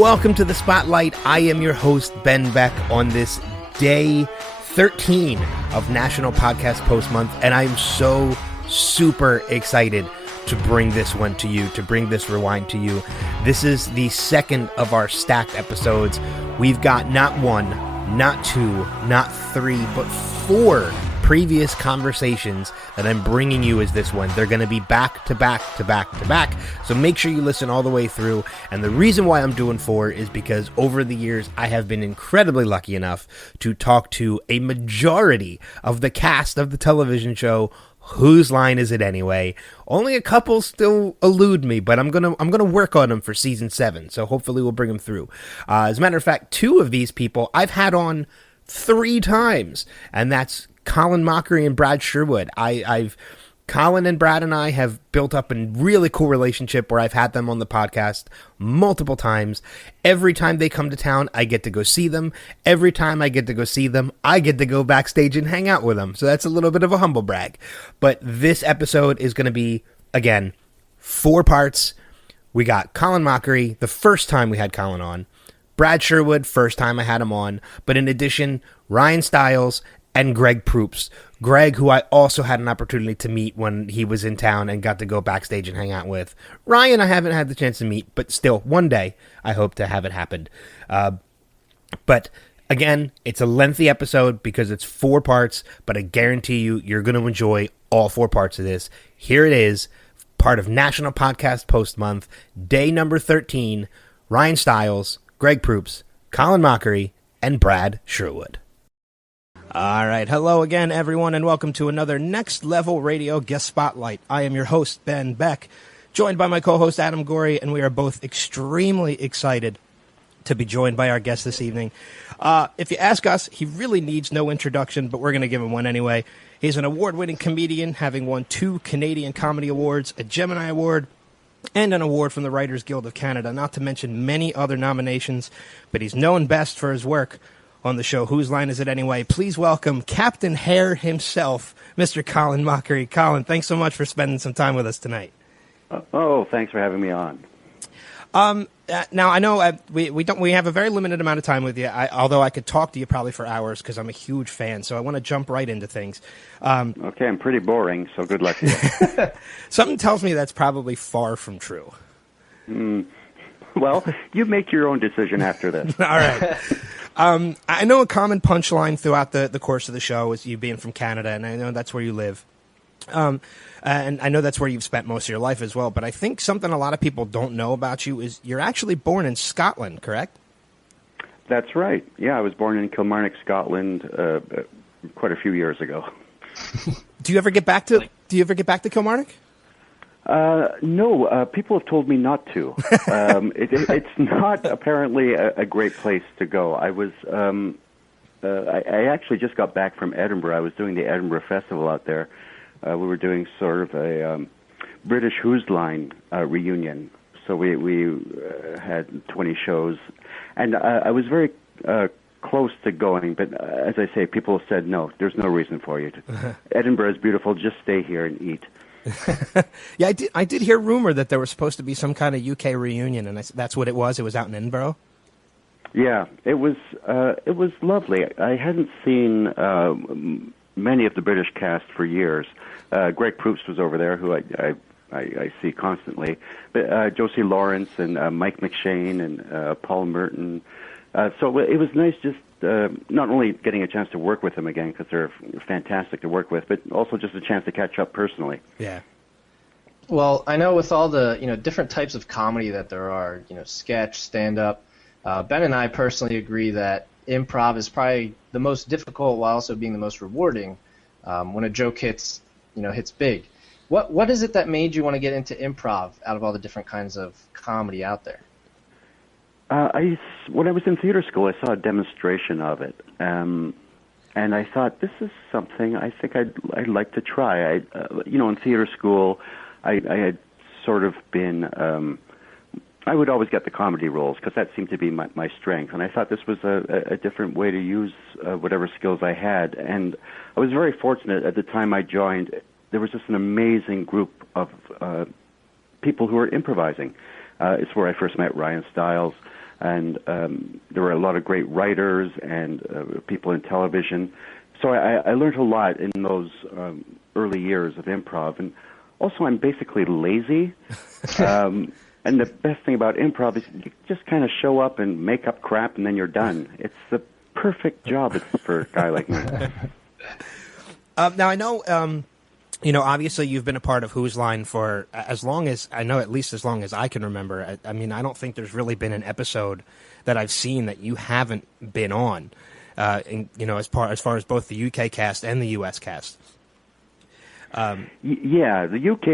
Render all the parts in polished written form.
Welcome to the Spotlight. I am your host, Ben Beck, on this day 13 of National Podcast Post Month, and I'm so super excited to bring this one to you, to bring this rewind to you. This is the second of our stacked episodes. We've got not one, not two, not three, but four previous conversations that I'm bringing you as this one. They're going to be back to back to back to back, so make sure you listen all the way through. And the reason why I'm doing four is because over the years I have been incredibly lucky enough to talk to a majority of the cast of the television show Whose Line Is It Anyway? Only a couple still elude me, but I'm gonna work on them for season 7, so hopefully we'll bring them through. As a matter of fact, two of these people I've had on 3 times, and that's Colin Mockery and Brad Sherwood. Colin and Brad and I have built up a really cool relationship where I've had them on the podcast multiple times. Every time they come to town, I get to go see them. Every time I get to go see them, I get to go backstage and hang out with them. So that's a little bit of a humble brag. But this episode is going to be, again, 4 parts. We got Colin Mockery, the first time we had Colin on. Brad Sherwood, first time I had him on. But in addition, Ryan Stiles and Greg Proops. Greg, who I also had an opportunity to meet when he was in town and got to go backstage and hang out with. Ryan, I haven't had the chance to meet, but still, one day, I hope to have it happen. But again, it's a lengthy episode because it's 4 parts, but I guarantee you, you're going to enjoy all 4 parts of this. Here it is, part of National Podcast Post Month, day number 13, Ryan Stiles, Greg Proops, Colin Mockery, and Brad Sherwood. All right. Hello again, everyone, and welcome to another Next Level Radio Guest Spotlight. I am your host, Ben Beck, joined by my co-host, Adam Gorey, and we are both extremely excited to be joined by our guest this evening. If you ask us, he really needs no introduction, but we're going to give him one anyway. He's an award-winning comedian, having won 2 Canadian Comedy Awards, a Gemini Award, and an award from the Writers Guild of Canada, not to mention many other nominations, but he's known best for his work on the show Whose Line Is It Anyway? Please welcome Captain Hair himself, Mr. Colin Mockery. Colin, thanks so much for spending some time with us tonight. Thanks for having me on. Now I know we have a very limited amount of time with you. Although I could talk to you probably for hours because I'm a huge fan. So I want to jump right into things. Okay, I'm pretty boring, so good luck to you. Something tells me that's probably far from true. Well, you make your own decision after this. All right. I know a common punchline throughout the course of the show is you being from Canada, and I know that's where you live. And I know that's where you've spent most of your life as well, but I think something a lot of people don't know about you is you're actually born in Scotland, correct? That's right. Yeah, I was born in Kilmarnock, Scotland, quite a few years ago. Do you ever get back to Kilmarnock? No, people have told me not to. It's not apparently a great place to go. I actually just got back from Edinburgh. I was doing the Edinburgh Festival out there. We were doing sort of a British Whose Line reunion. So we had 20 shows, and I was very close to going, but as I say, people said no. There's no reason for you to. Edinburgh is beautiful. Just stay here and eat. Yeah, I did hear rumor that there was supposed to be some kind of UK reunion, and that's what it was. It was out in Edinburgh. Yeah, it was lovely. I hadn't seen many of the British cast for years. Greg Proops was over there, who I see constantly. But Josie Lawrence and Mike McShane and Paul Merton. So it was nice just not only getting a chance to work with them again, because they're fantastic to work with, but also just a chance to catch up personally. Yeah. Well, I know with all the different types of comedy that there are, sketch, stand-up, Ben and I personally agree that improv is probably the most difficult while also being the most rewarding when a joke hits big. What is it that made you want to get into improv out of all the different kinds of comedy out there? When I was in theater school, I saw a demonstration of it, and I thought, this is something I think I'd like to try. In theater school, I had sort of been, I would always get the comedy roles because that seemed to be my strength, and I thought this was a different way to use whatever skills I had, and I was very fortunate at the time I joined. There was just an amazing group of people who were improvising. It's where I first met Ryan Stiles. and there were a lot of great writers and people in television. So I learned a lot in those early years of improv. And also, I'm basically lazy. And the best thing about improv is you just kind of show up and make up crap, and then you're done. It's the perfect job for a guy like me. Now, I know, obviously you've been a part of Whose Line for as long as, I know at least as long as I can remember. I mean, I don't think there's really been an episode that I've seen that you haven't been on, as far as both the UK cast and the US cast. Yeah, the UK,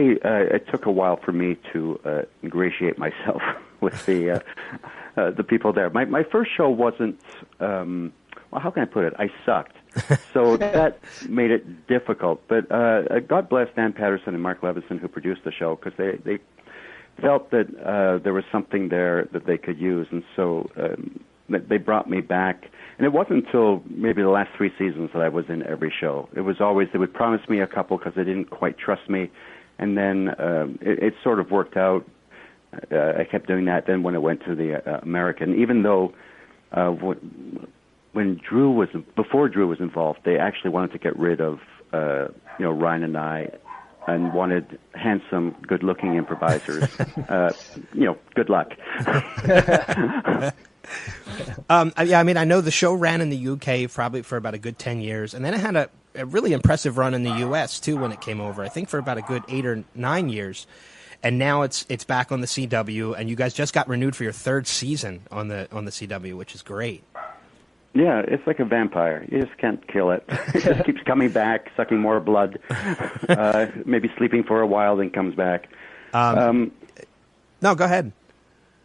it took a while for me to ingratiate myself with the people there. My first show wasn't, well, how can I put it? I sucked. So that made it difficult. But God bless Dan Patterson and Mark Levison, who produced the show, because they felt that there was something there that they could use. And so they brought me back. And it wasn't until maybe the last 3 seasons that I was in every show. It was always, they would promise me a couple because they didn't quite trust me. And then it sort of worked out. I kept doing that. Then when it went to the American, even though before Drew was involved, they actually wanted to get rid of, Ryan and I, and wanted handsome, good-looking improvisers. Good luck. I mean, I know the show ran in the UK probably for about a good 10 years, and then it had a really impressive run in the US, too, when it came over, I think for about a good 8 or 9 years. And now it's back on the CW, and you guys just got renewed for your 3rd season on the CW, which is great. Yeah, it's like a vampire. You just can't kill it. It just keeps coming back, sucking more blood, maybe sleeping for a while, then comes back. No, go ahead.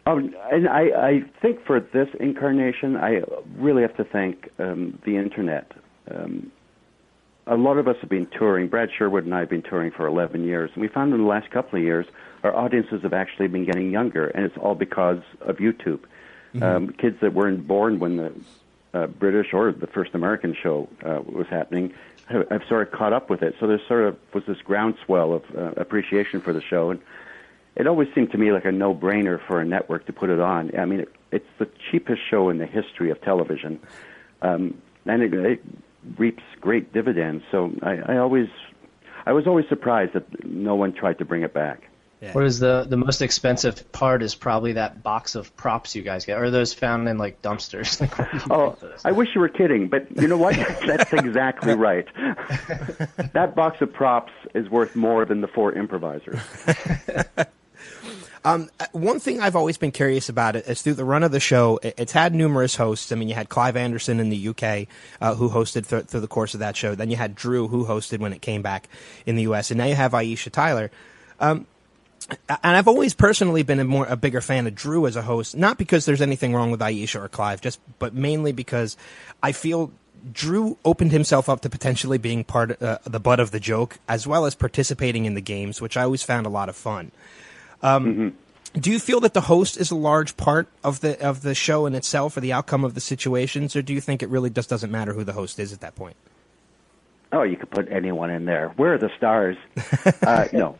And I think for this incarnation, I really have to thank the Internet. A lot of us have been touring. Brad Sherwood and I have been touring for 11 years. And we found in the last couple of years, our audiences have actually been getting younger, and it's all because of YouTube. Mm-hmm. Kids that weren't born when the British or the first American show was happening have sort of caught up with it. So there sort of was this groundswell of appreciation for the show. And it always seemed to me like a no-brainer for a network to put it on. I mean, it's the cheapest show in the history of television, and it reaps great dividends. So I was always surprised that no one tried to bring it back. Yeah. What is the most expensive part is probably that box of props you guys get, or are those found in like dumpsters? I wish you were kidding, but you know what? That's exactly right. That box of props is worth more than the 4 improvisers. One thing I've always been curious about it is through the run of the show, it's had numerous hosts. I mean, you had Clive Anderson in the UK, who hosted through the course of that show. Then you had Drew, who hosted when it came back in the US. And now you have Aisha Tyler. And I've always personally been a bigger fan of Drew as a host, not because there's anything wrong with Aisha or Clive, but mainly because I feel Drew opened himself up to potentially being part the butt of the joke, as well as participating in the games, which I always found a lot of fun. Do you feel that the host is a large part of the show in itself, or the outcome of the situations, or do you think it really just doesn't matter who the host is at that point? Oh, you could put anyone in there. We're the stars. No,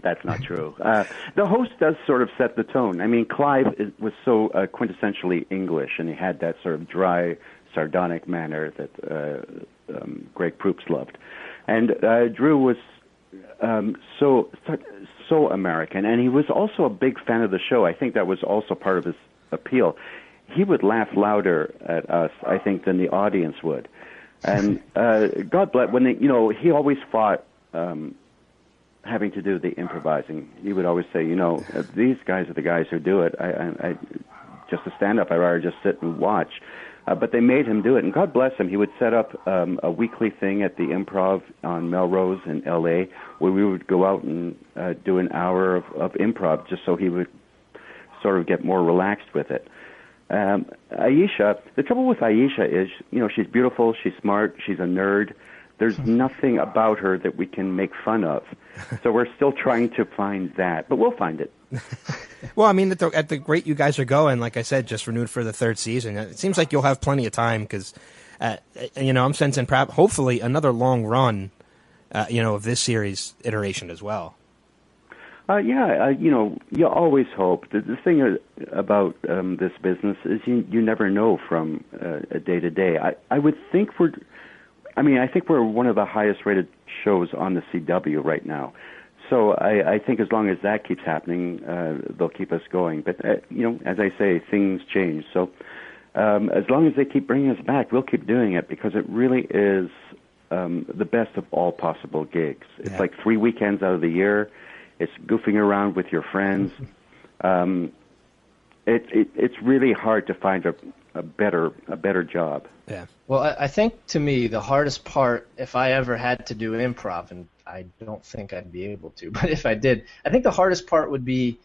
that's not true. The host does sort of set the tone. I mean, Clive was so quintessentially English, and he had that sort of dry, sardonic manner that Greg Proops loved. And Drew was so American, and he was also a big fan of the show. I think that was also part of his appeal. He would laugh louder at us, I think, than the audience would. And God bless, he always fought having to do the improvising. He would always say, these guys are the guys who do it. I just a stand-up, I'd rather just sit and watch. But they made him do it, and God bless him. He would set up a weekly thing at the Improv on Melrose in L.A., where we would go out and do an hour of improv, just so he would sort of get more relaxed with it. Aisha, the trouble with Aisha is, she's beautiful, she's smart, she's a nerd. There's nothing about her that we can make fun of. So we're still trying to find that, but we'll find it. Well, I mean, at the rate you guys are going, like I said, just renewed for the 3rd season, it seems like you'll have plenty of time because, I'm sensing hopefully another long run, of this series iteration as well. You always hope. The thing about this business is you never know from a day to day. I would think I think we're one of the highest rated shows on the CW right now. So I think as long as that keeps happening, they'll keep us going. But, as I say, things change. So as long as they keep bringing us back, we'll keep doing it because it really is the best of all possible gigs. It's like 3 weekends out of the year. It's goofing around with your friends. It's really hard to find a better job. Yeah. Well, I think to me the hardest part, if I ever had to do improv, and I don't think I'd be able to, but if I did, I think the hardest part would be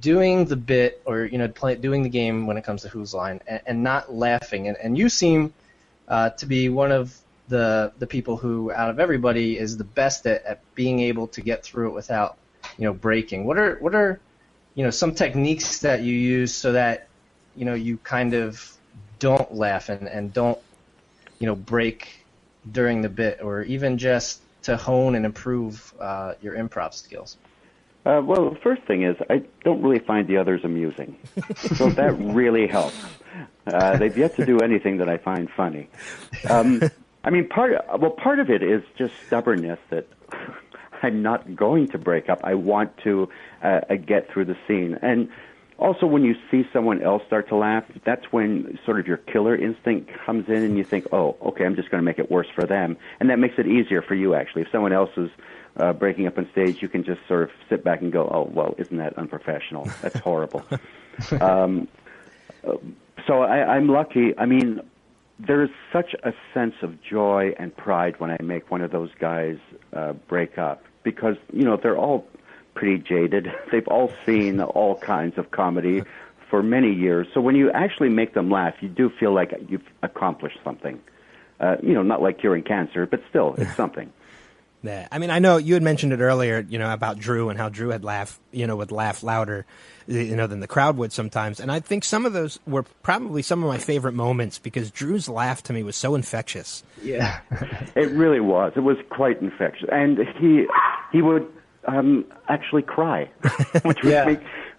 doing the bit or doing the game when it comes to Who's Line and not laughing. And you seem to be one of the people who, out of everybody, is the best at being able to get through it without breaking. What are some techniques that you use so that you kind of don't laugh and don't break during the bit, or even just to hone and improve your improv skills? Well, the first thing is I don't really find the others amusing, so that really helps. They've yet to do anything that I find funny. Part of it is just stubbornness that I'm not going to break up. I want to get through the scene. And also when you see someone else start to laugh, that's when sort of your killer instinct comes in and you think, oh, okay, I'm just going to make it worse for them. And that makes it easier for you, actually. If someone else is breaking up on stage, you can just sort of sit back and go, oh, well, isn't that unprofessional? That's horrible. So I'm lucky. I mean, there's such a sense of joy and pride when I make one of those guys break up because, they're all pretty jaded. They've all seen all kinds of comedy for many years. So when you actually make them laugh, you do feel like you've accomplished something. Not like curing cancer, but still, it's something. Yeah, I mean, I know you had mentioned it earlier, about Drew and how Drew would laugh louder, than the crowd would sometimes. And I think some of those were probably some of my favorite moments because Drew's laugh to me was so infectious. Yeah, it really was. It was quite infectious, and he would actually cry, which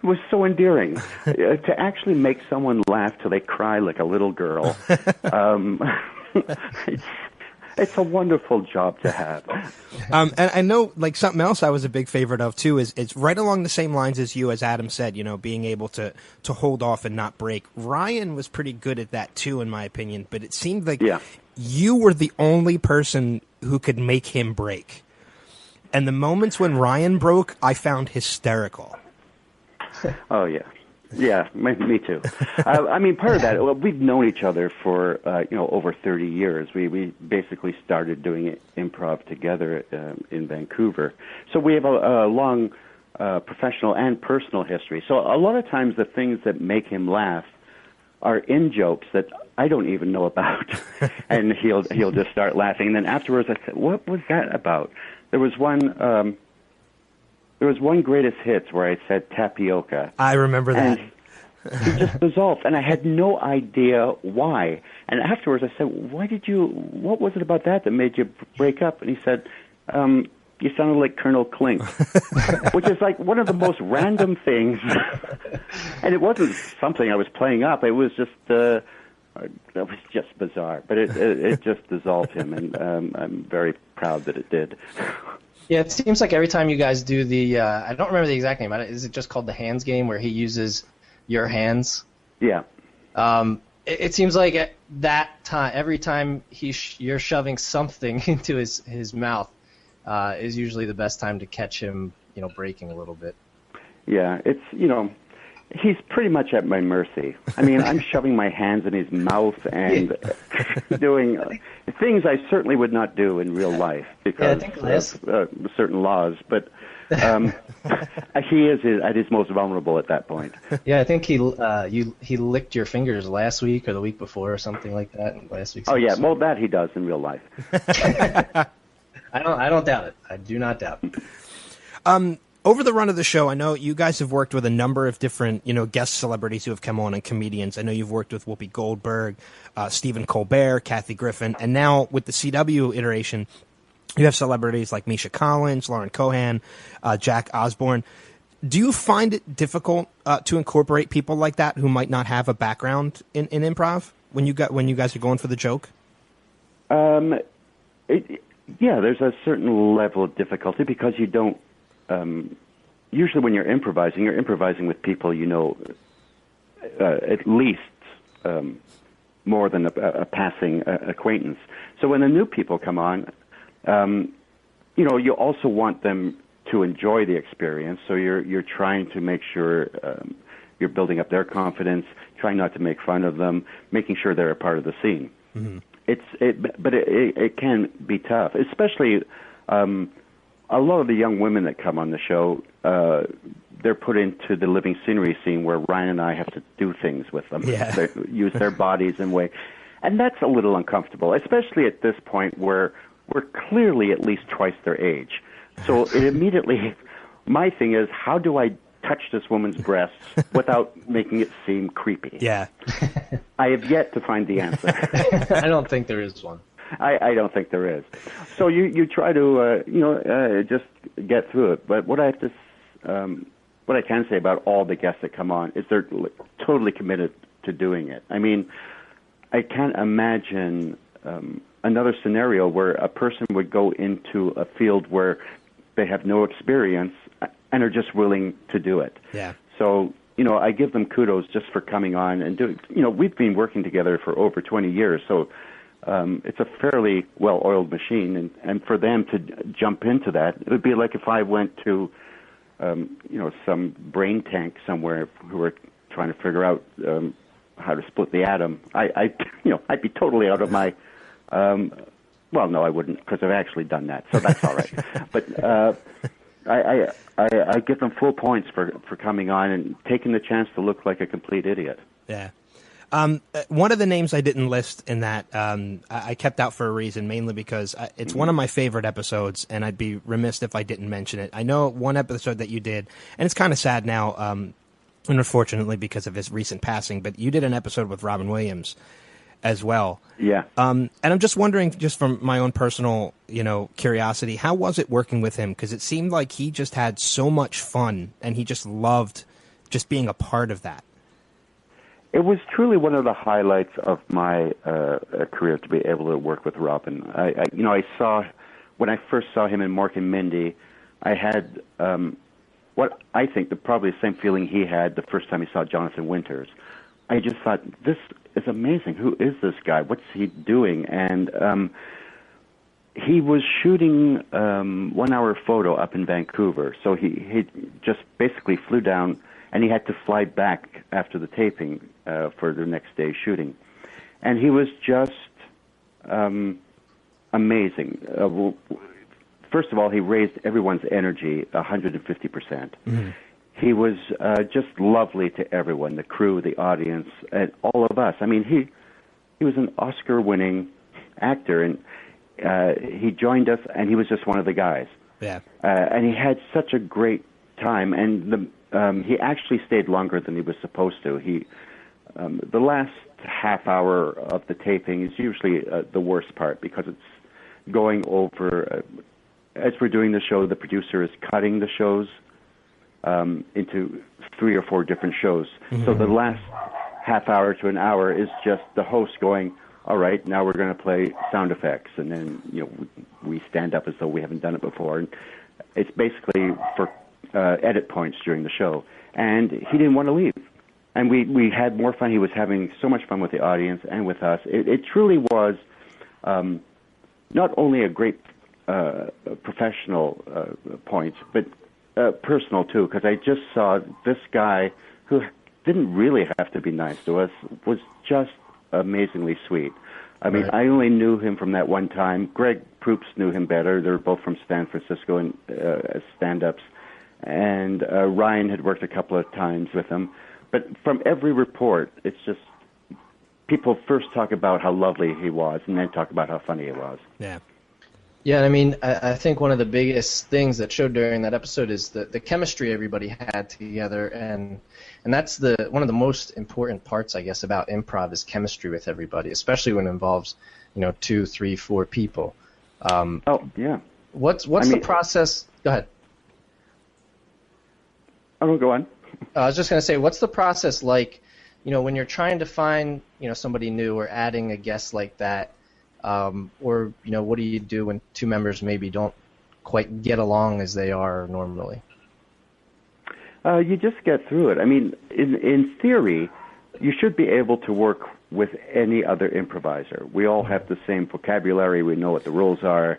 was so endearing. To actually make someone laugh till they cry like a little girl. It's a wonderful job to have. And I know, like, something else I was a big favorite of, too, is it's right along the same lines as you, as Adam said, being able to hold off and not break. Ryan was pretty good at that, too, in my opinion, but it seemed like you were the only person who could make him break. And the moments when Ryan broke, I found hysterical. Oh, yeah. Yeah, me too. Part of that, we've known each other for, over 30 years. We basically started doing improv together in Vancouver. So we have a long professional and personal history. So a lot of times the things that make him laugh are in-jokes that I don't even know about. And he'll just start laughing. And then afterwards I said, what was that about? There was one greatest hits where I said tapioca. I remember that. And he just dissolved, and I had no idea why. And afterwards I said, what was it about that made you break up? And he said, you sounded like Colonel Klink, which is like one of the most random things. And it wasn't something I was playing up. It was just, that was just bizarre. But it just dissolved him, and I'm very proud that it did. Yeah, it seems like every time you guys do the, I don't remember the exact name. Is it just called the hands game where he uses your hands? Yeah. It seems like at that time, every time you're shoving something into his mouth, is usually the best time to catch him, breaking a little bit. Yeah, it's, he's pretty much at my mercy. I mean, I'm shoving my hands in his mouth and doing things I certainly would not do in real life because of certain laws. But he is at his most vulnerable at that point. Yeah, I think he licked your fingers last week or the week before or something like that. In last week's episode. Well, that he does in real life. I don't doubt it. I do not doubt it. Over the run of the show, I know you guys have worked with a number of different, guest celebrities who have come on and comedians. I know you've worked with Whoopi Goldberg, Stephen Colbert, Kathy Griffin, and now with the CW iteration, you have celebrities like Misha Collins, Lauren Cohan, Jack Osborne. Do you find it difficult to incorporate people like that who might not have a background in improv when you guys are going for the joke? Yeah, there's a certain level of difficulty because you don't. Usually, when you're improvising with people you know at least more than a passing acquaintance. So when the new people come on, you also want them to enjoy the experience. So you're trying to make sure you're building up their confidence, trying not to make fun of them, making sure they're a part of the scene. Mm-hmm. But it can be tough, especially a lot of the young women that come on the show. They're put into the living scenery scene where Ryan and I have to do things with them, use their bodies in a way, and that's a little uncomfortable, especially at this point where we're clearly at least twice their age. So it immediately, my thing is, how do I touch this woman's breasts without making it seem creepy? Yeah. I have yet to find the answer. I don't think there is one. I don't think there is. So you try to just get through it. But what I can say about all the guests that come on is they're totally committed to doing it. I mean, I can't imagine another scenario where a person would go into a field where they have no experience and are just willing to do it. Yeah. So, I give them kudos just for coming on and doing. We've been working together for over 20 years, so it's a fairly well-oiled machine, and for them to jump into that, it would be like if I went to, some brain tank somewhere who were trying to figure out how to split the atom. I'd be totally out of my. Well, no, I wouldn't, because I've actually done that, so that's all right. But I give them full points for coming on and taking the chance to look like a complete idiot. Yeah. One of the names I didn't list in that I kept out for a reason, mainly because it's one of my favorite episodes, and I'd be remiss if I didn't mention it. I know one episode that you did, and it's kind of sad now, unfortunately, because of his recent passing, but you did an episode with Robin Williams as well. Yeah. And I'm just wondering, just from my own personal, curiosity, how was it working with him? Because it seemed like he just had so much fun, and he just loved just being a part of that. It was truly one of the highlights of my career to be able to work with Robin. I saw, when I first saw him in Mork and Mindy, I had what I think probably the same feeling he had the first time he saw Jonathan Winters. I just thought, this is amazing. Who is this guy? What's he doing? And he was shooting 1 hour photo up in Vancouver. So he just basically flew down, and he had to fly back after the taping for the next day's shooting. And he was just amazing. First of all, he raised everyone's energy 150%. Mm-hmm. He was just lovely to everyone, the crew, the audience, and all of us. I mean, he was an Oscar-winning actor, and he joined us, and he was just one of the guys. Yeah. And he had such a great time, and he actually stayed longer than he was supposed to. The last half hour of the taping is usually the worst part, because it's going over. As we're doing the show, the producer is cutting the shows into 3 or 4 different shows. Mm-hmm. So the last half hour to an hour is just the host going, all right, now we're going to play sound effects. And then, we stand up as though we haven't done it before. And it's basically for edit points during the show. And he didn't want to leave. And we had more fun. He was having so much fun with the audience and with us. It truly was not only a great professional point, but personal too, because I just saw this guy who didn't really have to be nice to us, was just amazingly sweet. I mean, right. I only knew him from that one time. Greg Proops knew him better. They're both from San Francisco and as stand-ups. And Ryan had worked a couple of times with him. But from every report, it's just people first talk about how lovely he was and then talk about how funny he was. Yeah. Yeah, I mean, I think one of the biggest things that showed during that episode is the chemistry everybody had together, and that's one of the most important parts, I guess, about improv is chemistry with everybody, especially when it involves, 2, 3, 4 people. Yeah. What's the process? Go ahead. Oh, go on. I was just going to say, what's the process like, when you're trying to find, somebody new or adding a guest like that, or, what do you do when two members maybe don't quite get along as they are normally? You just get through it. I mean, in theory, you should be able to work with any other improviser. We all have the same vocabulary. We know what the rules are.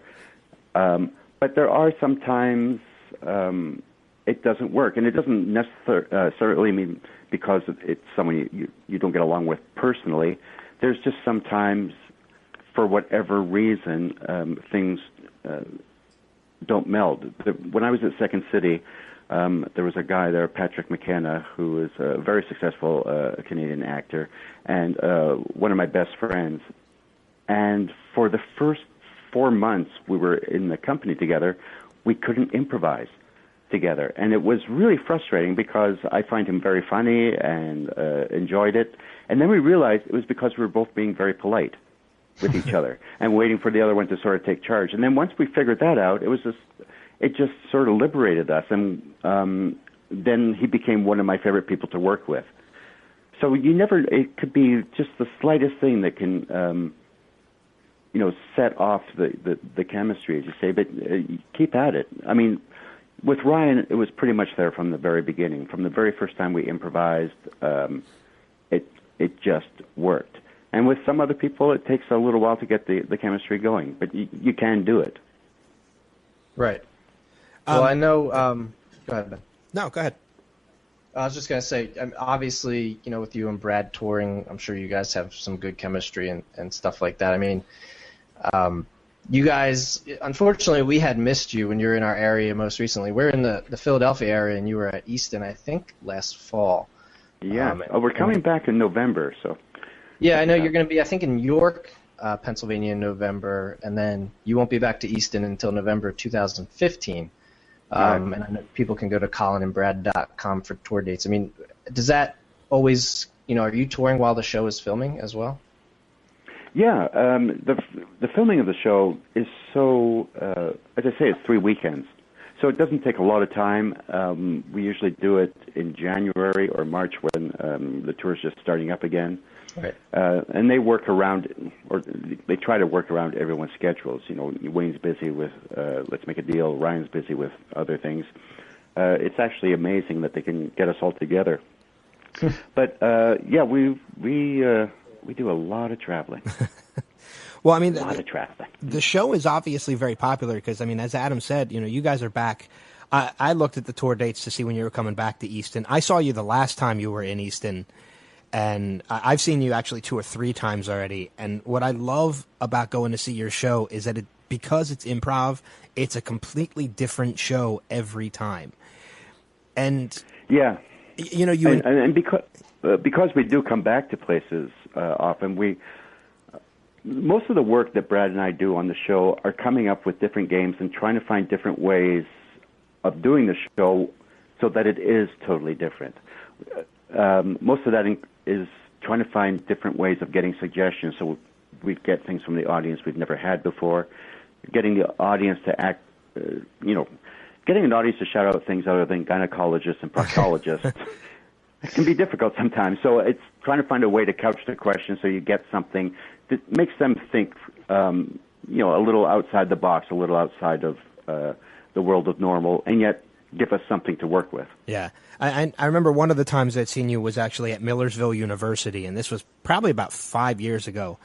But there are sometimes it doesn't work. And it doesn't necessarily mean because it's someone you don't get along with personally. There's just sometimes, for whatever reason, things don't meld. When I was at Second City, there was a guy there, Patrick McKenna, who is a very successful Canadian actor and one of my best friends. And for the first 4 months we were in the company together, we couldn't improvise together. And it was really frustrating because I find him very funny and enjoyed it. And then we realized it was because we were both being very polite with each other and waiting for the other one to sort of take charge. And then once we figured that out, it just sort of liberated us. And then he became one of my favorite people to work with. So it could be just the slightest thing that can, set off the chemistry, as you say, but keep at it. I mean, with Ryan, it was pretty much there from the very beginning. From the very first time we improvised, it just worked. And with some other people, it takes a little while to get the chemistry going, but you can do it. Right. Well, I know. Go ahead, Ben. No, go ahead. I was just going to say, obviously, with you and Brad touring, I'm sure you guys have some good chemistry and stuff like that. I mean, you guys, unfortunately, we had missed you when you were in our area most recently. We're in the Philadelphia area, and you were at Easton, I think, last fall. Yeah. We're coming back in November, so. Yeah, I know you're going to be, I think, in York, Pennsylvania in November, and then you won't be back to Easton until November 2015. And I know people can go to colinandbrad.com for tour dates. I mean, does that always, are you touring while the show is filming as well? Yeah, the filming of the show is so, as I say, it's 3 weekends. So it doesn't take a lot of time. We usually do it in January or March when the tour is just starting up again. Right. And they work around, or they try to work around everyone's schedules. Wayne's busy with Let's Make a Deal. Ryan's busy with other things. It's actually amazing that they can get us all together. But yeah, we do a lot of traveling. Well, I mean, a lot of traveling. The show is obviously very popular because, I mean, as Adam said, you guys are back. I looked at the tour dates to see when you were coming back to Easton. I saw you the last time you were in Easton. And I've seen you actually 2 or 3 times already. And what I love about going to see your show is that because it's improv, it's a completely different show every time. And yeah, and because we do come back to places often, most of the work that Brad and I do on the show are coming up with different games and trying to find different ways of doing the show so that it is totally different. Most of that is trying to find different ways of getting suggestions so we get things from the audience we've never had before, getting the audience to act, getting an audience to shout out things other than gynecologists and proctologists. It can be difficult sometimes. So it's trying to find a way to couch the question so you get something that makes them think, a little outside the box, a little outside of the world of normal, and yet give us something to work with. Yeah. I remember one of the times I'd seen you was actually at Millersville University, and this was probably about 5 years ago.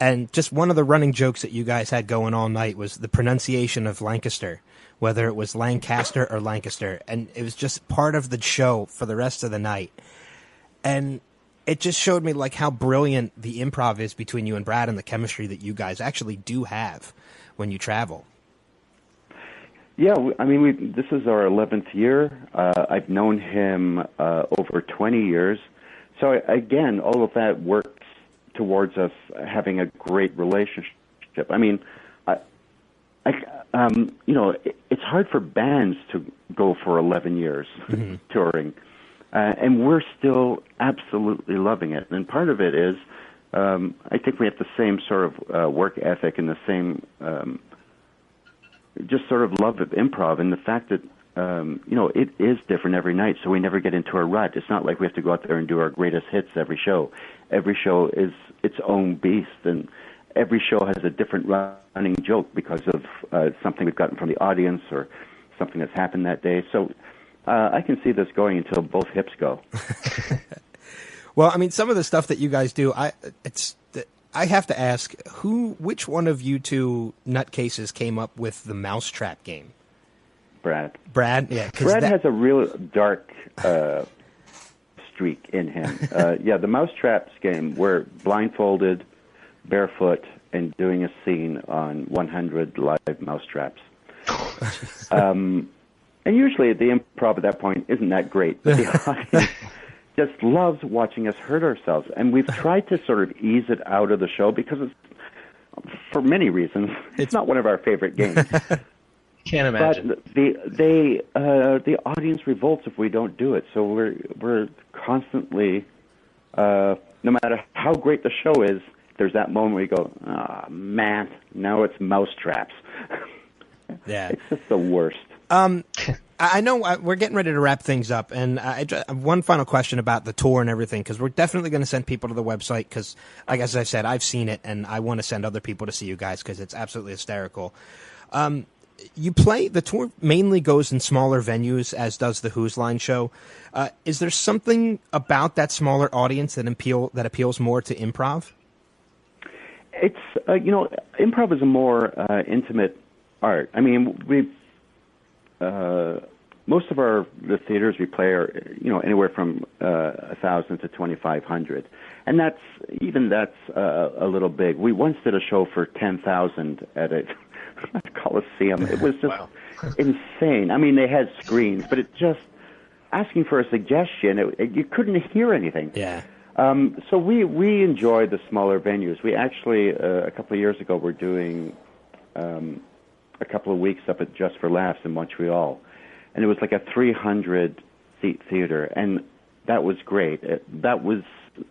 And just one of the running jokes that you guys had going all night was the pronunciation of Lancaster, whether it was Lancaster or Lancaster. And it was just part of the show for the rest of the night. And it just showed me like how brilliant the improv is between you and Brad and the chemistry that you guys actually do have when you travel. Yeah, I mean, this is our 11th year. I've known him over 20 years. So, again, all of that works towards us having a great relationship. I mean, it's hard for bands to go for 11 years touring, and we're still absolutely loving it. And part of it is, I think we have the same sort of work ethic and the same just sort of love of improv, and the fact that it is different every night, so we never get into a rut. It's not like we have to go out there and do our greatest hits every show. Every show is its own beast, and every show has a different running joke because of something we've gotten from the audience or something that's happened that day. So I can see this going until both hips go. Well, I mean, some of the stuff that you guys do, I have to ask, which one of you two nutcases came up with the mousetrap game? Brad, yeah. Brad has a real dark streak in him. The mousetraps game, we're blindfolded, barefoot, and doing a scene on 100 live mousetraps. And usually the improv at that point isn't that great, but the audience just loves watching us hurt ourselves. And we've tried to sort of ease it out of the show because it's, for many reasons, it's not one of our favorite games. Can't imagine. But the audience revolts if we don't do it. So we're constantly, no matter how great the show is, there's that moment where you go, oh, man, now it's mousetraps. Yeah. It's just the worst. I know we're getting ready to wrap things up, and one final question about the tour and everything, because we're definitely going to send people to the website, because, like as I said, I've seen it, and I want to send other people to see you guys, because it's absolutely hysterical. The tour mainly goes in smaller venues, as does the Who's Line show. Is there something about that smaller audience that appeals more to improv? It's, improv is a more intimate art. I mean, most of the theaters we play are, anywhere from 1,000 to 2,500, and that's a little big. We once did a show for 10,000 at a Coliseum. It was just insane. I mean, they had screens, but it just asking for a suggestion, you couldn't hear anything. Yeah. So we enjoy the smaller venues. We actually a couple of years ago were doing a couple of weeks up at Just for Laughs in Montreal, and it was like a 300-seat theater, and that was great. That was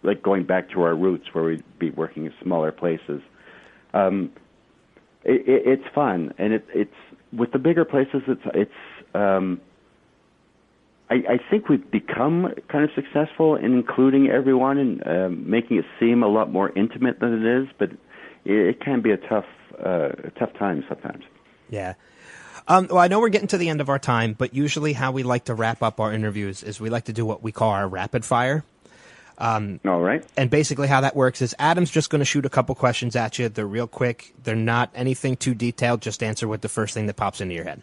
like going back to our roots, where we'd be working in smaller places. It's fun, and it's with the bigger places. I think we've become kind of successful in including everyone and making it seem a lot more intimate than it is, but it can be a tough time sometimes. Yeah. Well, I know we're getting to the end of our time, but usually how we like to wrap up our interviews is we like to do what we call our rapid fire. All right. And basically how that works is Adam's just going to shoot a couple questions at you. They're real quick. They're not anything too detailed. Just answer with the first thing that pops into your head.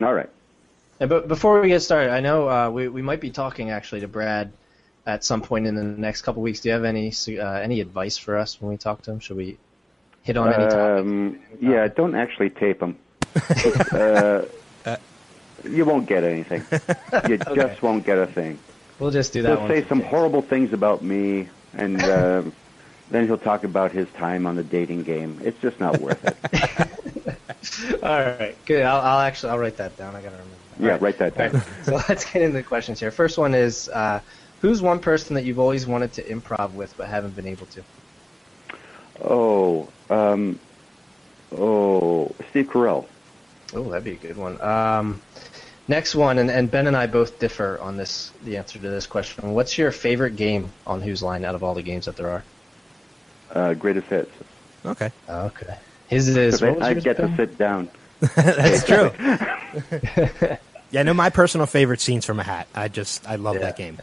All right. Yeah, but before we get started, I know we might be talking actually to Brad at some point in the next couple weeks. Do you have any advice for us when we talk to him? Should we hit on any topic? Yeah, don't actually tape them. You won't get anything. You just won't get a thing. We'll just do that. He'll say some horrible things about me, and then he'll talk about his time on the dating game. It's just not worth it. All right, good. I'll write that down. I gotta remember that. Yeah, write that down. Right. So let's get into the questions here. First one is, who's one person that you've always wanted to improv with but haven't been able to? Steve Carell. Oh, that'd be a good one. Next one, and Ben and I both differ on the answer to this question. What's your favorite game on Who's Line out of all the games that there are? Greatest Hits. Okay. Okay. His is. I get to sit down. That's true. Yeah, I know my personal favorite scenes from a hat. I love that game.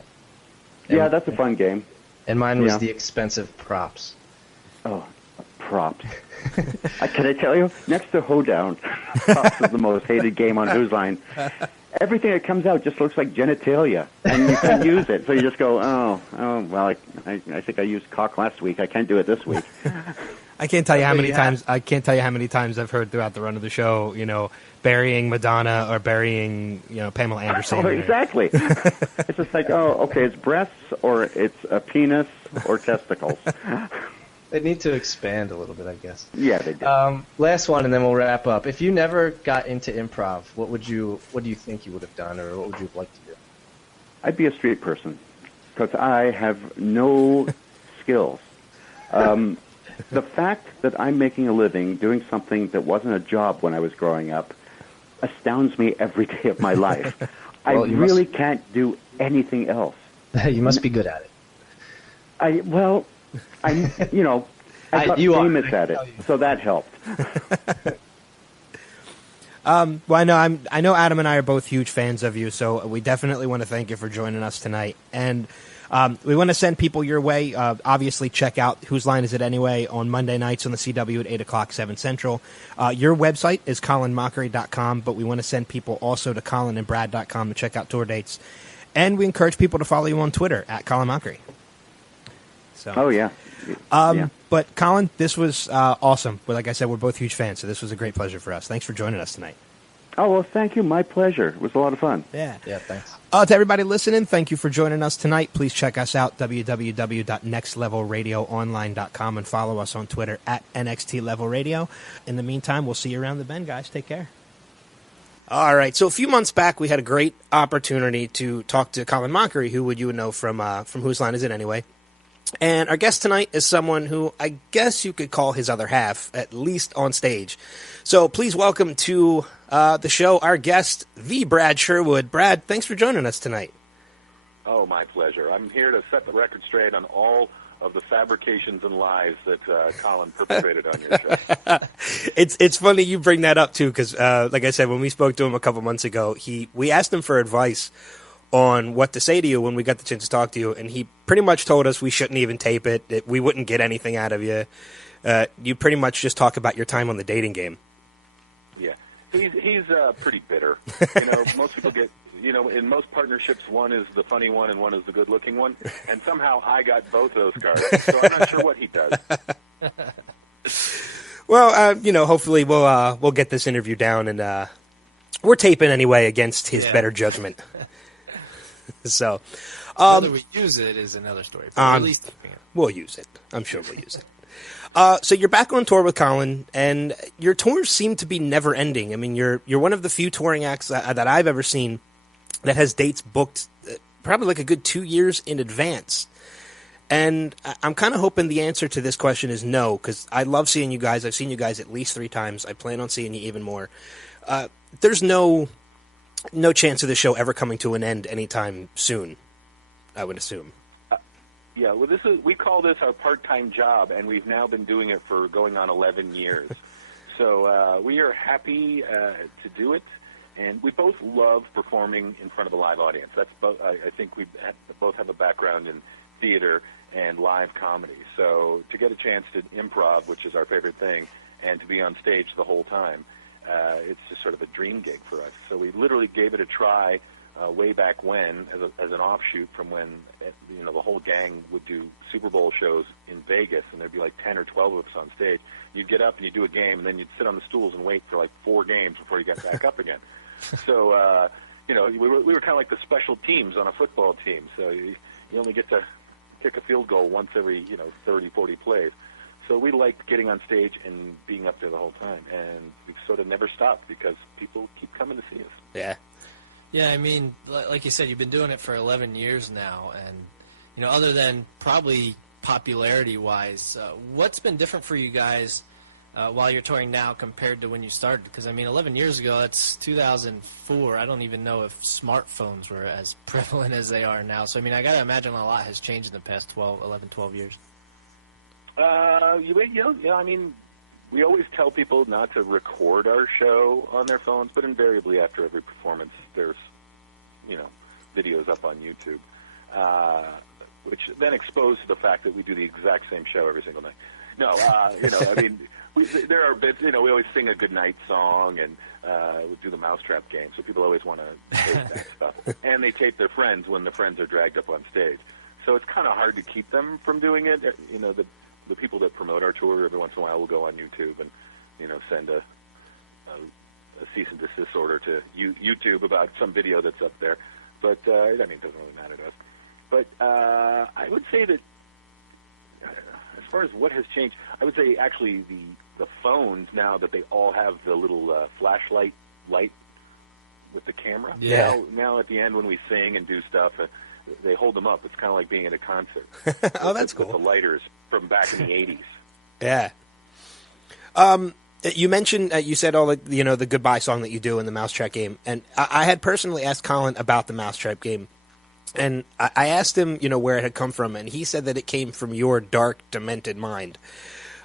Yeah, that's a fun game. And mine was the expensive props. Oh, props. Can I tell you? Next to Hoedown, props is the most hated game on Who's Line. Everything that comes out just looks like genitalia, and you can use it. So you just go, well, I think I used cock last week. I can't do it this week. I can't tell you how many times. I can't tell you how many times I've heard throughout the run of the show. Burying Madonna or burying Pamela Anderson. Oh, exactly. It's just like, okay, it's breasts or it's a penis or testicles. They need to expand a little bit, I guess. Yeah, they do. Last one, and then we'll wrap up. If you never got into improv, what do you think you would have done, or what would you like to do? I'd be a street person, because I have no skills. The fact that I'm making a living doing something that wasn't a job when I was growing up astounds me every day of my life. Well, I really can't do anything else. You must be good at it. I got famous at it, so that helped. Well, I know Adam and I are both huge fans of you, so we definitely want to thank you for joining us tonight. And we want to send people your way. Obviously, check out Whose Line Is It Anyway on Monday nights on the CW at 8 o'clock, 7 Central. Your website is colinmockery.com, but we want to send people also to colinandbrad.com to check out tour dates. And we encourage people to follow you on Twitter at Colin Mockery. So, oh, yeah. But, Colin, this was awesome. But like I said, we're both huge fans, so this was a great pleasure for us. Thanks for joining us tonight. Oh, well, thank you. My pleasure. It was a lot of fun. Yeah, thanks. To everybody listening, thank you for joining us tonight. Please check us out, www.nextlevelradioonline.com, and follow us on Twitter at NXTLevelRadio. In the meantime, we'll see you around the bend, guys. Take care. All right, so a few months back, we had a great opportunity to talk to Colin Mockery, who you would know from Whose Line Is It Anyway? And our guest tonight is someone who I guess you could call his other half, at least on stage. So please welcome to the show our guest, the Brad Sherwood. Brad, thanks for joining us tonight. Oh, my pleasure. I'm here to set the record straight on all of the fabrications and lies that Colin perpetrated on your show. It's funny you bring that up, too, because, like I said, when we spoke to him a couple months ago, we asked him for advice on what to say to you when we got the chance to talk to you, and he pretty much told us we shouldn't even tape it, that we wouldn't get anything out of you. You pretty much just talk about your time on the dating game. Yeah. He's pretty bitter. Most people get, in most partnerships, one is the funny one and one is the good-looking one, and somehow I got both those cards, so I'm not sure what he does. Well, hopefully we'll get this interview down, and we're taping anyway against his better judgment. So, whether we use it is another story. But at least we'll use it. I'm sure we'll use it. So you're back on tour with Colin, and your tours seem to be never ending. I mean, you're one of the few touring acts that I've ever seen that has dates booked probably like a good 2 years in advance. And I'm kind of hoping the answer to this question is no, because I love seeing you guys. I've seen you guys at least 3 times. I plan on seeing you even more. There's no chance of the show ever coming to an end anytime soon, I would assume. Yeah, well, we call this our part-time job, and we've now been doing it for going on 11 years. So we are happy to do it, and we both love performing in front of a live audience. That's both. I think we both have a background in theater and live comedy. So to get a chance to improv, which is our favorite thing, and to be on stage the whole time, it's just sort of a dream gig for us. So we literally gave it a try way back when, as an offshoot from when the whole gang would do Super Bowl shows in Vegas, and there'd be like 10 or 12 of us on stage. You'd get up and you'd do a game, and then you'd sit on the stools and wait for like 4 games before you got back up again. So we were kind of like the special teams on a football team. So you only get to kick a field goal once every 30, 40 plays. So we liked getting on stage and being up there the whole time, and we've sort of never stopped because people keep coming to see us. Yeah. Yeah, I mean, like you said, you've been doing it for 11 years now, and other than probably popularity-wise, what's been different for you guys while you're touring now compared to when you started? Because 11 years ago, that's 2004. I don't even know if smartphones were as prevalent as they are now. So I got to imagine a lot has changed in the past 12 years. We always tell people not to record our show on their phones, but invariably after every performance, there's, videos up on YouTube, which then expose the fact that we do the exact same show every single night. No, there are bits, we always sing a goodnight song and we do the mousetrap game, so people always want to tape that stuff. And they tape their friends when the friends are dragged up on stage. So it's kind of hard to keep them from doing it. The people that promote our tour every once in a while will go on YouTube and, send a cease and desist order to YouTube about some video that's up there. But, it doesn't really matter to us. But I would say that as far as what has changed, I would say actually the phones now that they all have the little flashlight light with the camera. Yeah. Now at the end when we sing and do stuff, they hold them up. It's kind of like being at a concert. Oh, that's cool. With the lighters from back in the 80s. Yeah. You mentioned, you said all the goodbye song that you do in the Mousetrap game, and I had personally asked Colin about the Mousetrap game, and I asked him, where it had come from, and he said that it came from your dark, demented mind,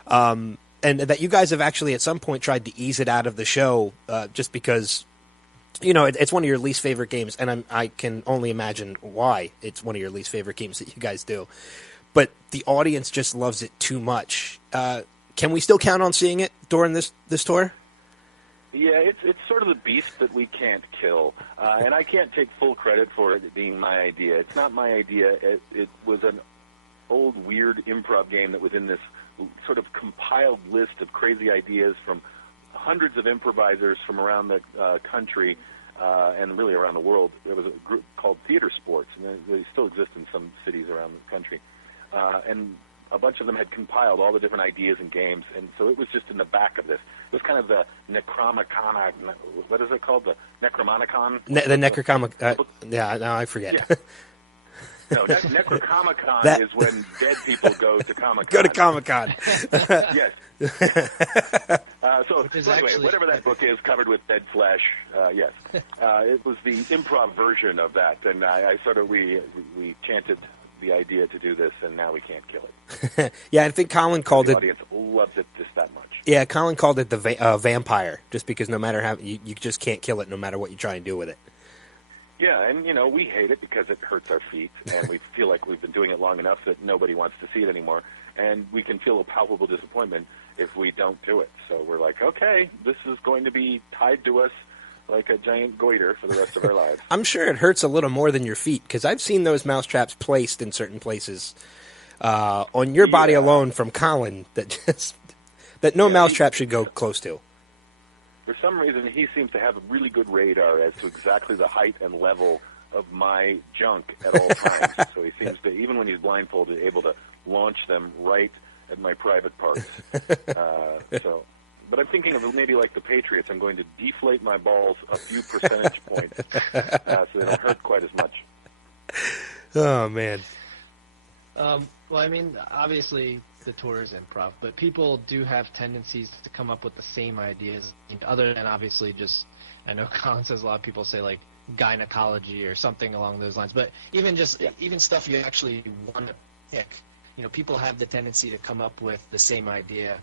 and that you guys have actually at some point tried to ease it out of the show, just because, it's one of your least favorite games, and I can only imagine why it's one of your least favorite games that you guys do, but the audience just loves it too much. Can we still count on seeing it during this tour? Yeah, it's sort of the beast that we can't kill, and I can't take full credit for it being my idea. It's not my idea. It was an old, weird improv game that was in this sort of compiled list of crazy ideas from hundreds of improvisers from around the country and really around the world. There was a group called Theater Sports, and they still exist in some cities around the country. And a bunch of them had compiled all the different ideas and games, and so it was just in the back of this. It was kind of the Necronomicon. What is it called? The Necronomicon? The Necronomicon. Yeah, no, I forget. Yeah. No, Necronomicon is when dead people go to Comic-Con. Go to Comic-Con. Yes. So anyway, actually... whatever that book is, covered with dead flesh, yes. It was the improv version of that, and I sort of, we chanted the idea to do this, and now we can't kill it. Yeah, I think Colin called the it... The audience loves it just that much. Yeah, Colin called it the vampire, just because no matter how... You just can't kill it no matter what you try and do with it. Yeah, and, we hate it because it hurts our feet, and we feel like we've been doing it long enough that nobody wants to see it anymore, and we can feel a palpable disappointment if we don't do it. So we're like, okay, this is going to be tied to us like a giant goiter for the rest of our lives. I'm sure it hurts a little more than your feet, because I've seen those mousetraps placed in certain places on your body alone from Colin that no mousetrap should go close to. For some reason, he seems to have a really good radar as to exactly the height and level of my junk at all times. So he seems to, even when he's blindfolded, able to launch them right at my private parts. But I'm thinking of maybe like the Patriots. I'm going to deflate my balls a few percentage points so they don't hurt quite as much. Oh, man. Well, I mean, obviously the tour is improv, but people do have tendencies to come up with the same ideas, other than obviously just, I know Colin says a lot of people say like gynecology or something along those lines, but even stuff you actually want to pick, people have the tendency to come up with the same idea.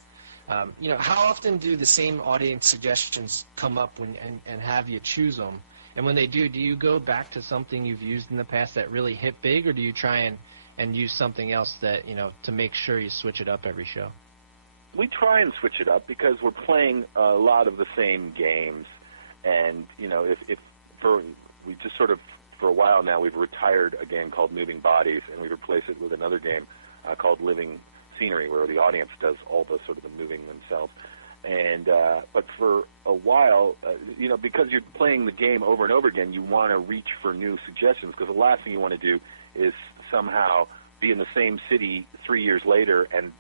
How often do the same audience suggestions come up and have you choose them? And when they do you go back to something you've used in the past that really hit big, or do you try and use something else that, to make sure you switch it up every show? We try and switch it up because we're playing a lot of the same games. And, we just sort of, for a while now, we've retired a game called Moving Bodies, and we replace it with another game called Living Scenery, where the audience does all the sort of the moving themselves. And but for a while, because you're playing the game over and over again, you want to reach for new suggestions, because the last thing you want to do is somehow be in the same city 3 years later and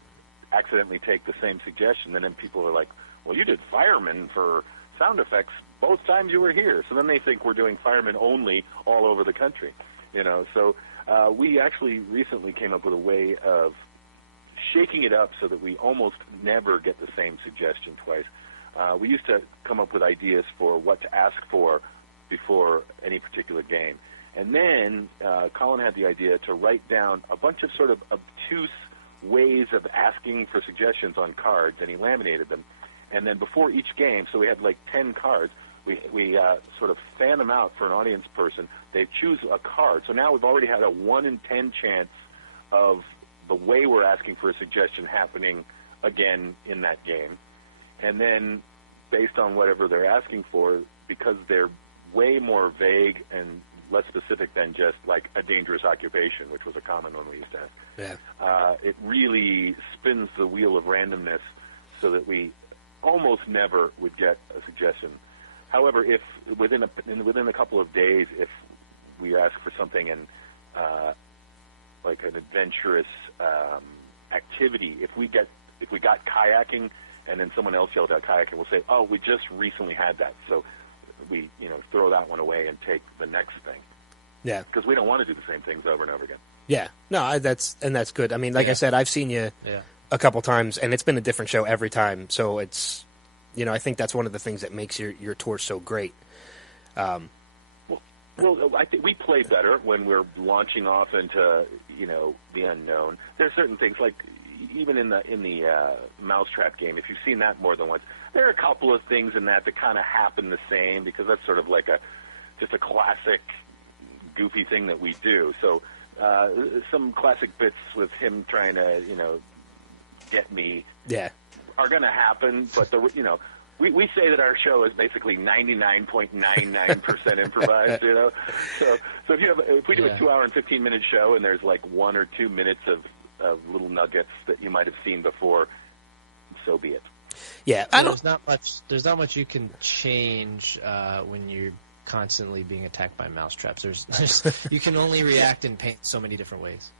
accidentally take the same suggestion, and then people are like, well, you did firemen for sound effects both times you were here. So then they think we're doing firemen only all over the country. So we actually recently came up with a way of shaking it up so that we almost never get the same suggestion twice. We used to come up with ideas for what to ask for before any particular game. And then Colin had the idea to write down a bunch of sort of obtuse ways of asking for suggestions on cards, and he laminated them. And then before each game, so we had like 10 cards, we sort of fan them out for an audience person. They choose a card. So now we've already had a 1 in 10 chance of the way we're asking for a suggestion happening again in that game. And then based on whatever they're asking for, because they're way more vague and less specific than just like a dangerous occupation, which was a common one we used to have. Yeah. It really spins the wheel of randomness so that we almost never would get a suggestion. However, if within a couple of days, if we ask for something and like an adventurous activity, if we got kayaking and then someone else yelled out kayaking, we'll say, oh, we just recently had that, so we throw that one away and take the next thing. Yeah, because we don't want to do the same things over and over again. Yeah, no, that's good. I mean, like I said, I've seen you a couple times, and it's been a different show every time. So it's I think that's one of the things that makes your tour so great. Well, I think we play better when we're launching off into the unknown. There are certain things like even in the Mousetrap game. If you've seen that more than once, there are a couple of things in that kind of happen the same because that's sort of like just a classic goofy thing that we do. So some classic bits with him trying to get me are going to happen, but we say that our show is basically 99.99% improvised, So if we do a 2-hour and 15-minute show and there's like 1 or 2 minutes of little nuggets that you might have seen before, so be it. Yeah, There's not much you can change when you're constantly being attacked by mousetraps. You can only react in pain so many different ways.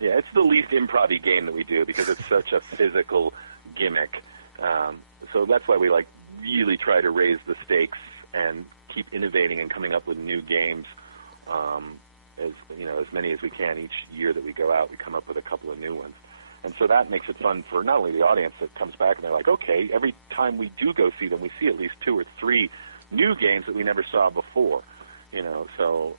Yeah, it's the least improv-y game that we do because it's such a physical gimmick. So that's why we really try to raise the stakes and keep innovating and coming up with new games. As many as we can each year that we go out, we come up with a couple of new ones. And so that makes it fun for not only the audience that comes back and they're like, okay, every time we do go see them, we see at least 2 or 3 new games that we never saw before. So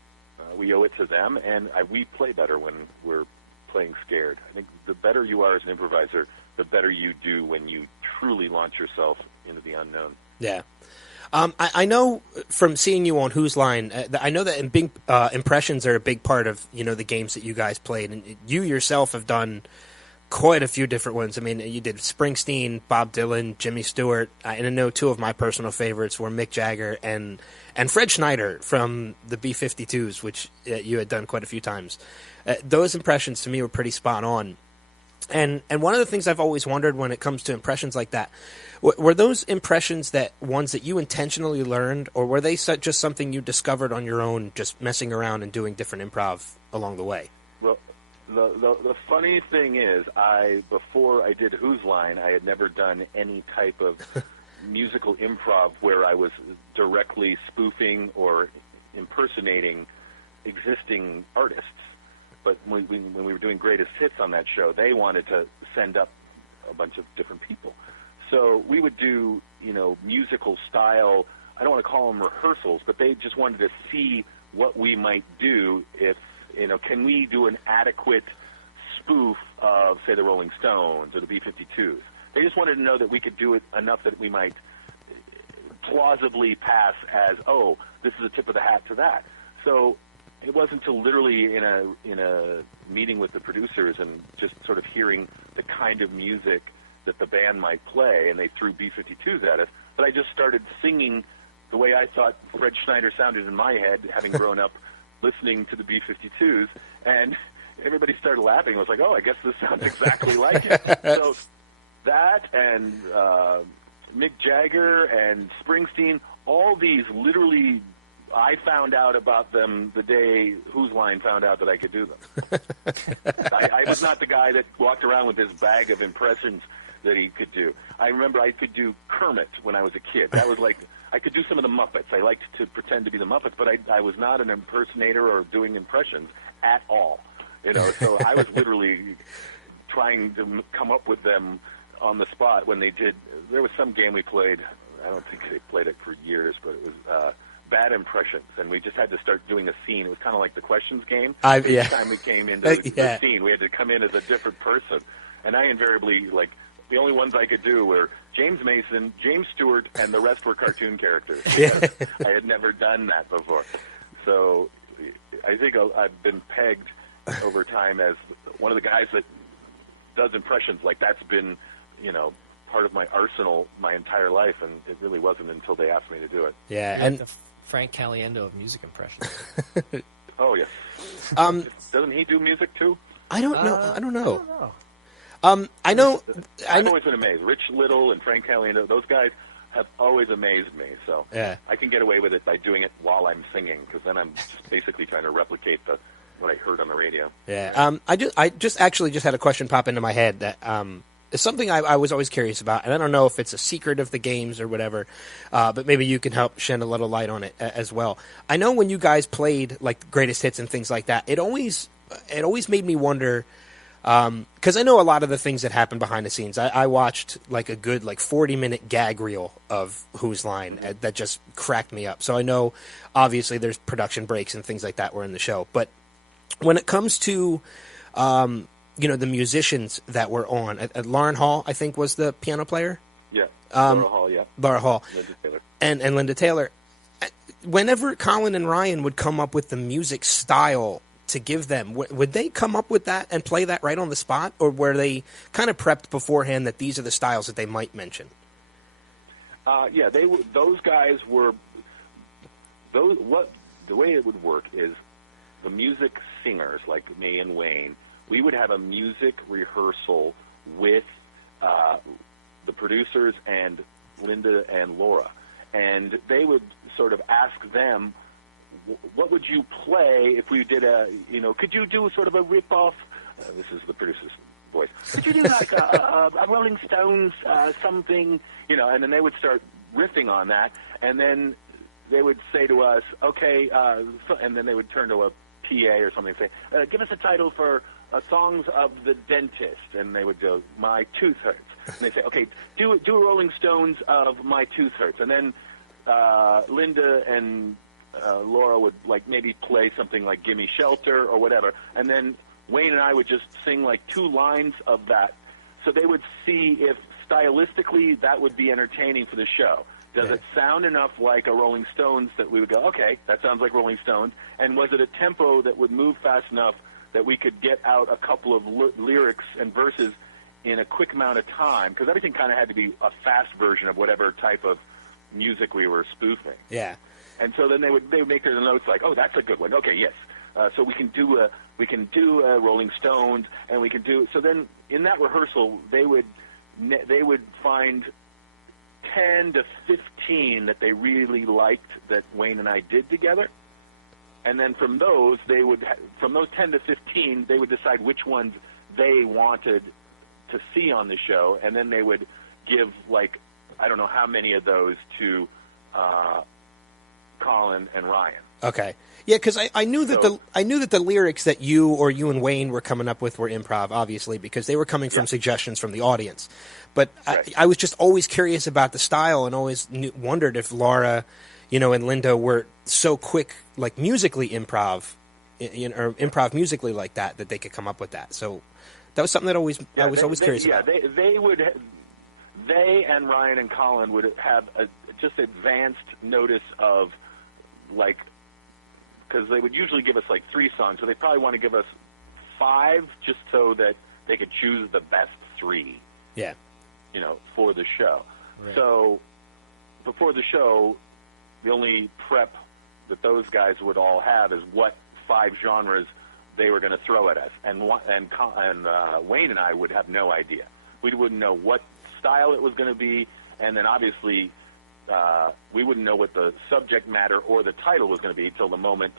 we owe it to them, and we play better when we're playing scared. I think the better you are as an improviser, the better you do when you truly launch yourself into the unknown. Yeah. I know from seeing you on Whose Line, I know that impressions are a big part of, the games that you guys played. And you yourself have done quite a few different ones. I mean, you did Springsteen, Bob Dylan, Jimmy Stewart. And I know 2 of my personal favorites were Mick Jagger and Fred Schneider from the B-52s, which you had done quite a few times. Those impressions to me were pretty spot on. And one of the things I've always wondered when it comes to impressions like that, were those impressions ones that you intentionally learned, or were they just something you discovered on your own, just messing around and doing different improv along the way? Well, the funny thing is, before I did Whose Line, I had never done any type of musical improv where I was directly spoofing or impersonating existing artists. But when we were doing Greatest Hits on that show, they wanted to send up a bunch of different people. So we would do, musical style, I don't want to call them rehearsals, but they just wanted to see what we might do if, can we do an adequate spoof of, say, the Rolling Stones or the B-52s. They just wanted to know that we could do it enough that we might plausibly pass as, oh, this is a tip of the hat to that. So it wasn't until literally in a meeting with the producers and just sort of hearing the kind of music that the band might play, and they threw B-52s at us, but I just started singing the way I thought Fred Schneider sounded in my head, having grown up listening to the B-52s, and everybody started laughing. I was like, oh, I guess this sounds exactly like it. So that and Mick Jagger and Springsteen, all these literally, I found out about them the day Whose Line found out that I could do them. I was not the guy that walked around with this bag of impressions that he could do. I remember I could do Kermit when I was a kid. That was like, I could do some of the Muppets. I liked to pretend to be the Muppets, but I was not an impersonator or doing impressions at all. So I was literally trying to come up with them on the spot when they did. There was some game we played. I don't think they played it for years, but it was Bad Impressions, and we just had to start doing a scene. It was kind of like the questions game. Each time we came into the scene, we had to come in as a different person. And I invariably, the only ones I could do were James Mason, James Stewart, and the rest were cartoon characters. I had never done that before. So I think I've been pegged over time as one of the guys that does impressions. That's been, part of my arsenal my entire life, and it really wasn't until they asked me to do it. Yeah, You're and the Frank Caliendo of music impressions. Oh, yes. Doesn't he do music, too? I don't know. I know. I've always been amazed. Rich Little and Frank Caliendo, those guys have always amazed me. So I can get away with it by doing it while I'm singing, because then I'm just basically trying to replicate what I heard on the radio. Yeah. I just had a question pop into my head that is something I was always curious about, and I don't know if it's a secret of the games or whatever, but maybe you can help shed a little light on it as well. I know when you guys played Greatest Hits and things like that, it always made me wonder. Because I know a lot of the things that happen behind the scenes. I watched like a good 40-minute gag reel of Whose Line that just cracked me up. So I know obviously there's production breaks and things like that were in the show. But when it comes to the musicians that were on, Lauren Hall, I think, was the piano player. Yeah, Laura Hall, yeah. Laura Hall. Linda Taylor. And Linda Taylor. Whenever Colin and Ryan would come up with the music style to give them, would they come up with that and play that right on the spot, or were they kind of prepped beforehand that these are the styles that they might mention? Yeah, those guys were. The way it would work is the music singers like me and Wayne. We would have a music rehearsal with the producers and Linda and Laura, and they would sort of ask them, what would you play if we did could you do sort of a rip-off, this is the producer's voice, could you do like a Rolling Stones something, and then they would start riffing on that, and then they would say to us, okay, and then they would turn to a PA or something and say, give us a title for Songs of the Dentist, and they would go, My Tooth Hurts. And they say, okay, do a Rolling Stones of My Tooth Hurts. And then Linda and Laura would maybe play something like Gimme Shelter or whatever. And then Wayne and I would just sing 2 lines of that. So they would see if stylistically that would be entertaining for the show. Does it sound enough like a Rolling Stones that we would go, okay, that sounds like Rolling Stones? And was it a tempo that would move fast enough that we could get out a couple of lyrics and verses in a quick amount of time? Because everything kind of had to be a fast version of whatever type of music we were spoofing. Yeah. And so then they would make their notes like, oh, that's a good one. Okay, yes. So we can do Rolling Stones, and we can do. So then in that rehearsal, they would find 10 to 15 that they really liked that Wayne and I did together, and then from those 10 to 15, they would decide which ones they wanted to see on the show, and then they would give I don't know how many of those to Colin and Ryan. Okay, yeah, because I knew that the lyrics that you and Wayne were coming up with were improv, obviously, because they were coming from suggestions from the audience. But right. I was just always curious about the style and always wondered if Laura, and Linda were so quick, musically improv, or improv musically like that they could come up with that. So that was something that I was always curious about. Yeah, they and Ryan and Colin would have just advanced notice of because they would usually give us 3 songs, so they probably want to give us 5 just so that they could choose the best 3. Yeah. For the show. Right. So before the show, the only prep that those guys would all have is what 5 genres they were going to throw at us, and Wayne and I would have no idea. We wouldn't know what style it was going to be, and then obviously we wouldn't know what the subject matter or the title was going to be till the moment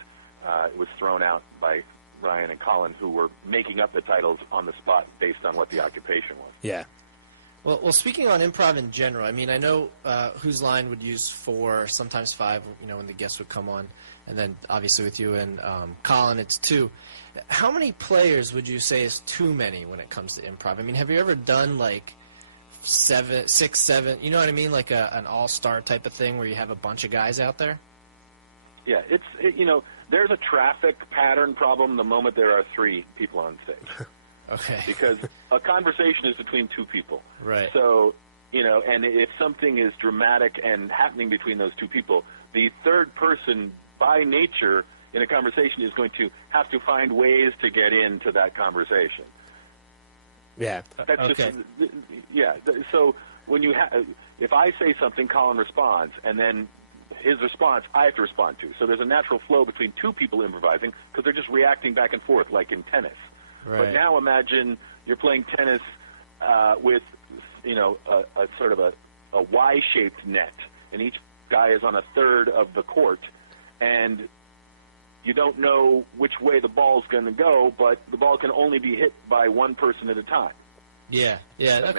it was thrown out by Ryan and Colin, who were making up the titles on the spot based on what the occupation was. Yeah. Well, speaking on improv in general, I mean, I know Whose Line would use 4, sometimes 5, when the guests would come on, and then obviously with you and Colin, it's 2. How many players would you say is too many when it comes to improv? I mean, have you ever done 6, 7, you know what I mean, an all-star type of thing where you have a bunch of guys out there? Yeah, there's a traffic pattern problem the moment there are 3 people on stage. Okay. Because a conversation is between 2 people. Right. So, and if something is dramatic and happening between those 2 people, the third person, by nature, in a conversation is going to have to find ways to get into that conversation. Yeah. That's okay. So when if I say something, Colin responds, and then his response I have to respond to. So there's a natural flow between 2 people improvising because they're just reacting back and forth like in tennis. Right. But now imagine you're playing tennis with, a sort of a Y-shaped net, and each guy is on a third of the court, and you don't know which way the ball's going to go, but the ball can only be hit by one person at a time. Yeah. That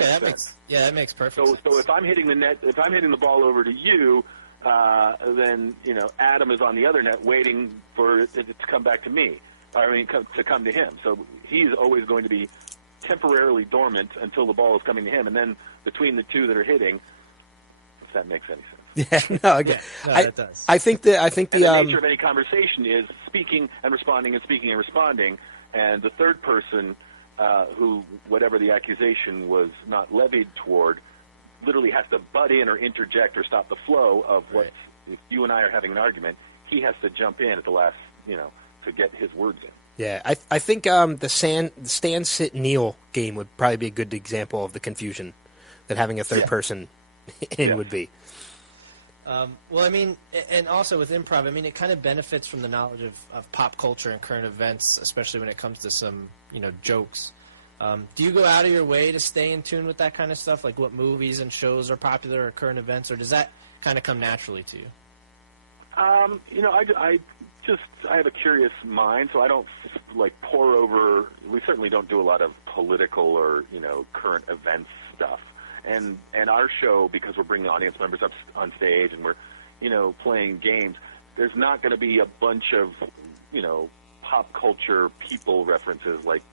makes perfect sense. So if I'm hitting the net, if I'm hitting the ball over to you, then Adam is on the other net waiting for it to come back to me. To come to him. So he's always going to be temporarily dormant until the ball is coming to him, and then between the two that are hitting, if that makes any sense. Yeah, no, again, that does. I think the And the nature of any conversation is speaking and responding and speaking and responding, and the third person, who whatever the accusation was not levied toward, literally has to butt in or interject or stop the flow of what. Right. If you and I are having an argument, he has to jump in at the last, to get his words in. Yeah, I think the stand, sit, kneel game would probably be a good example of the confusion that having a third person in would be. Well, I mean, and also with improv, I mean, it kind of benefits from the knowledge of pop culture and current events, especially when it comes to some, jokes. Do you go out of your way to stay in tune with that kind of stuff, like what movies and shows are popular or current events, or does that kind of come naturally to you? I have a curious mind, so I don't pour over. We certainly don't do a lot of political or current events stuff. And our show, because we're bringing audience members up on stage and we're playing games, there's not going to be a bunch of pop culture people references like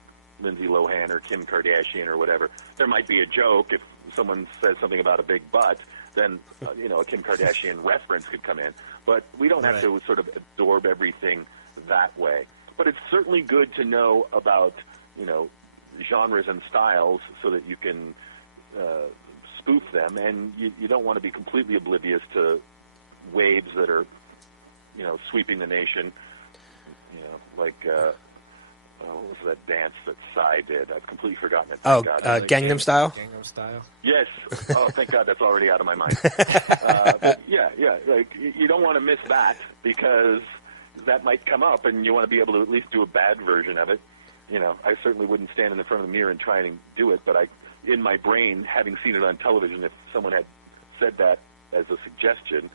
Lindsay Lohan or Kim Kardashian or whatever. There might be a joke if someone says something about a big butt, then a Kim Kardashian reference could come in. But we don't have to sort of absorb everything that way. But it's certainly good to know about genres and styles so that you can spoof them, and you don't want to be completely oblivious to waves that are sweeping the nation. What was that dance that Psy did? I've completely forgotten it. Gangnam Style? Gangnam Style? Yes. Oh, thank God that's already out of my mind. But yeah. You don't want to miss that because that might come up, and you want to be able to at least do a bad version of it. I certainly wouldn't stand in the front of the mirror and try and do it, but in my brain, having seen it on television, if someone had said that as a suggestion,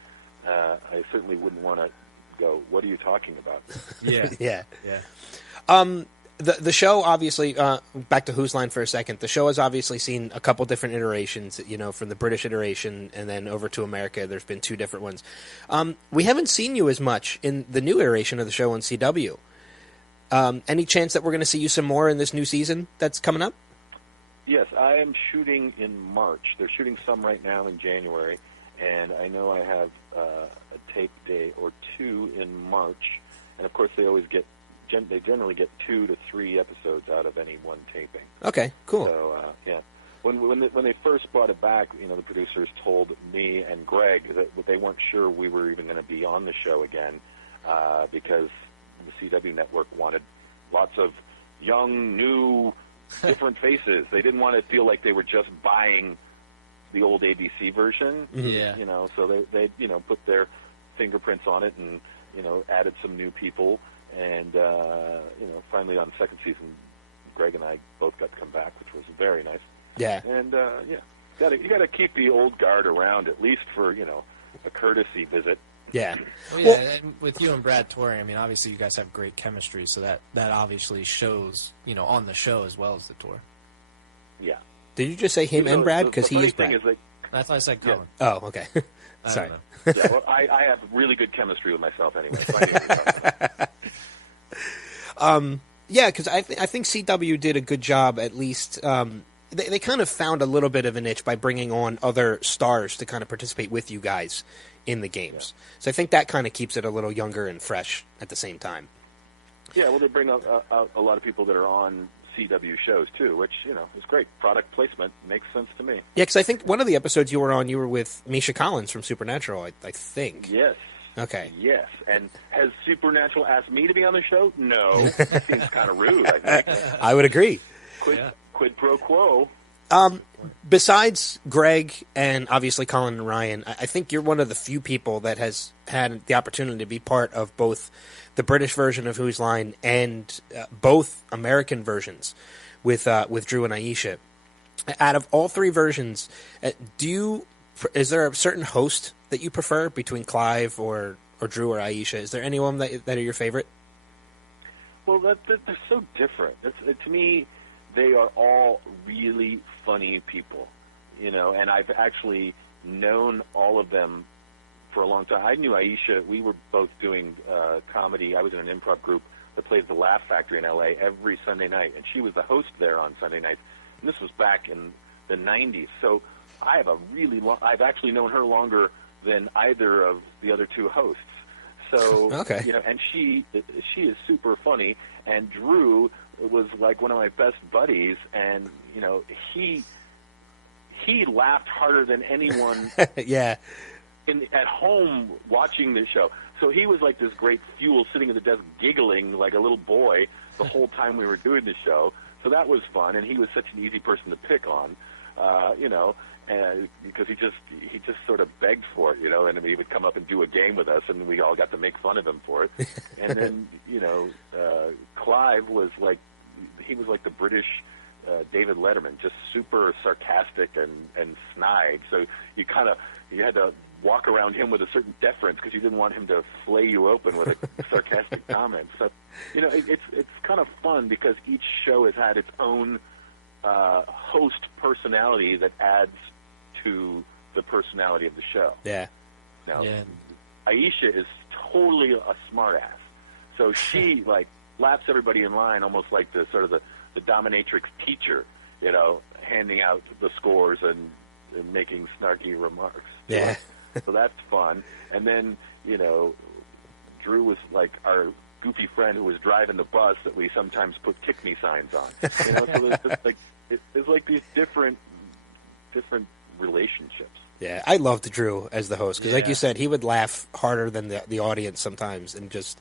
I certainly wouldn't want to go, what are you talking about? Yeah. The show, obviously, back to Whose Line for a second, the show has obviously seen a couple different iterations, from the British iteration and then over to America. There's been two different ones. We haven't seen you as much in the new iteration of the show on CW. Any chance that we're going to see you some more in this new season that's coming up? Yes, I am shooting in March. They're shooting some right now in January, and I know I have a tape day or two in March. And of course, they generally get 2 to 3 episodes out of any one taping. Okay, cool. So when they first brought it back, the producers told me and Greg that they weren't sure we were even going to be on the show again because the CW network wanted lots of young, new, different faces. They didn't want to feel like they were just buying the old ABC version. Yeah. So they put their fingerprints on it and added some new people. And finally on the second season, Greg and I both got to come back, which was very nice. Yeah. And you got to keep the old guard around at least for a courtesy visit. Yeah. Well, yeah, and with you and Brad touring, I mean, obviously you guys have great chemistry, so that obviously shows, on the show as well as the tour. Yeah. Did you just say him and Brad? Because he is Brad. I thought I said Colin. Oh, okay. Sorry. Yeah, well, I have really good chemistry with myself anyway. So I know what you're talking about. Yeah, because I think CW did a good job, at least. They kind of found a little bit of a niche by bringing on other stars to kind of participate with you guys in the games. Yeah. So I think that kind of keeps it a little younger and fresh at the same time. Yeah, well, they bring out a lot of people that are on CW shows, too, which, is great. Product placement makes sense to me. Yeah, because I think one of the episodes you were on, you were with Misha Collins from Supernatural, I think. Yes. Okay. Yes. And has Supernatural asked me to be on the show? No. That seems kind of rude, I think. I would agree. Quid pro quo. Besides Greg and obviously Colin and Ryan, I think you're one of the few people that has had the opportunity to be part of both the British version of Whose Line and both American versions with Drew and Aisha. Out of all three versions, is there a certain host that you prefer between Clive or Drew or Aisha? Is there anyone that are your favorite? Well, they're so different. To me, they are all really funny people, and I've actually known all of them for a long time. I knew Aisha. We were both doing comedy. I was in an improv group that plays the Laugh Factory in L.A. every Sunday night, and she was the host there on Sunday nights. And this was back in the 90s. So I have I've actually known her longer than either of the other two hosts. So, okay. And she is super funny, and Drew was like one of my best buddies, and, he laughed harder than anyone yeah. at home watching the show. So he was like this great fuel sitting at the desk giggling like a little boy the whole time we were doing the show. So that was fun, and he was such an easy person to pick on, because he just sort of begged for it, and he would come up and do a game with us, and we all got to make fun of him for it. And then, Clive was like the British David Letterman, just super sarcastic and snide. So you had to walk around him with a certain deference because you didn't want him to flay you open with a sarcastic comment. So, it's kind of fun because each show has had its own host personality that adds to the personality of the show. Yeah. Now, Aisha is totally a smartass. So she laps everybody in line almost like the sort of the dominatrix teacher, handing out the scores and making snarky remarks. Yeah. So that's fun. And then, Drew was like our goofy friend who was driving the bus that we sometimes put kick me signs on. So there's like these different relationships. Yeah, I loved Drew as the host because, like you said, he would laugh harder than the audience sometimes, and just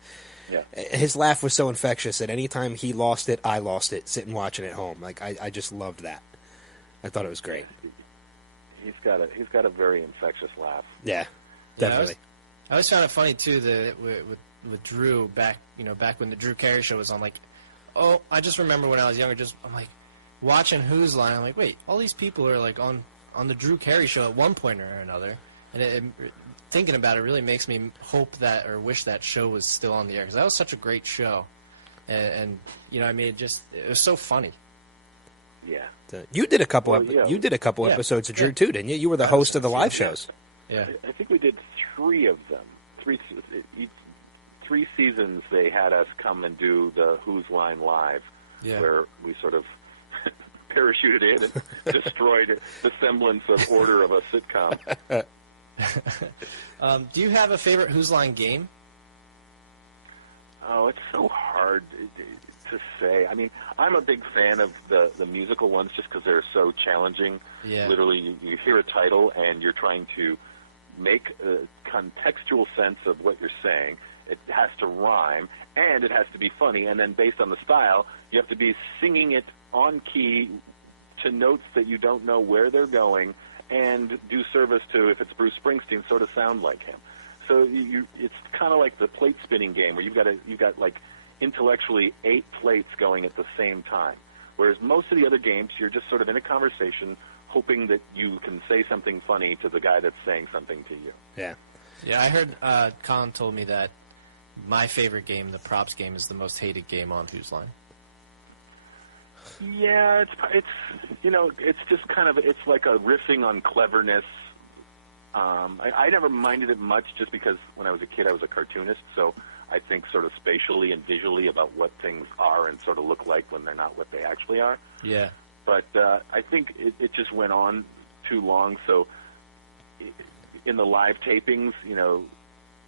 his laugh was so infectious that anytime he lost it, I lost it sitting watching at home. Like I just loved that. I thought it was great. He's got a very infectious laugh. Yeah, definitely. I always found it funny too that with Drew back when the Drew Carey show was on. Like, I just remember when I was younger. I'm like watching Who's Line. I'm like, wait, all these people are like on the Drew Carey show at one point or another. And thinking about it really makes me hope that or wish that show was still on the air because that was such a great show. And it was so funny. Yeah. You did a couple episodes of Drew too, didn't you? You were the host of the live shows. Yeah. I think we did 3 of them. 3 seasons they had us come and do the Who's Line Live, where we sort of parachuted in and destroyed the semblance of order of a sitcom. Do you have a favorite Who's Line game? Oh, it's so hard to say. I mean, I'm a big fan of the musical ones just because they're so challenging. Yeah. Literally, you hear a title and you're trying to make a contextual sense of what you're saying. It has to rhyme, and it has to be funny. And then based on the style, you have to be singing it on key to notes that you don't know where they're going, and do service to, if it's Bruce Springsteen, sort of sound like him. So it's kind of like the plate spinning game where you've got like intellectually 8 plates going at the same time. Whereas most of the other games, you're just sort of in a conversation hoping that you can say something funny to the guy that's saying something to you. Yeah. Yeah, I heard Colin told me that my favorite game, the props game, is the most hated game on Who's Line. Yeah, it's just kind of, it's like a riffing on cleverness. I never minded it much just because when I was a kid I was a cartoonist, so I think sort of spatially and visually about what things are and sort of look like when they're not what they actually are. Yeah. But I think it just went on too long, so in the live tapings,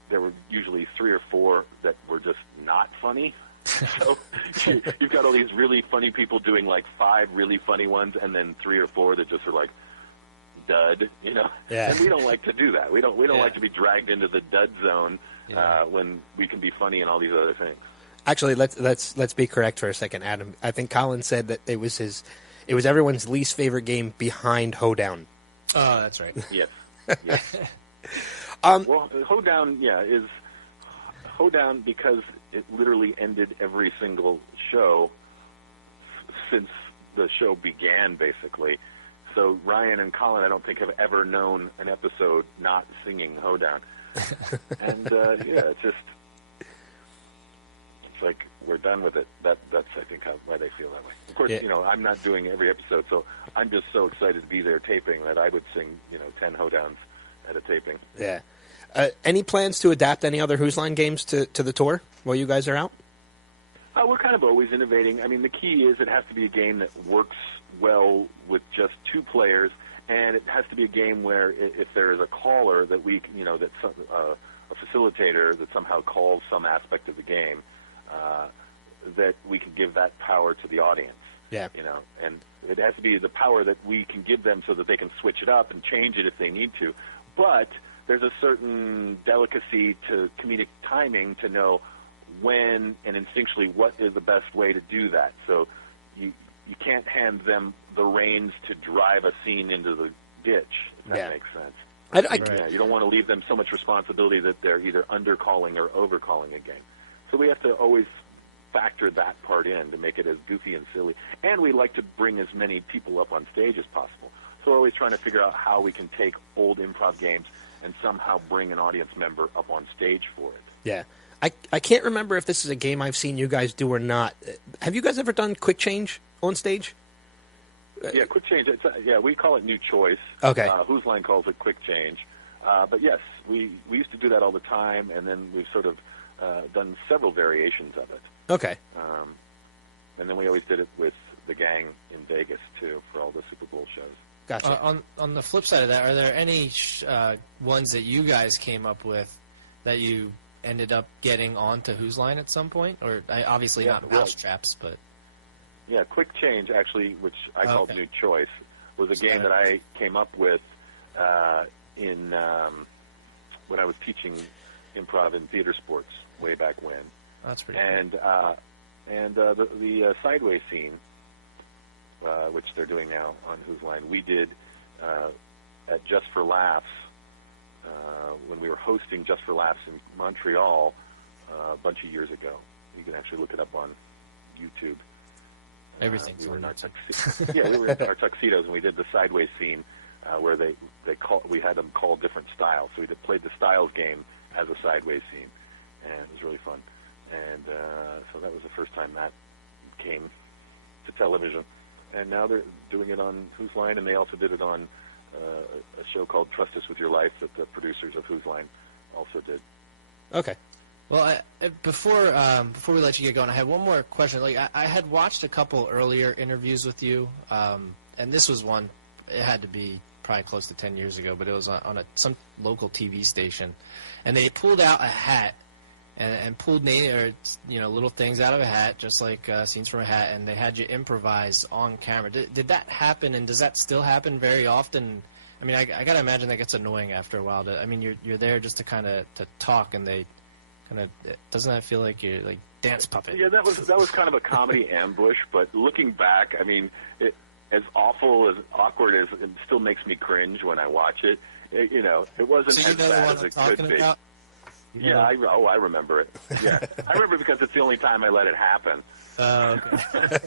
there were usually 3 or 4 that were just not funny. So you've got all these really funny people doing like 5 really funny ones, and then 3 or 4 that just are like dud, Yeah. And we don't like to do that. We don't like to be dragged into the dud zone when we can be funny and all these other things. Actually, let's be correct for a second, Adam. I think Colin said that it was everyone's least favorite game behind Hoedown. Oh, that's right. Yes. Well, Hoedown, is Hoedown because it literally ended every single show since the show began, basically. So Ryan and Colin, I don't think, have ever known an episode not singing Hoedown. And, it's like we're done with it. That's, I think, why they feel that way. Of course, I'm not doing every episode, so I'm just so excited to be there taping that I would sing, 10 Hoedowns at a taping. Yeah. Any plans to adapt any other Who's Line games to the tour while you guys are out? We're kind of always innovating. I mean, the key is it has to be a game that works well with just two players, and it has to be a game where if there is a caller that we, that a facilitator that somehow calls some aspect of the game, that we can give that power to the audience. Yeah. And it has to be the power that we can give them so that they can switch it up and change it if they need to. But there's a certain delicacy to comedic timing to know when and instinctually what is the best way to do that. So you can't hand them the reins to drive a scene into the ditch, if that makes sense. You don't want to leave them so much responsibility that they're either undercalling or overcalling a game. So we have to always factor that part in to make it as goofy and silly. And we like to bring as many people up on stage as possible. So we're always trying to figure out how we can take old improv games and somehow bring an audience member up on stage for it. Yeah. I can't remember if this is a game I've seen you guys do or not. Have you guys ever done quick change on stage? Yeah, quick change. We call it new choice. Okay. Whose Line calls it quick change. But yes, we used to do that all the time, and then we've sort of done several variations of it. Okay. And then we always did it with the gang in Vegas, too, for all the Super Bowl shows. Gotcha. On the flip side of that, are there any ones that you guys came up with that you ended up getting onto Whose Line at some point? Or obviously not Mousetraps, but... Yeah, Quick Change, actually, which I called New Choice, was a game that I came up with when I was teaching improv in theater sports way back when. That's pretty cool. And the Sideways scene, which they're doing now on Whose Line, we did at Just for Laughs when we were hosting Just for Laughs in Montreal a bunch of years ago. You can actually look it up on YouTube. Everything's we were in our we were in our tuxedos, and we did the Sideways scene where we had them call different styles. So we played the styles game as a Sideways scene, and it was really fun. And so that was the first time that came to television. And now they're doing it on Whose Line, and they also did it on a show called Trust Us With Your Life that the producers of Whose Line also did. Okay. Well, before we let you get going, I had one more question. Like I had watched a couple earlier interviews with you, and this was one. It had to be probably close to 10 years ago, but it was on some local TV station, and they pulled out a hat and pulled little things out of a hat, just like scenes from a hat, and they had you improvise on camera. Did that happen, and does that still happen very often? I mean, I gotta imagine that gets annoying after a while. You're there just to kind of to talk, and they kind of doesn't that feel like you're like dance puppet? Yeah, that was kind of a comedy ambush. But looking back, I mean, as awful as awkward as it still makes me cringe when I watch it. It wasn't as bad as it could be. About? Yeah, I remember it. Yeah, I remember because it's the only time I let it happen. Oh, okay.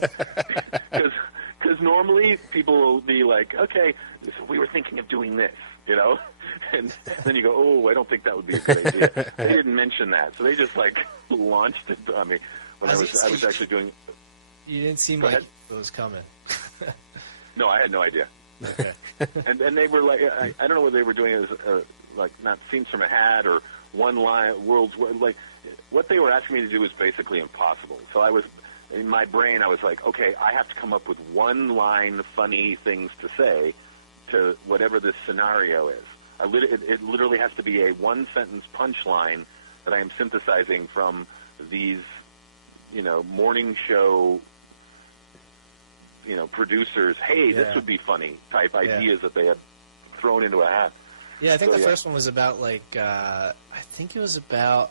Because normally people will be like, okay, so we were thinking of doing this, and then you go, oh, I don't think that would be a good idea. They didn't mention that, so they just launched it on me when I was actually doing. You didn't seem like it was coming. No, I had no idea. Okay. and they were like, I don't know what they were doing. It was not scenes from a hat or one line worlds. Like what they were asking me to do was basically impossible. So I was in my brain. I was like, okay, I have to come up with one line funny things to say to whatever this scenario is. It literally has to be a one sentence punchline that I am synthesizing from these, morning show. Producers, hey, this would be funny type ideas that they had thrown into a hat. Yeah, I think the first one was about I think it was about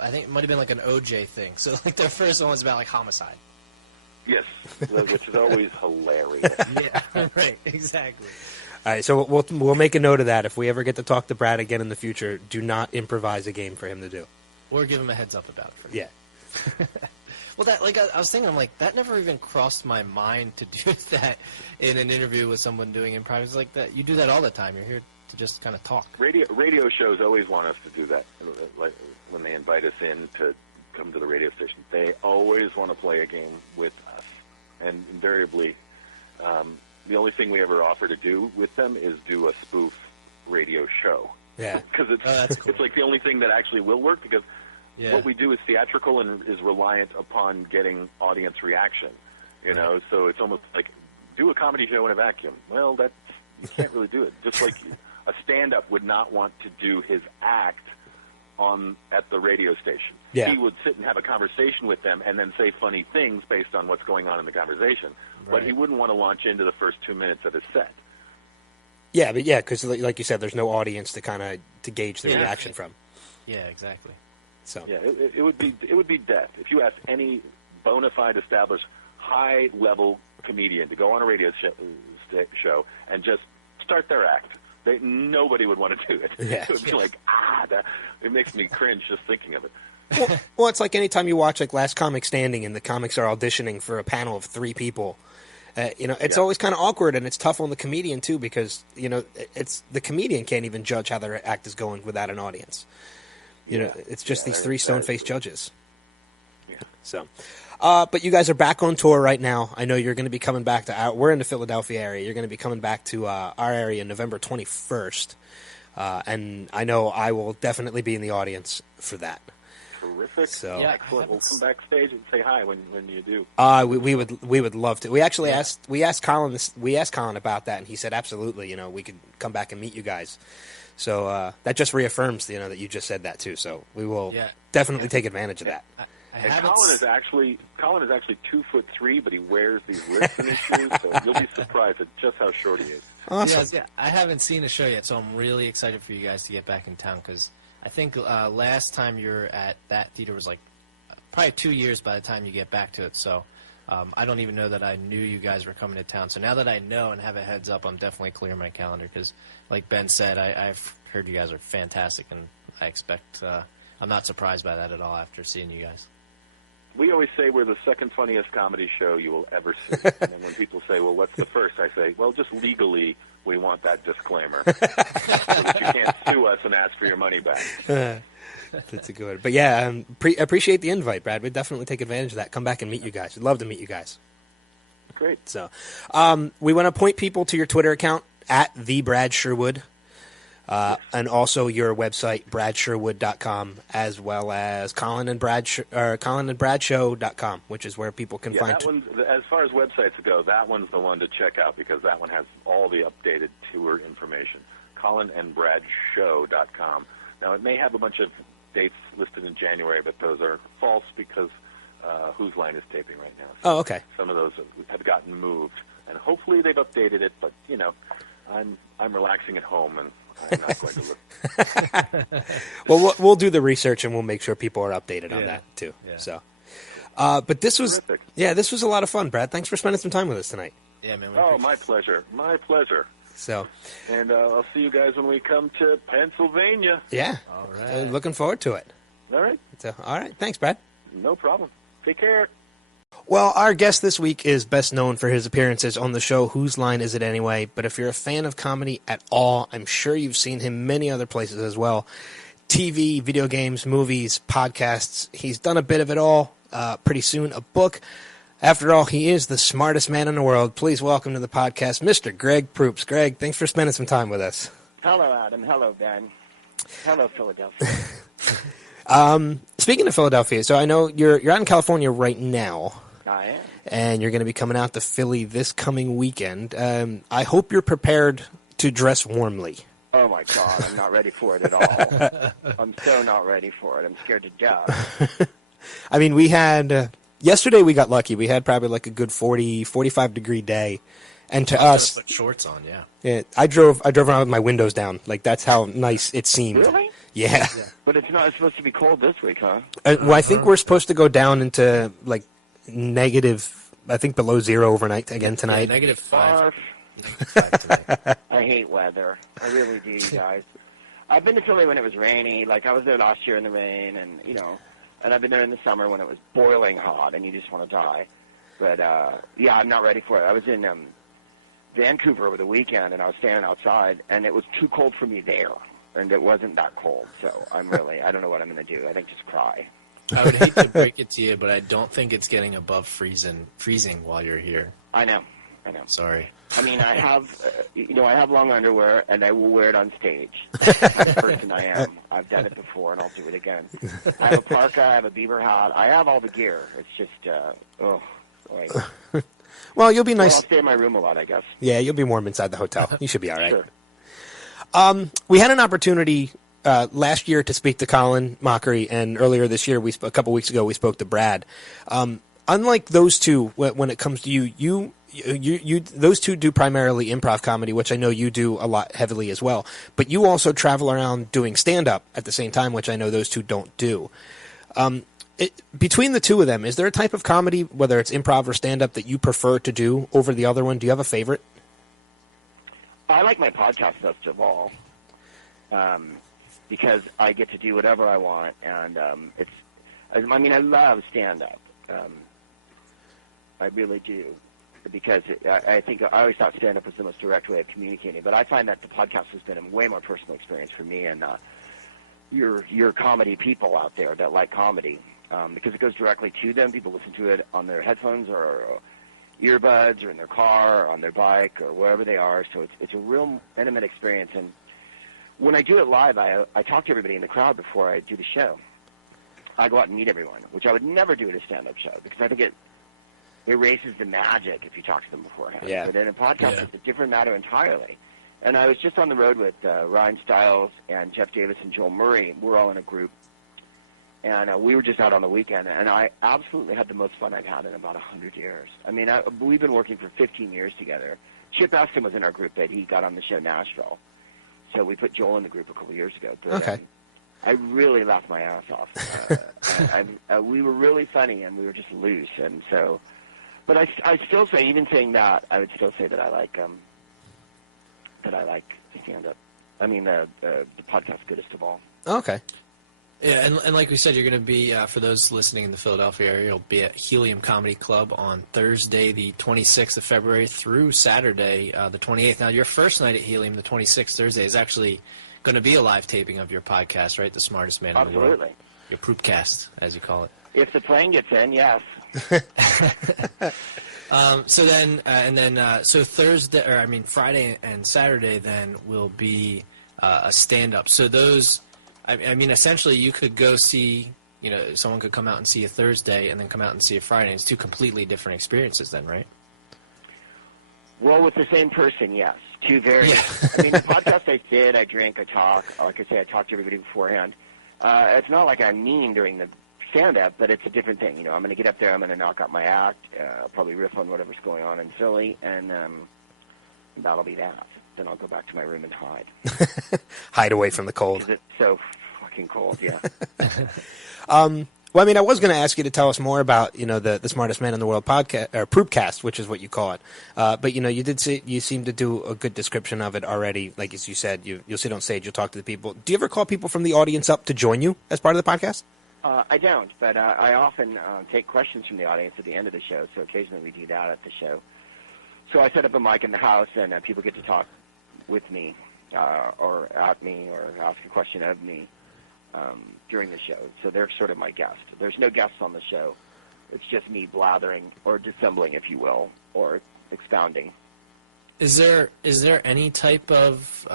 I think it might have been like an OJ thing. So their first one was about homicide. Yes, which is always hilarious. Yeah, right, exactly. All right, so we'll make a note of that. If we ever get to talk to Brad again in the future, do not improvise a game for him to do. Or give him a heads up about it. Yeah. Well, I was thinking, I'm like, that never even crossed my mind to do that in an interview with someone doing improv. It's like that. You do that all the time. You're here to just kind of talk. Radio shows always want us to do that. Like when they invite us in to come to the radio station, they always want to play a game with us. And invariably, the only thing we ever offer to do with them is do a spoof radio show. Yeah. Because that's cool. It's like the only thing that actually will work because Yeah. What we do is theatrical and is reliant upon getting audience reaction. You know, so it's almost like do a comedy show in a vacuum. Well, you can't really do it. Just like a stand-up would not want to do his act at the radio station. Yeah. He would sit and have a conversation with them and then say funny things based on what's going on in the conversation. Right. But he wouldn't want to launch into the first 2 minutes of his set. Yeah, but because like you said, there's no audience to gauge the Yeah. reaction from. Yeah, exactly. So Yeah, it would be death. If you asked any bona fide, established, high-level comedian to go on a radio show and just start their act, nobody would want to do it. Yeah. It would be like, it makes me cringe just thinking of it. Well, it's like anytime you watch like Last Comic Standing and the comics are auditioning for a panel of 3 people. It's always kind of awkward, and it's tough on the comedian too because it's the comedian can't even judge how their act is going without an audience. It's just these 3 stone-faced judges. Yeah. So, but you guys are back on tour right now. I know you're going to be coming back to we're in the Philadelphia area. You're going to be coming back to our area November 21st, and I know I will definitely be in the audience for that. Terrific. So Yeah, excellent. We'll come backstage and say hi when you do. we would love to. We actually asked Colin about that, and he said absolutely. We could come back and meet you guys. So that just reaffirms that you just said that too. So we will definitely take advantage of that. Colin is actually 2'3", but he wears these lips in his shoes, so you'll be surprised at just how short he is. Awesome. Yeah, I haven't seen a show yet, so I'm really excited for you guys to get back in town because I think last time you were at that theater was like probably 2 years by the time you get back to it. So I don't even know that I knew you guys were coming to town. So now that I know and have a heads up, I'm definitely clearing my calendar because, like Ben said, I've heard you guys are fantastic, and I expect I'm not surprised by that at all after seeing you guys. We always say we're the second funniest comedy show you will ever see. And then when people say, well, what's the first? I say, well, just legally, we want that disclaimer. So that you can't sue us and ask for your money back. That's a good one. But yeah, appreciate the invite, Brad. We'd definitely take advantage of that. Come back and meet you guys. We'd love to meet you guys. Great. So we want to point people to your Twitter account, @TheBradSherwood. And also your website, bradsherwood.com, as well as colinandbradshow.com, which is where people can find. That one's, as far as websites go, that one's the one to check out because that one has all the updated tour information. colinandbradshow.com. Now, it may have a bunch of dates listed in January, but those are false because Whose Line is taping right now. So oh, okay. Some of those have gotten moved, and hopefully they've updated it, but, I'm relaxing at home, and I'm not going to look. Well, we'll do the research, and we'll make sure people are updated on that, too. Yeah. So, but this was, Terrific. this was a lot of fun, Brad. Thanks for spending some time with us tonight. Yeah, man. Oh, my pleasure. My pleasure. So, And I'll see you guys when we come to Pennsylvania. yeah. All right. Looking forward to it. All right? So, all right. Thanks, Brad. No problem. Take care. Well, our guest this week is best known for his appearances on the show Whose Line Is It Anyway? But if you're a fan of comedy at all, I'm sure you've seen him many other places as well. TV, video games, movies, podcasts. He's done a bit of it all. Pretty soon, a book. After all, he is the smartest man in the world. Please welcome to the podcast, Mr. Greg Proops. Greg, thanks for spending some time with us. Hello, Adam. Hello, Ben. Hello, Philadelphia. Speaking of Philadelphia, so I know you're out in California right now. I am. And you're going to be coming out to Philly this coming weekend. I hope you're prepared to dress warmly. Oh, my God. I'm not ready for it at all. I'm so not ready for it. I'm scared to death. I mean, we had... yesterday we got lucky. We had probably like a good 40, 45-degree day. And to us... Put shorts on, yeah. Yeah, I drove around with my windows down. Like, that's how nice it seemed. Really? Yeah. But it's supposed to be cold this week, huh? Well, I think we're supposed to go down into, like, negative... I think below 0 overnight again tonight. Yeah, -5. Barf. I hate weather. I really do, you guys. I've been to Philly when it was rainy. Like, I was there last year in the rain, and, and I've been there in the summer when it was boiling hot, and you just want to die. But, yeah, I'm not ready for it. I was in Vancouver over the weekend, and I was standing outside, and it was too cold for me there. And it wasn't that cold, so I don't know what I'm going to do. I think just cry. I would hate to break it to you, but I don't think it's getting above freezing while you're here. I know. I know. Sorry. I mean, I have long underwear, and I will wear it on stage. That's the kind of person I am. I've done it before, and I'll do it again. I have a parka, I have a beaver hat. I have all the gear. It's just, boy. Well, you'll be nice. Well, I'll stay in my room a lot, I guess. Yeah, you'll be warm inside the hotel. You should be all right. Sure. We had an opportunity last year to speak to Colin Mockery, and earlier this year, a couple weeks ago, we spoke to Brad. Unlike those two, when it comes to you, those two do primarily improv comedy, which I know you do a lot heavily as well. But you also travel around doing stand-up at the same time, which I know those two don't do. Between the two of them, is there a type of comedy, whether it's improv or stand-up, that you prefer to do over the other one? Do you have a favorite? I like my podcast best of all, because I get to do whatever I want, and I love stand-up. I really do, because I think I always thought stand-up was the most direct way of communicating, but I find that the podcast has been a way more personal experience for me and your comedy people out there that like comedy, because it goes directly to them. People listen to it on their headphones or earbuds or in their car or on their bike or wherever they are, so it's a real intimate experience. And when I do it live, I talk to everybody in the crowd before I do the show. I go out and meet everyone, which I would never do at a stand-up show, because I think it erases the magic if you talk to them beforehand. Yeah. But in a podcast, it's a different matter entirely. And I was just on the road with Ryan Stiles and Jeff Davis and Joel Murray. We're all in a group. And we were just out on the weekend, and I absolutely had the most fun I've had in about 100 years. I mean, we've been working for 15 years together. Chip Aston was in our group that he got on the show Nashville. So we put Joel in the group a couple of years ago. But, okay. I really laughed my ass off. We were really funny, and we were just loose. And so, but I still say, even saying that, I would still say that I like stand-up. I mean, the podcast goodest of all. Okay. Yeah, and like we said, you're going to be, for those listening in the Philadelphia area, you'll be at Helium Comedy Club on Thursday, the 26th of February, through Saturday, the 28th. Now, your first night at Helium, the 26th, Thursday, is actually going to be a live taping of your podcast, right? The Smartest Man in the World. Absolutely. Your Proopcast, as you call it. If the plane gets in, yes. So Friday and Saturday then will be a stand-up. So those, I mean, essentially you could go see, someone could come out and see a Thursday and then come out and see a Friday. It's two completely different experiences then, right? Well, with the same person, yes. Two very. Yeah. I mean, the podcast I did, I drink, I talk. Like I say, I talk to everybody beforehand. It's not like I'm mean during the stand-up, but it's a different thing. I'm going to get up there, I'm going to knock out my act, probably riff on whatever's going on in Philly, and that'll be that. Then I'll go back to my room and hide. Hide away from the cold. Because it's so fucking cold, yeah. Well, I mean, I was going to ask you to tell us more about, the Smartest Man in the World podcast, or Proopcast, which is what you call it. But, you seem to do a good description of it already. Like as you said, you'll sit on stage, you'll talk to the people. Do you ever call people from the audience up to join you as part of the podcast? I don't, but I often take questions from the audience at the end of the show, so occasionally we do that at the show. So I set up a mic in the house, and people get to talk with me or at me or ask a question of me during the show. So they're sort of my guest. There's no guests on the show. It's just me blathering or dissembling, if you will, or expounding. Is there any type of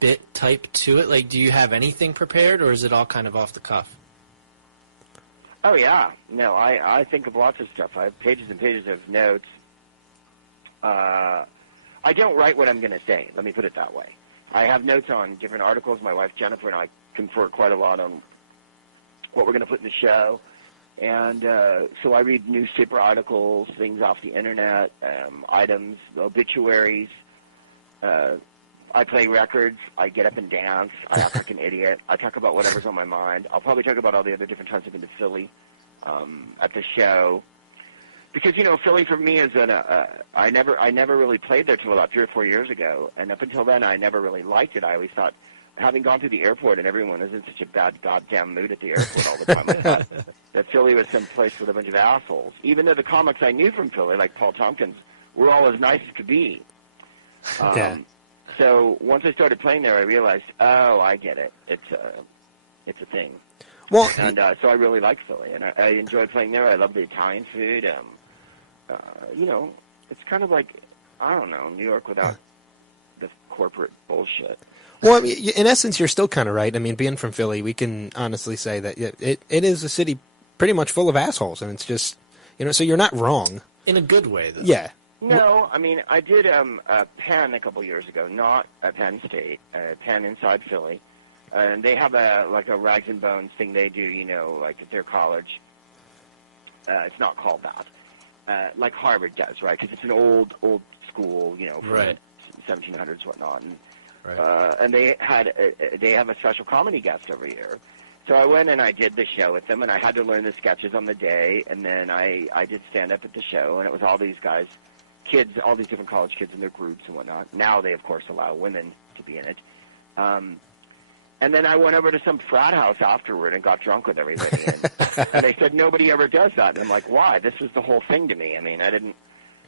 bit type to it? Like, do you have anything prepared, or is it all kind of off the cuff? Oh, yeah. No, I think of lots of stuff. I have pages and pages of notes. I don't write what I'm going to say. Let me put it that way. I have notes on different articles. My wife, Jennifer, and I confer quite a lot on what we're going to put in the show. And so I read newspaper articles, things off the Internet, items, obituaries. I play records. I get up and dance. I act like an idiot. I talk about whatever's on my mind. I'll probably talk about all the other different times I've been to Philly at the show. Because, Philly for me is I never really played there till about 3 or 4 years ago. And up until then, I never really liked it. I always thought, having gone through the airport and everyone was in such a bad goddamn mood at the airport all the time, I thought that Philly was some place with a bunch of assholes. Even though the comics I knew from Philly, like Paul Tompkins, were all as nice as could be. Yeah. So once I started playing there, I realized, oh, I get it. It's a thing. Well, and so I really like Philly, and I enjoy playing there. I love the Italian food. it's kind of like, I don't know, New York without the corporate bullshit. Well, I mean, in essence, you're still kind of right. I mean, being from Philly, we can honestly say that it is a city pretty much full of assholes, and it's just, so you're not wrong. In a good way, though. Yeah. No, I mean, I did Penn a couple years ago, not at Penn State, Penn inside Philly. And they have a Rags and Bones thing they do, like at their college. It's not called that. Like Harvard does, right? Because it's an old school, from right. 1700s, whatnot. And, right. And they have a special comedy guest every year. So I went and I did the show with them, and I had to learn the sketches on the day, and then I did stand-up at the show, and it was all these guys, kids, all these different college kids in their groups and whatnot. Now they, of course, allow women to be in it. And then I went over to some frat house afterward and got drunk with everybody. And they said, nobody ever does that. And I'm like, why? This was the whole thing to me. I mean,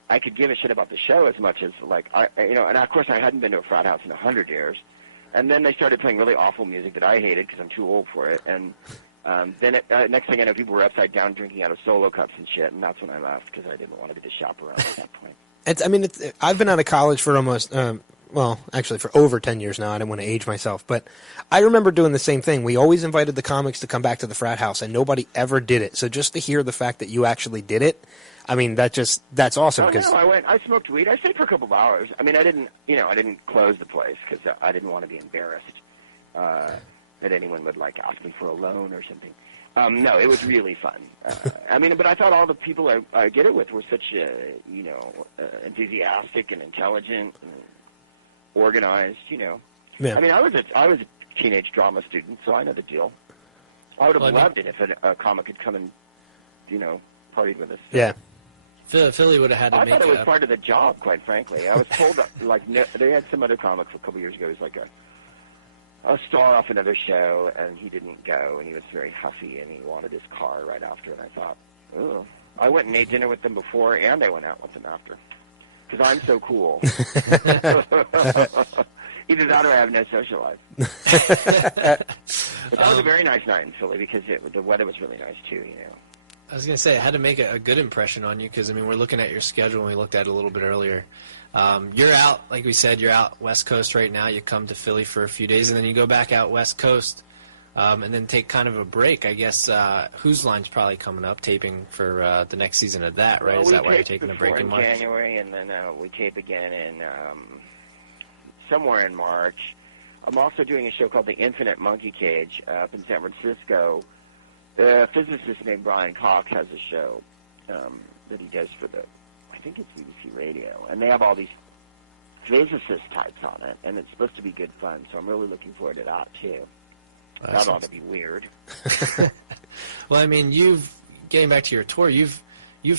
I could give a shit about the show as much as, and of course I hadn't been to a frat house in 100 years. And then they started playing really awful music that I hated because I'm too old for it. And then next thing I know, people were upside down drinking out of Solo cups and shit. And that's when I left because I didn't want to be the chaperone at that point. I've been out of college for almost, actually for over 10 years now. I don't want to age myself, but I remember doing the same thing. We always invited the comics to come back to the frat house, and nobody ever did it. So just to hear the fact that you actually did it, I mean, that's awesome. Oh, no, I smoked weed. I stayed for a couple of hours. I mean, I didn't close the place because I didn't want to be embarrassed that anyone would ask me for a loan or something. No, it was really fun. But I thought all the people I did it with were such, enthusiastic and intelligent and organized, Yeah. I mean, I was a teenage drama student, so I know the deal. I would have loved it if a comic had come and, partied with us. Yeah. Philly would have had to I make thought it was part of the job, quite frankly. I was told that, they had some other comic a couple years ago. He was a star off another show, and he didn't go, and he was very huffy, and he wanted his car right after, and I thought, oh. I went and ate dinner with them before, and I went out with them after, because I'm so cool. Either that or I have no social life. But that was a very nice night in Philly, because the weather was really nice, too, I was going to say, it had to make a good impression on you because, we're looking at your schedule and we looked at it a little bit earlier. You're out, like we said, you're out West Coast right now. You come to Philly for a few days and then you go back out West Coast and then take kind of a break. I guess Whose Line's probably coming up, taping for the next season of that, right? Well, Is that why you're taking a break in March? January, and then we tape again in somewhere in March. I'm also doing a show called The Infinite Monkey Cage up in San Francisco. A physicist named Brian Cox has a show that he does for I think it's BBC Radio, and they have all these physicist types on it, and it's supposed to be good fun, so I'm really looking forward to that, too. That ought to be weird. Well, getting back to your tour, you've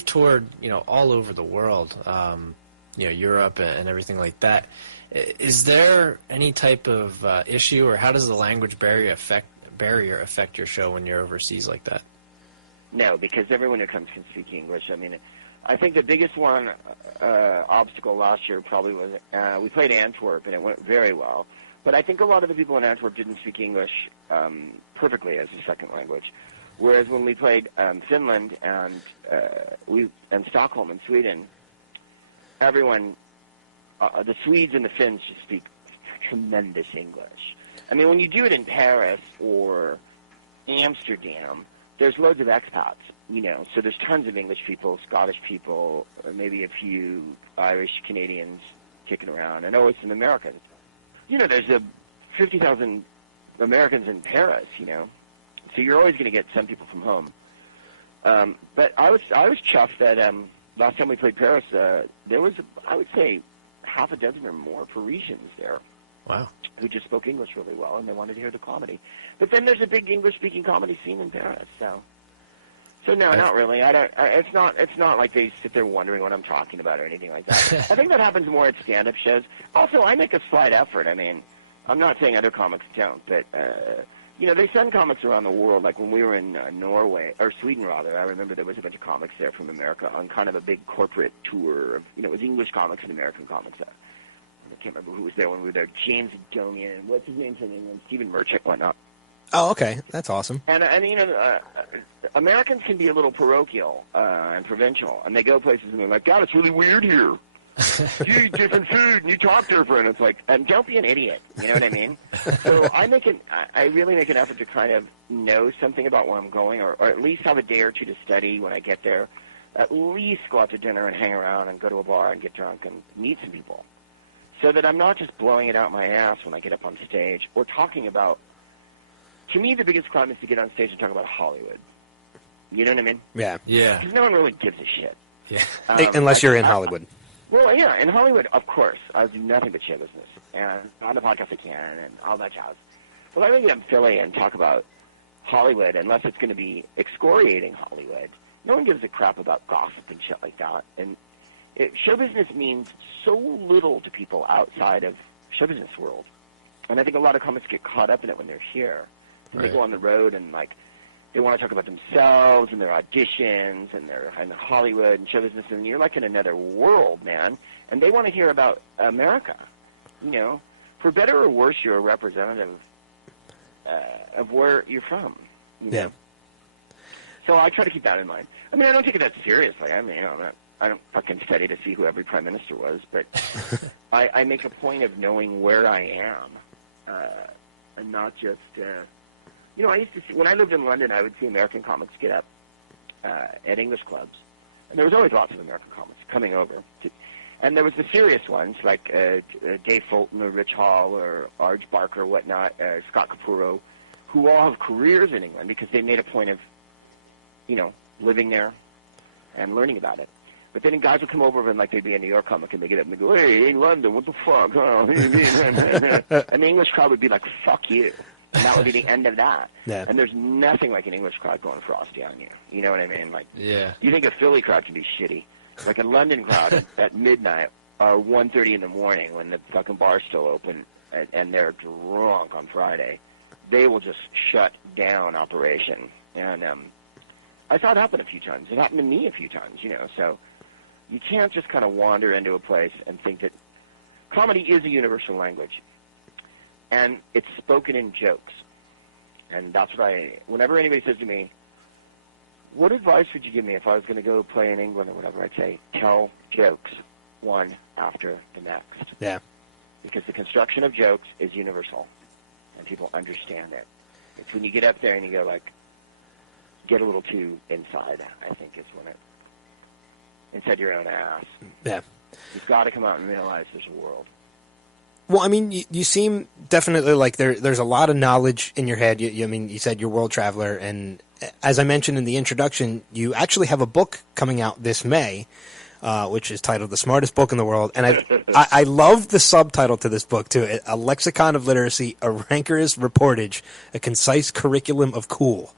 toured, all over the world, Europe and everything like that. Is there any type of issue, or how does the language barrier affect your show when you're overseas like that? No, because everyone who comes can speak English. I think the biggest obstacle last year probably was we played Antwerp, and it went very well. But I think a lot of the people in Antwerp didn't speak English perfectly as a second language. Whereas when we played Finland and Stockholm in Sweden, everyone, the Swedes and the Finns just speak tremendous English. When you do it in Paris or Amsterdam, there's loads of expats, so there's tons of English people, Scottish people, maybe a few Irish, Canadians kicking around, and always some Americans. There's 50,000 Americans in Paris, so you're always going to get some people from home. But I was chuffed that last time we played Paris, there was, I would say, half a dozen or more Parisians there. Wow. Who just spoke English really well, and they wanted to hear the comedy. But then there's a big English-speaking comedy scene in Paris, so no, not really. It's not like they sit there wondering what I'm talking about or anything like that. I think that happens more at stand-up shows. Also, I make a slight effort. I'm not saying other comics don't, but they send comics around the world. Like when we were in Norway, or Sweden rather, I remember there was a bunch of comics there from America on kind of a big corporate tour. It was English comics and American comics. I can't remember who was there when we were there. James Adomian, what's his name from England? Stephen Merchant, whatnot. Oh, okay. That's awesome. And Americans can be a little parochial and provincial, and they go places and they're like, God, it's really weird here. You eat different food and you talk different. It's like, don't be an idiot. You know what I mean? So I really make an effort to kind of know something about where I'm going, or at least have a day or two to study when I get there. At least go out to dinner and hang around and go to a bar and get drunk and meet some people, so that I'm not just blowing it out my ass when I get up on stage or talking about. To me, the biggest crime is to get on stage and talk about Hollywood. You know what I mean? Yeah. Yeah. Because no one really gives a shit. Yeah. Unless you're in Hollywood. Well, yeah, in Hollywood, of course, I do nothing but show business, and on the podcast I can, and all that jazz. Well, I really get in Philly and talk about Hollywood, unless it's going to be excoriating Hollywood. No one gives a crap about gossip and shit like that. And show business means so little to people outside of show business world. And I think a lot of comics get caught up in it when they're here. And they go on the road and, like, they want to talk about themselves and their auditions and their Hollywood and show business, and you're like in another world, man. And they want to hear about America. You know, for better or worse, you're a representative of where you're from. You know? Yeah. So I try to keep that in mind. I mean, I don't take it that seriously. I mean, I don't fucking study to see who every prime minister was, but I make a point of knowing where I am, and not just. I used to see, when I lived in London, I would see American comics get up at English clubs. And there was always lots of American comics coming over. And there was the serious ones, like Dave Fulton or Rich Hall or Arj Barker or whatnot, Scott Capurro, who all have careers in England because they made a point of, living there and learning about it. But then guys would come over and, like, they'd be a New York comic, and they'd get up and they'd go, hey, London, what the fuck? Oh, and the English crowd would be like, fuck you. And that would be the end of that. Yeah. And there's nothing like an English crowd going frosty on you. You know what I mean? Like, Yeah. You think a Philly crowd can be shitty. Like a London crowd at midnight or 1:30 in the morning when the fucking bar's still open and they're drunk on Friday, they will just shut down operation. And I saw it happen a few times. It happened to me a few times, So you can't just kind of wander into a place and think that comedy is a universal language. And it's spoken in jokes. And that's what whenever anybody says to me, what advice would you give me if I was going to go play in England or whatever, I'd say, tell jokes one after the next. Yeah. Because the construction of jokes is universal, and people understand it. It's when you get up there and you go, like, get a little too inside, I think is when inside your own ass. Yeah. You've got to come out and realize there's a world. Well, I mean, you seem definitely like there's a lot of knowledge in your head. You said you're a world traveler, and as I mentioned in the introduction, you actually have a book coming out this May, which is titled "The Smartest Book in the World," and I love the subtitle to this book too: "A Lexicon of Literacy, a rancorous reportage, a concise curriculum of cool,"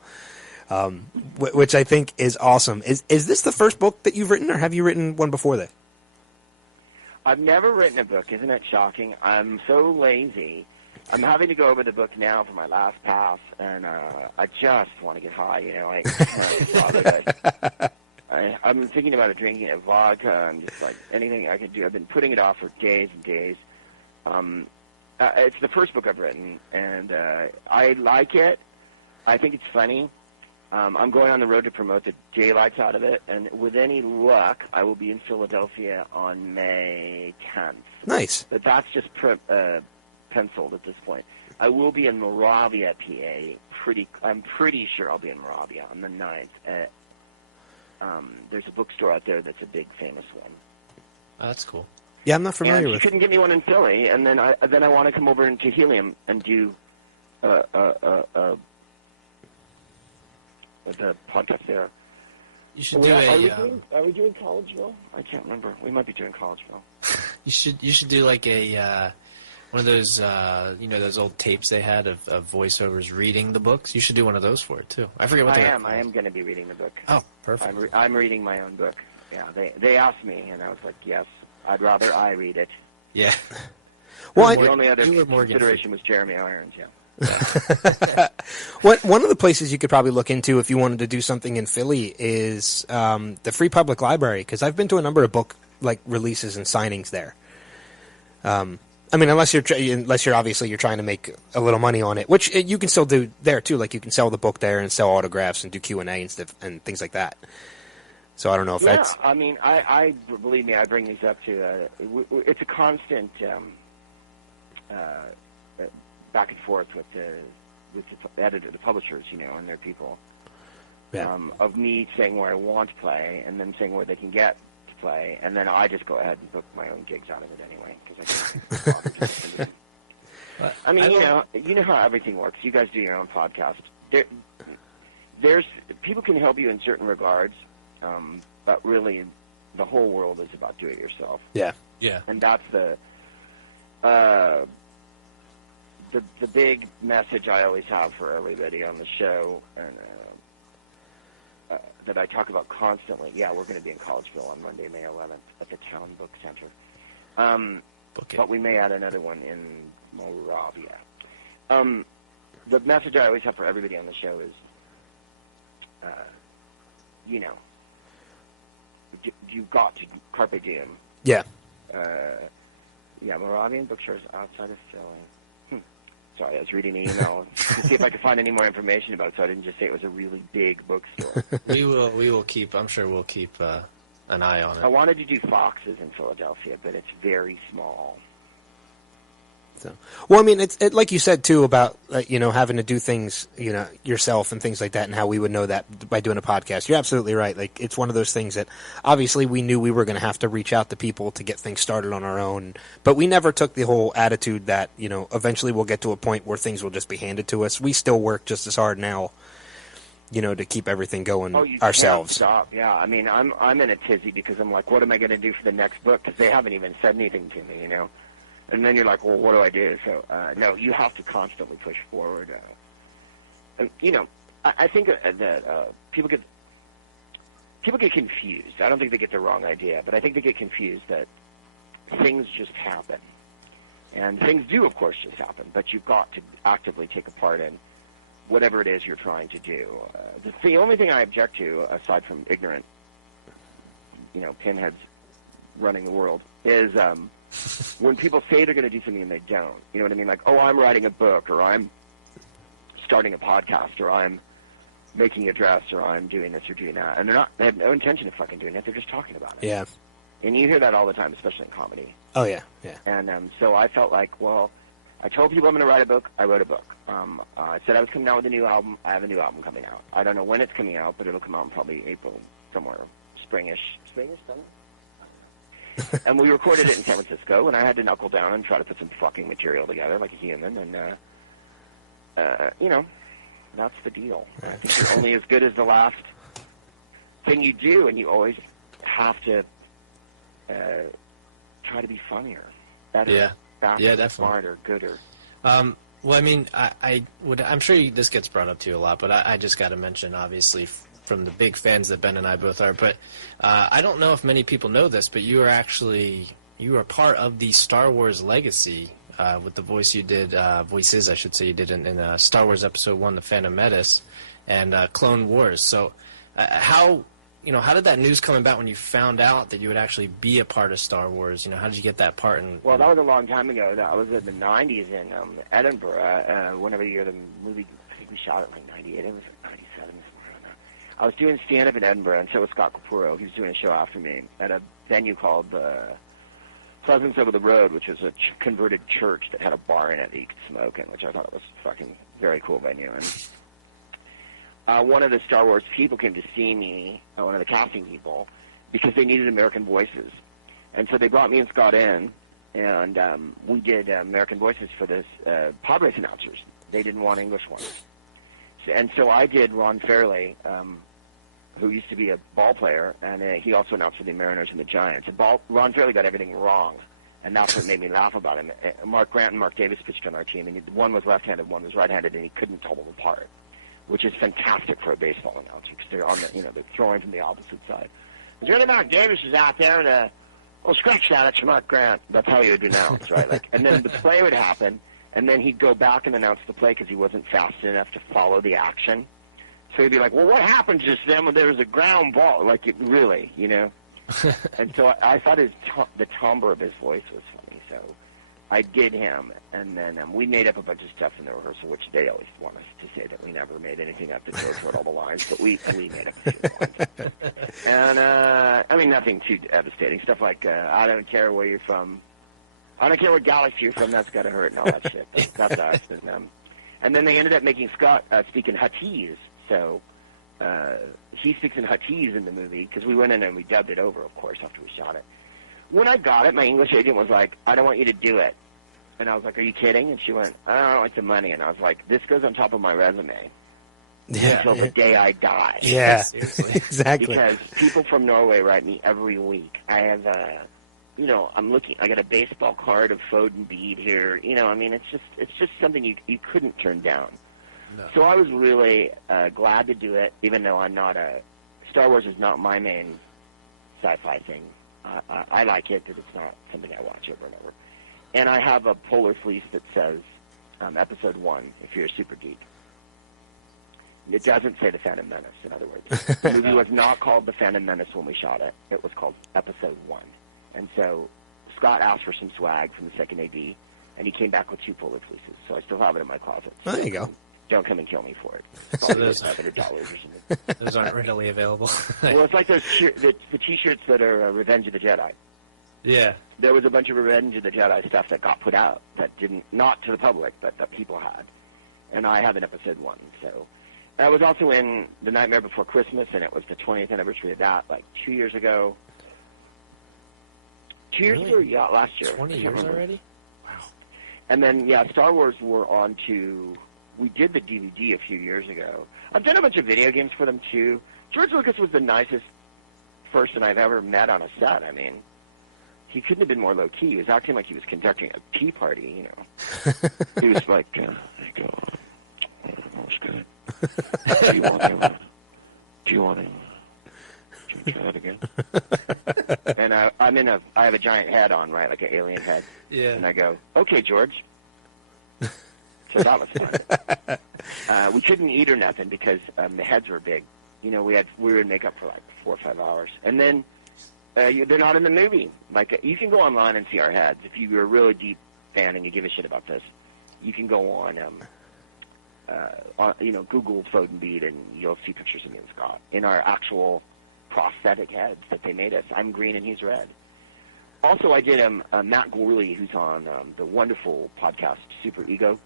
which I think is awesome. Is this the first book that you've written, or have you written one before that? I've never written a book. Isn't it shocking? I'm so lazy. I'm having to go over the book now for my last pass, and I just want to get high. I'm thinking about drinking a vodka and just like anything I could do. I've been putting it off for days and days. It's the first book I've written, and I like it. I think it's funny. I'm going on the road to promote the daylights out of it, and with any luck, I will be in Philadelphia on May 10th. Nice. But that's just penciled at this point. I will be in Moravia, PA. I'm pretty sure I'll be in Moravia on the 9th. There's a bookstore out there that's a big, famous one. Oh, that's cool. Yeah, I'm not familiar and with it. She couldn't get me one in Philly, and then I want to come over into Helium and do the podcast there. You should do are we doing Collegeville? I can't remember. We might be doing Collegeville. You should do like a one of those those old tapes they had of voiceovers reading the books. You should do one of those for it too. I forget what I am going to be reading the book. Oh, perfect. I'm reading my own book. Yeah, they asked me, and I was like, yes, I'd rather I read it. Yeah. Well, the only other consideration was Jeremy Irons. Yeah. One of the places you could probably look into if you wanted to do something in Philly is the Free Public Library, because I've been to a number of book releases and signings there. I mean, unless you're obviously you're trying to make a little money on it, which you can still do there too. Like you can sell the book there and sell autographs and do Q&A and stuff and things like that. So I don't know if that's. I mean, I believe me, I bring these up to. It's a constant back and forth with the editor, the publishers, and their people. Yeah. Of me saying where I want to play and them saying where they can get to play, and then I just go ahead and book my own gigs out of it anyway. Because I mean, you know how everything works. You guys do your own podcast. There's people can help you in certain regards, but really, the whole world is about do it yourself. Yeah. Yeah. And that's the big message I always have for everybody on the show, and that I talk about constantly. Yeah, we're going to be in Collegeville on Monday, May 11th, at the Town Book Center. But we may add another one in Moravia. The message I always have for everybody on the show is, you've got to carpe diem. Yeah. Moravian bookstores outside of Philly. Sorry, I was reading an email to see if I could find any more information about it, so I didn't just say it was a really big bookstore. We will keep. I'm sure we'll keep an eye on it. I wanted to do Fox's in Philadelphia, but it's very small. So, well, I mean, it's like you said too about having to do things yourself and things like that, and how we would know that by doing a podcast. You're absolutely right. Like it's one of those things that obviously we knew we were going to have to reach out to people to get things started on our own, but we never took the whole attitude that eventually we'll get to a point where things will just be handed to us. We still work just as hard now, to keep everything going ourselves. Can't stop. Yeah, I mean, I'm in a tizzy because I'm like, what am I going to do for the next book? Because they haven't even said anything to me, And then you're like, well, what do I do? So, no, you have to constantly push forward. I think that people get confused. I don't think they get the wrong idea, but I think they get confused that things just happen. And things do, of course, just happen, but you've got to actively take a part in whatever it is you're trying to do. The only thing I object to, aside from ignorant, pinheads running the world, is when people say they're going to do something and they don't. You know what I mean? Like, oh, I'm writing a book, or I'm starting a podcast, or I'm making a dress, or I'm doing this or doing that. And they have no intention of fucking doing it. They're just talking about it. Yeah. And you hear that all the time, especially in comedy. Oh, yeah, yeah. And so I felt like, well, I told people I'm going to write a book. I wrote a book. I said I was coming out with a new album. I have a new album coming out. I don't know when it's coming out, but it'll come out in probably April, somewhere, springish, summer? And we recorded it in San Francisco, and I had to knuckle down and try to put some fucking material together like a human, and, that's the deal. I think you're only as good as the last thing you do, and you always have to try to be funnier, better, faster, definitely. smarter, gooder. Well, I mean, I'm sure this gets brought up to you a lot, but I just got to mention, obviously, from the big fans that Ben and I both are. But I don't know if many people know this, but you are part of the Star Wars legacy with the voices you did in Star Wars Episode 1, The Phantom Menace, and Clone Wars. So how did that news come about when you found out that you would actually be a part of Star Wars? How did you get that part? Well, that was a long time ago. That was in the 90s in Edinburgh. Whenever the year the movie, I think we shot it in 98. It was 97. I was doing stand-up in Edinburgh, and so was Scott Capurro. He was doing a show after me at a venue called Pleasance Over the Road, which was a converted church that had a bar in it that you could smoke in, which I thought was a fucking very cool venue. And one of the Star Wars people came to see me, one of the casting people, because they needed American voices. And so they brought me and Scott in, and we did American voices for this pod race announcers. They didn't want English ones. And so I did Ron Fairley, who used to be a ball player, and he also announced for the Mariners and the Giants. And Ron Fairley got everything wrong, and that's what made me laugh about him. Mark Grant and Mark Davis pitched on our team, and one was left-handed, one was right-handed, and he couldn't tell them apart, which is fantastic for a baseball announcer because they're on they're throwing from the opposite side. Is there any Mark Davis is out there and scratch that, it's Mark Grant. That's how he would announce, right? And then the play would happen, and then he'd go back and announce the play because he wasn't fast enough to follow the action. So he'd be like, well, what happened just then when there was a ground ball? Like, it really, And so I thought the timbre of his voice was funny. So I did him, and then we made up a bunch of stuff in the rehearsal, which they always want us to say that we never made anything up to go toward all the lines, but we made up a few lines. And, I mean, nothing too devastating. Stuff like, I don't care where you're from. I don't care what galaxy you're from, that's gotta hurt, and all that shit. That's us. And then they ended up making Scott speak in Huttese, so he speaks in Huttese in the movie, because we went in and we dubbed it over, of course, after we shot it. When I got it, my English agent was like, I don't want you to do it. And I was like, are you kidding? And she went, I don't like the money. And I was like, this goes on top of my resume until the day I die. Yeah, exactly. Because people from Norway write me every week. I have, I'm looking, I got a baseball card of Foden Bead here. I mean, it's just something you couldn't turn down. No. So I was really glad to do it, even though Star Wars is not my main sci-fi thing. I like it because it's not something I watch over and over. And I have a polar fleece that says Episode 1, if you're a super geek. It doesn't say The Phantom Menace, in other words. The movie was not called The Phantom Menace when we shot it. It was called Episode 1. And so Scott asked for some swag from the second AD, and he came back with 2 polar fleeces. So I still have it in my closet. So there you go. Don't come and kill me for it. So those $500 or something. Those aren't readily available. Well, it's like those the T-shirts that are Revenge of the Jedi. Yeah. There was a bunch of Revenge of the Jedi stuff that got put out that not to the public, but that people had. And I have an Episode 1. So I was also in The Nightmare Before Christmas, and it was the 20th anniversary of that, like 2 years ago. 2 years ago? Yeah, last year. 20 years already? Wow. And then, Star Wars were on to... We did the DVD a few years ago. I've done a bunch of video games for them, too. George Lucas was the nicest person I've ever met on a set. I mean, he couldn't have been more low-key. He was acting like he was conducting a tea party, He was like, there you go. That was good. Do you want to try that again? And I have a giant head on, right, like an alien head. Yeah. And I go, okay, George. So that was fun. We couldn't eat or nothing because the heads were big. We were in makeup for like 4 or 5 hours, and then they're not in the movie. Like you can go online and see our heads if you're a really deep fan and you give a shit about this. You can go on, Google Foden Bead, and you'll see pictures of me and Scott in our actual prosthetic heads that they made us. I'm green and he's red. Also, I did Matt Gorley, who's on the wonderful podcast Super Ego.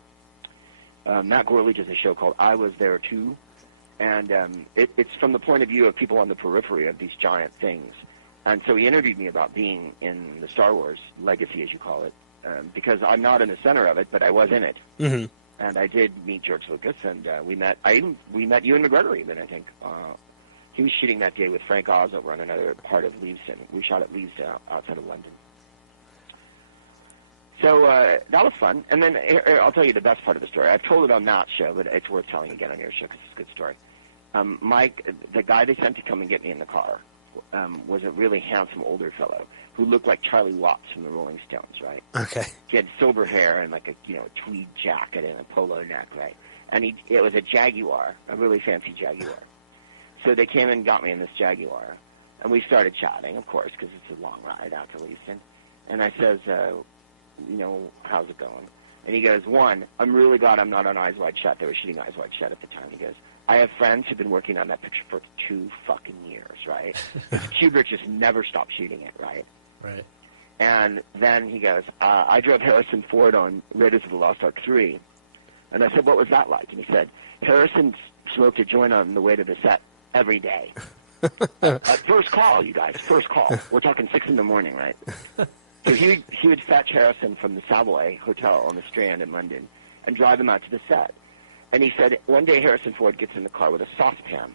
Matt Gorley does a show called I Was There Too, and it's from the point of view of people on the periphery of these giant things. And so he interviewed me about being in the Star Wars legacy, as you call it, because I'm not in the center of it, but I was in it. Mm-hmm. And I did meet George Lucas, and we met Ewan McGregor even, I think. He was shooting that day with Frank Oz over on another part of Leavesden. We shot at Leavesden outside of London. So that was fun. And then I'll tell you the best part of the story. I've told it on that show, but it's worth telling again on your show because it's a good story. Mike, the guy they sent to come and get me in the car, was a really handsome older fellow who looked like Charlie Watts from the Rolling Stones, right? Okay. He had silver hair and like a tweed jacket and a polo neck, right? And it was a Jaguar, a really fancy Jaguar. So they came and got me in this Jaguar, and we started chatting, of course, because it's a long ride out to Leavesden. And I says, how's it going? And he goes, one, I'm really glad I'm not on Eyes Wide Shut. They were shooting Eyes Wide Shut at the time. He goes, I have friends who've been working on that picture for 2 fucking years, right? Kubrick just never stopped shooting it, right? Right. And then he goes, I drove Harrison Ford on Raiders of the Lost Ark 3. And I said, what was that like? And he said, Harrison smoked a joint on the way to the set every day. First call, you guys, first call. We're talking 6 in the morning, right? So he would fetch Harrison from the Savoy Hotel on the Strand in London and drive him out to the set. And he said one day Harrison Ford gets in the car with a saucepan.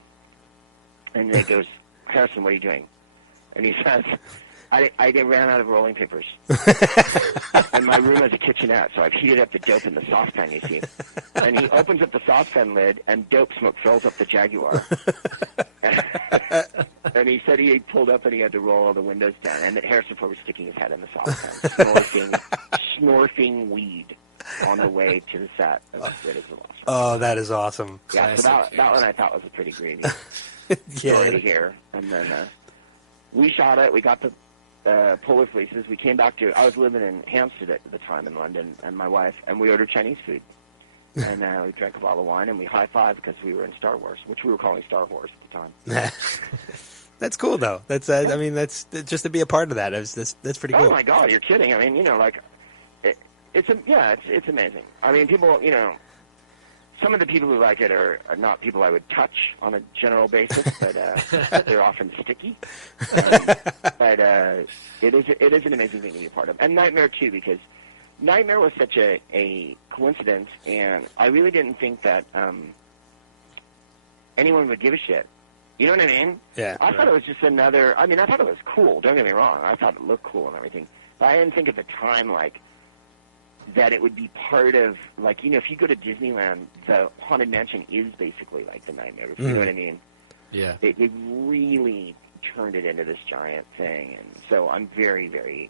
And he goes, Harrison, what are you doing? And he says, I ran out of rolling papers. And my room has a kitchenette, so I've heated up the dope in the saucepan, you see. And he opens up the saucepan lid, and dope smoke fills up the Jaguar. And he said he pulled up and he had to roll all the windows down, and that Harrison Ford was sticking his head in the saucepan, snorting weed on the way to the set of Raiders of the Lost Ark. Oh, that is awesome. Yeah, so that one I thought was a pretty greedy story to hear. And then we shot it. We got the polar fleeces. We came back to. I was living in Hampstead at the time in London, and my wife, and we ordered Chinese food. And we drank a bottle of wine, and we high-fived because we were in Star Wars, which we were calling Star Wars at the time. That's cool, though. That's I mean, that's just to be a part of that. That's pretty cool. Oh my God, you're kidding! I mean, like, it's amazing. I mean, people, some of the people who like it are not people I would touch on a general basis, but they're often sticky. But it is an amazing thing to be a part of, and Nightmare too, because Nightmare was such a coincidence, and I really didn't think that anyone would give a shit. You know what I mean? Yeah. I thought it was just another. I mean, I thought it was cool. Don't get me wrong. I thought it looked cool and everything, but I didn't think at the time that it would be part of if you go to Disneyland, the Haunted Mansion is basically like the Nightmare. You know what I mean? Yeah. They really turned it into this giant thing, and so I'm very, very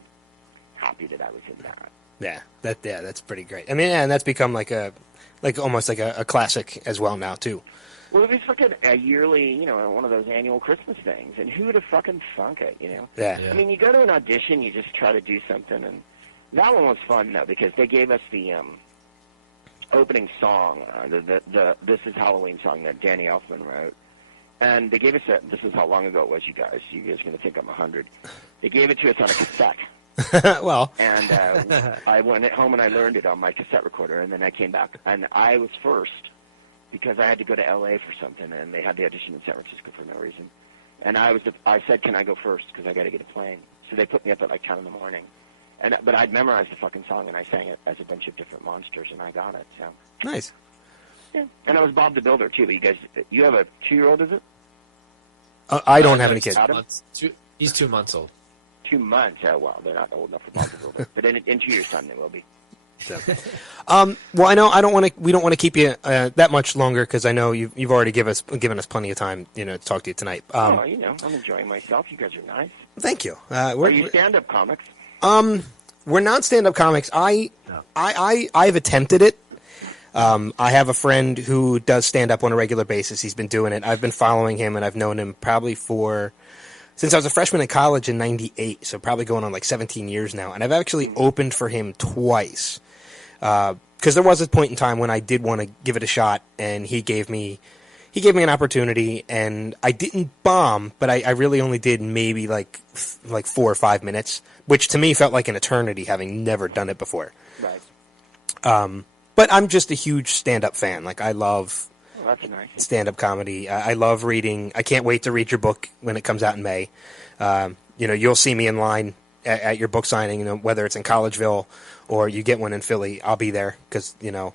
happy that I was in that. Yeah, that's pretty great. I mean, and that's become almost like a classic as well now too. Well, it was fucking a yearly, one of those annual Christmas things, and who would have fucking thunk it, Yeah. I mean, you go to an audition, you just try to do something, and that one was fun though because they gave us the opening song, the This Is Halloween song that Danny Elfman wrote, and they gave us this is how long ago it was, you guys. You guys are gonna think I'm 100. They gave it to us on a cassette. Well. And I went home and I learned it on my cassette recorder, and then I came back, and I was first because I had to go to L.A. for something, and they had the audition in San Francisco for no reason. And I said, can I go first because I got to get a plane. So they put me up at 10 in the morning. But I'd memorized the fucking song, and I sang it as a bunch of different monsters, and I got it. So Nice. Yeah. And I was Bob the Builder, too. But you have a 2-year-old, is it? I don't have any kids. He's 2 months old. 2 months. Oh, well, they're not old enough for Bob the Builder. But in 2 years' time, they will be. So. Well, I know we don't want to keep you that much longer because I know you've already given us plenty of time, to talk to you tonight. I'm enjoying myself. You guys are nice. Thank you. Are you stand-up comics? We're not stand-up comics. I've attempted it. I have a friend who does stand-up on a regular basis. He's been doing it. I've been following him, and I've known him probably since I was a freshman in college in '98, so probably going on 17 years now. And I've actually opened for him twice. Because there was a point in time when I did want to give it a shot, and he gave me an opportunity, and I didn't bomb, but I really only did maybe 4 or 5 minutes, which to me felt like an eternity, having never done it before. Right. But I'm just a huge stand-up fan. I love that's nice. Stand-up comedy. I love reading. I can't wait to read your book when it comes out in May. You'll see me in line at your book signing, whether it's in Collegeville or you get one in Philly, I'll be there because, well,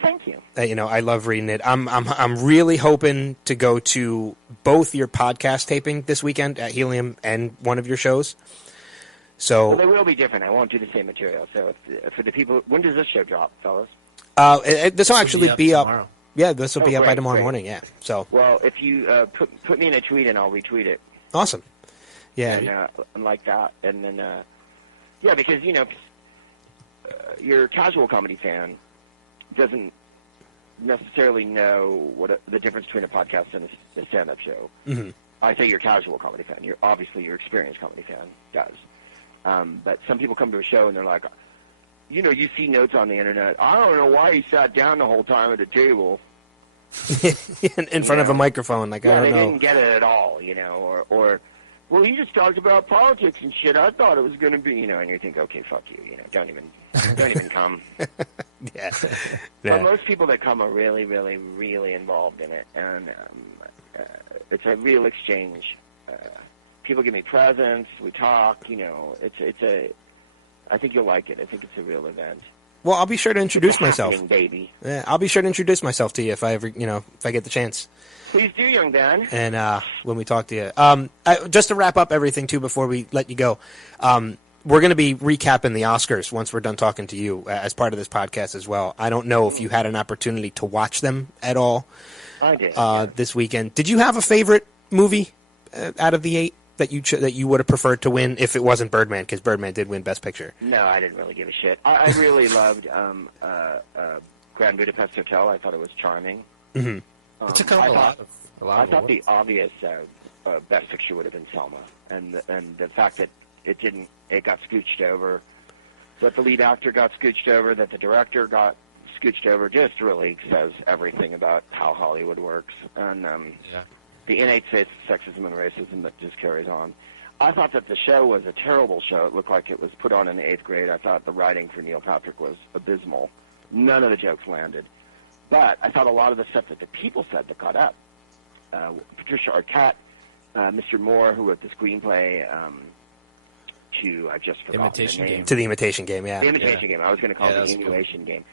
thank you. I love reading it. I'm really hoping to go to both your podcast taping this weekend at Helium and one of your shows. So they will be different. I won't do the same material. So for the people, when does this show drop, fellas? This will actually be up. Tomorrow. Yeah, this will be up by tomorrow great. morning. Yeah. So well, if you put me in a tweet and I'll retweet it. Awesome. Yeah. And like that, and then because your casual comedy fan doesn't necessarily know what the difference between a podcast and a stand-up show. Mm-hmm. I say your casual comedy fan. Obviously your experienced comedy fan does. But some people come to a show and they're like, you see notes on the internet. I don't know why he sat down the whole time at the table. in front of a microphone. I don't know. They didn't get it at all, or well, he just talked about politics and shit. I thought it was going to be, and you think, okay, fuck you, don't even come. Yeah. But most people that come are really, really, really involved in it, and it's a real exchange. People give me presents. We talk. I think you'll like it. I think it's a real event. Well, I'll be sure to introduce myself. Baby. Yeah, I'll be sure to introduce myself to you if I ever, if I get the chance. Please do, young Dan. And when we talk to you, just to wrap up everything too before we let you go, we're going to be recapping the Oscars once we're done talking to you as part of this podcast as well. I don't know if you had an opportunity to watch them at all. I did. This weekend. Did you have a favorite movie out of the 8 that you would have preferred to win if it wasn't Birdman? Because Birdman did win Best Picture. No, I didn't really give a shit. I really loved Grand Budapest Hotel. I thought it was charming. Mm-hmm. It took home a lot. I thought the obvious best picture would have been Selma, and the fact that it got scooched over, that the lead actor got scooched over, that the director got scooched over, just really says everything about how Hollywood works, and the innate sexism and racism that just carries on. I thought that the show was a terrible show. It looked like it was put on in the 8th grade. I thought the writing for Neil Patrick was abysmal. None of the jokes landed. But I thought a lot of the stuff that the people said that got up. Patricia Arquette, Mr. Moore, who wrote the screenplay I've just forgotten Imitation the name. Game. To the Imitation Game, yeah. The Imitation Game. I was going to call it the Emulation Game.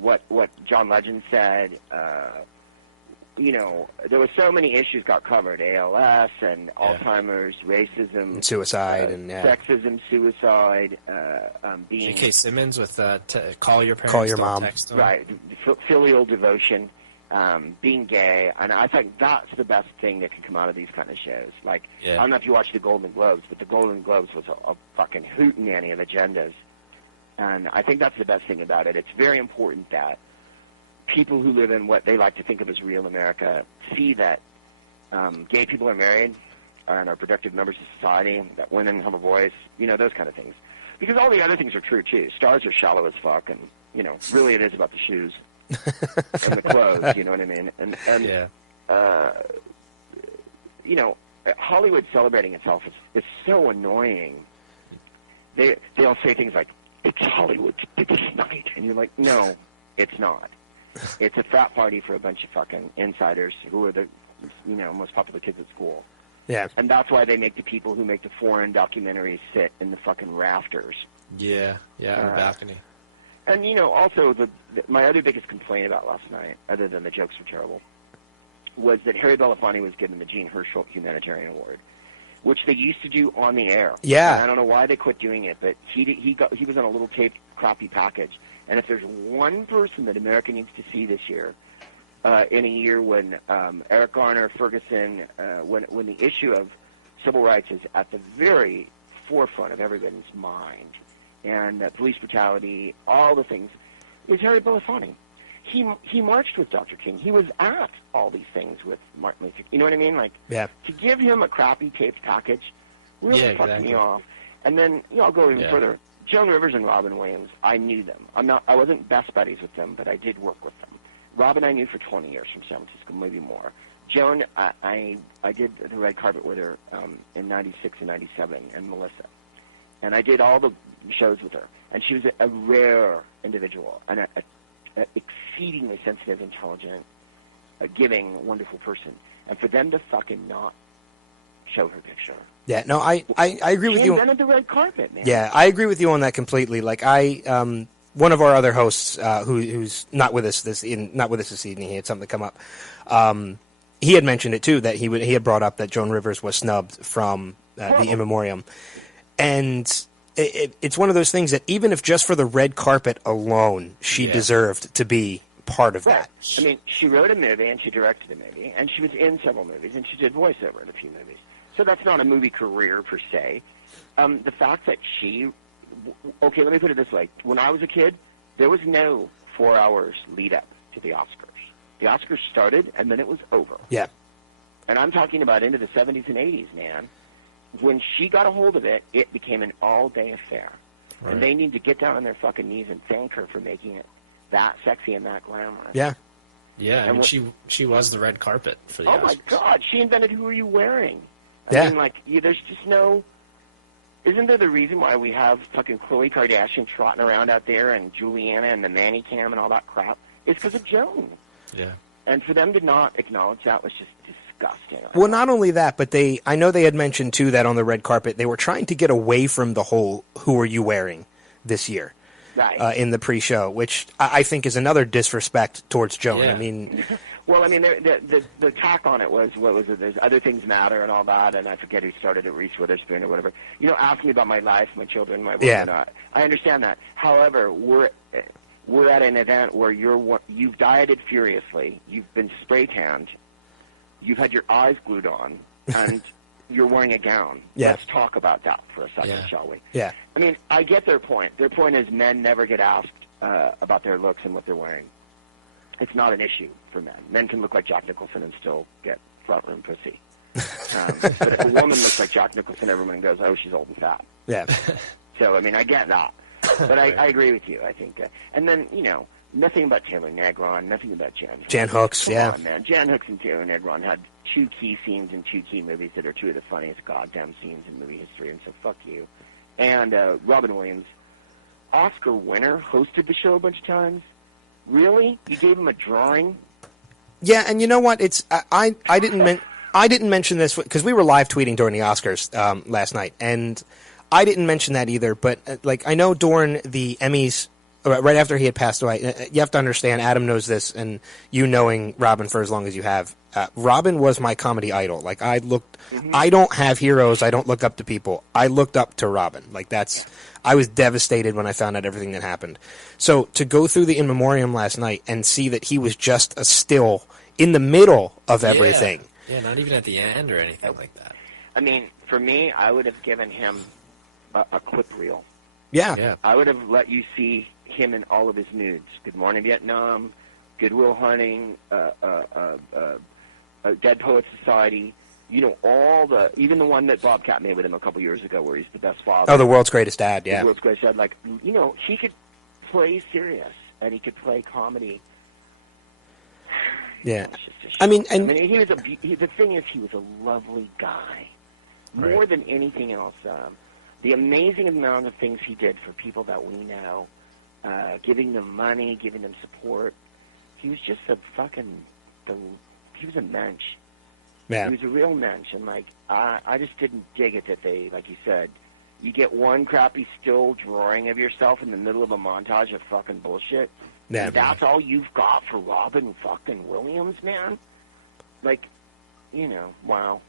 What John Legend said, there were so many issues got covered, ALS and Alzheimer's, racism, And suicide, and sexism, suicide, being J.K. Simmons with call your parents, Call your don't mom. text them. right, filial devotion, being gay, and I think that's the best thing that can come out of these kind of shows. Like, I don't know if you watch the Golden Globes, but the Golden Globes was a fucking hootenanny of agendas, and I think that's the best thing about it. It's very important that people who live in what they like to think of as real America see that gay people are married and are productive members of society, that women have a voice, those kind of things. Because all the other things are true, too. Stars are shallow as fuck, and, really it is about the shoes and the clothes, you know what I mean? And Hollywood celebrating itself is so annoying. They'll say things like, it's Hollywood's biggest night, and you're like, no, it's not. It's a frat party for a bunch of fucking insiders who are the, most popular kids at school. Yeah. And that's why they make the people who make the foreign documentaries sit in the fucking rafters. Yeah, on the balcony. And, also, my other biggest complaint about last night, other than the jokes were terrible, was that Harry Belafonte was given the Gene Herschel Humanitarian Award, which they used to do on the air. Yeah. And I don't know why they quit doing it, but he was on a little taped crappy package. And if there's one person that America needs to see this year, in a year when Eric Garner, Ferguson, when the issue of civil rights is at the very forefront of everybody's mind, and police brutality, all the things, is Harry Belafonte. He marched with Dr. King. He was at all these things with Martin Luther King. You know what I mean? Like, to give him a crappy taped package really fucked me off. And then, I'll go even further. Joan Rivers and Robin Williams, I knew them. I wasn't best buddies with them, but I did work with them. Robin I knew for 20 years from San Francisco, maybe more. Joan, I did the red carpet with her in 96 and 97, and Melissa. And I did all the shows with her. And she was a rare individual, and a exceedingly sensitive, intelligent, giving, wonderful person. And for them to fucking not show her picture. Yeah, no, I agree with you. She invented the red carpet, man. Yeah, I agree with you on that completely. Like, one of our other hosts, who's not with us this evening, he had something come up. He had mentioned it too, that he had brought up that Joan Rivers was snubbed from the In Memoriam, and it's one of those things that even if just for the red carpet alone, she deserved to be part of that. I mean, she wrote a movie and she directed a movie, and she was in several movies, and she did voiceover in a few movies. So that's not a movie career per se. The fact that okay, let me put it this way. When I was a kid, there was no 4 hours lead up to the Oscars. The Oscars started, and then it was over. Yeah. And I'm talking about into the 70s and 80s, man. When she got a hold of it, it became an all-day affair. Right. And they need to get down on their fucking knees and thank her for making it that sexy and that glamorous. Yeah. Yeah, I mean, she was the red carpet for the Oscars. Oh, my God. She invented Who Are You Wearing? I mean, like, there's just no... Isn't there the reason why we have fucking Khloe Kardashian trotting around out there and Juliana and the Manny Cam and all that crap? It's because of Joan. Yeah. And for them to not acknowledge that was just disgusting. Well, not only that, but I know they had mentioned, too, that on the red carpet, they were trying to get away from the whole Who Are You Wearing this year. Right. In the pre-show, which I think is another disrespect towards Joan. Yeah. I mean... Well, I mean, the tack on it was, what was it? There's Other Things Matter and all that, and I forget who started it, Reese Witherspoon or whatever. Ask me about my life, my children, my work. I understand that. However, we're at an event where you've dieted furiously, you've been spray tanned, you've had your eyes glued on, and you're wearing a gown. Yeah. Let's talk about that for a second, shall we? Yeah. I mean, I get their point. Their point is men never get asked about their looks and what they're wearing. It's not an issue for men. Men can look like Jack Nicholson and still get front room pussy. But if a woman looks like Jack Nicholson, everyone goes, oh, she's old and fat. Yeah. So, I mean, I get that. But I agree with you, I think. And then, nothing about Taylor Negron, nothing about Jan Hooks. Jan Hooks, Come yeah. on, man. Jan Hooks and Taylor Negron had 2 key scenes in 2 key movies that are 2 of the funniest goddamn scenes in movie history, and so fuck you. And Robin Williams, Oscar winner, hosted the show a bunch of times. Really? You gave him a drawing? Yeah, and you know what? It's I didn't mention this because we were live tweeting during the Oscars last night, and I didn't mention that either. But I know during the Emmys, right after he had passed away, you have to understand. Adam knows this, and you knowing Robin for as long as you have, Robin was my comedy idol. Like I don't have heroes. I don't look up to people. I looked up to Robin. I was devastated when I found out everything that happened. So to go through the In Memoriam last night and see that he was just a still in the middle of everything. Yeah, not even at the end or anything like that. I mean, for me, I would have given him a clip reel. Yeah. I would have let you see him in all of his nudes. Good Morning Vietnam, Good Will Hunting, Dead Poets Society. Even the one that Bobcat made with him a couple years ago where he's the best father. Oh, The World's Greatest Dad, yeah. The World's Greatest Dad. He could play serious and he could play comedy. Yeah. The thing is, he was a lovely guy. More than anything else. The amazing amount of things he did for people that we know, giving them money, giving them support. He was just he was a mensch. Yeah. He was a real mensch, and I just didn't dig it that they, like you said, you get one crappy still drawing of yourself in the middle of a montage of fucking bullshit. Yeah, and that's all you've got for Robin fucking Williams, man? Wow.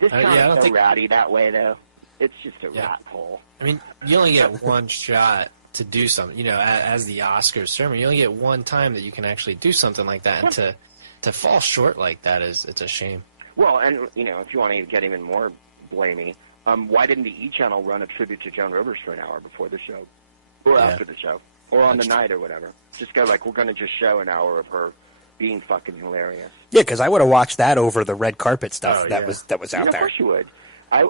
This sounds so ratty that way, though. It's just a rat hole. I mean, you only get one shot to do something. As the Oscars ceremony, you only get one time that you can actually do something like that, and to fall short like that it's a shame. Well, and if you want to get even more blamey, why didn't the E! Channel run a tribute to Joan Rivers for an hour before the show, or after the show, or on the night or whatever? Just go we're going to just show an hour of her being fucking hilarious. Yeah, because I would have watched that over the red carpet stuff that was out there. Of course you would.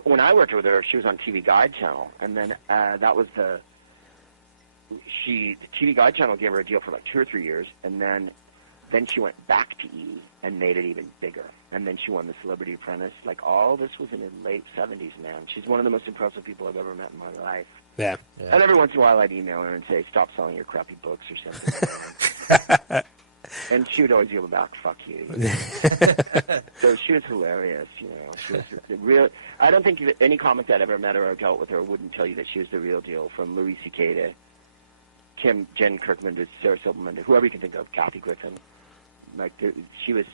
When I worked with her, she was on TV Guide Channel, and then that was the TV Guide Channel gave her a deal for 2 or 3 years, and then she went back to E! And made it even bigger. And then she won the Celebrity Apprentice. All this was in the late 70s, man. She's one of the most impressive people I've ever met in my life. Yeah. And every once in a while I'd email her and say, stop selling your crappy books or something. And she would always yell back, fuck you. So she was hilarious, She was the real. I don't think any comic that ever met her or dealt with her wouldn't tell you that she was the real deal, from Louis C.K. to Jen Kirkman to Sarah Silverman to whoever you can think of, Kathy Griffin. She was.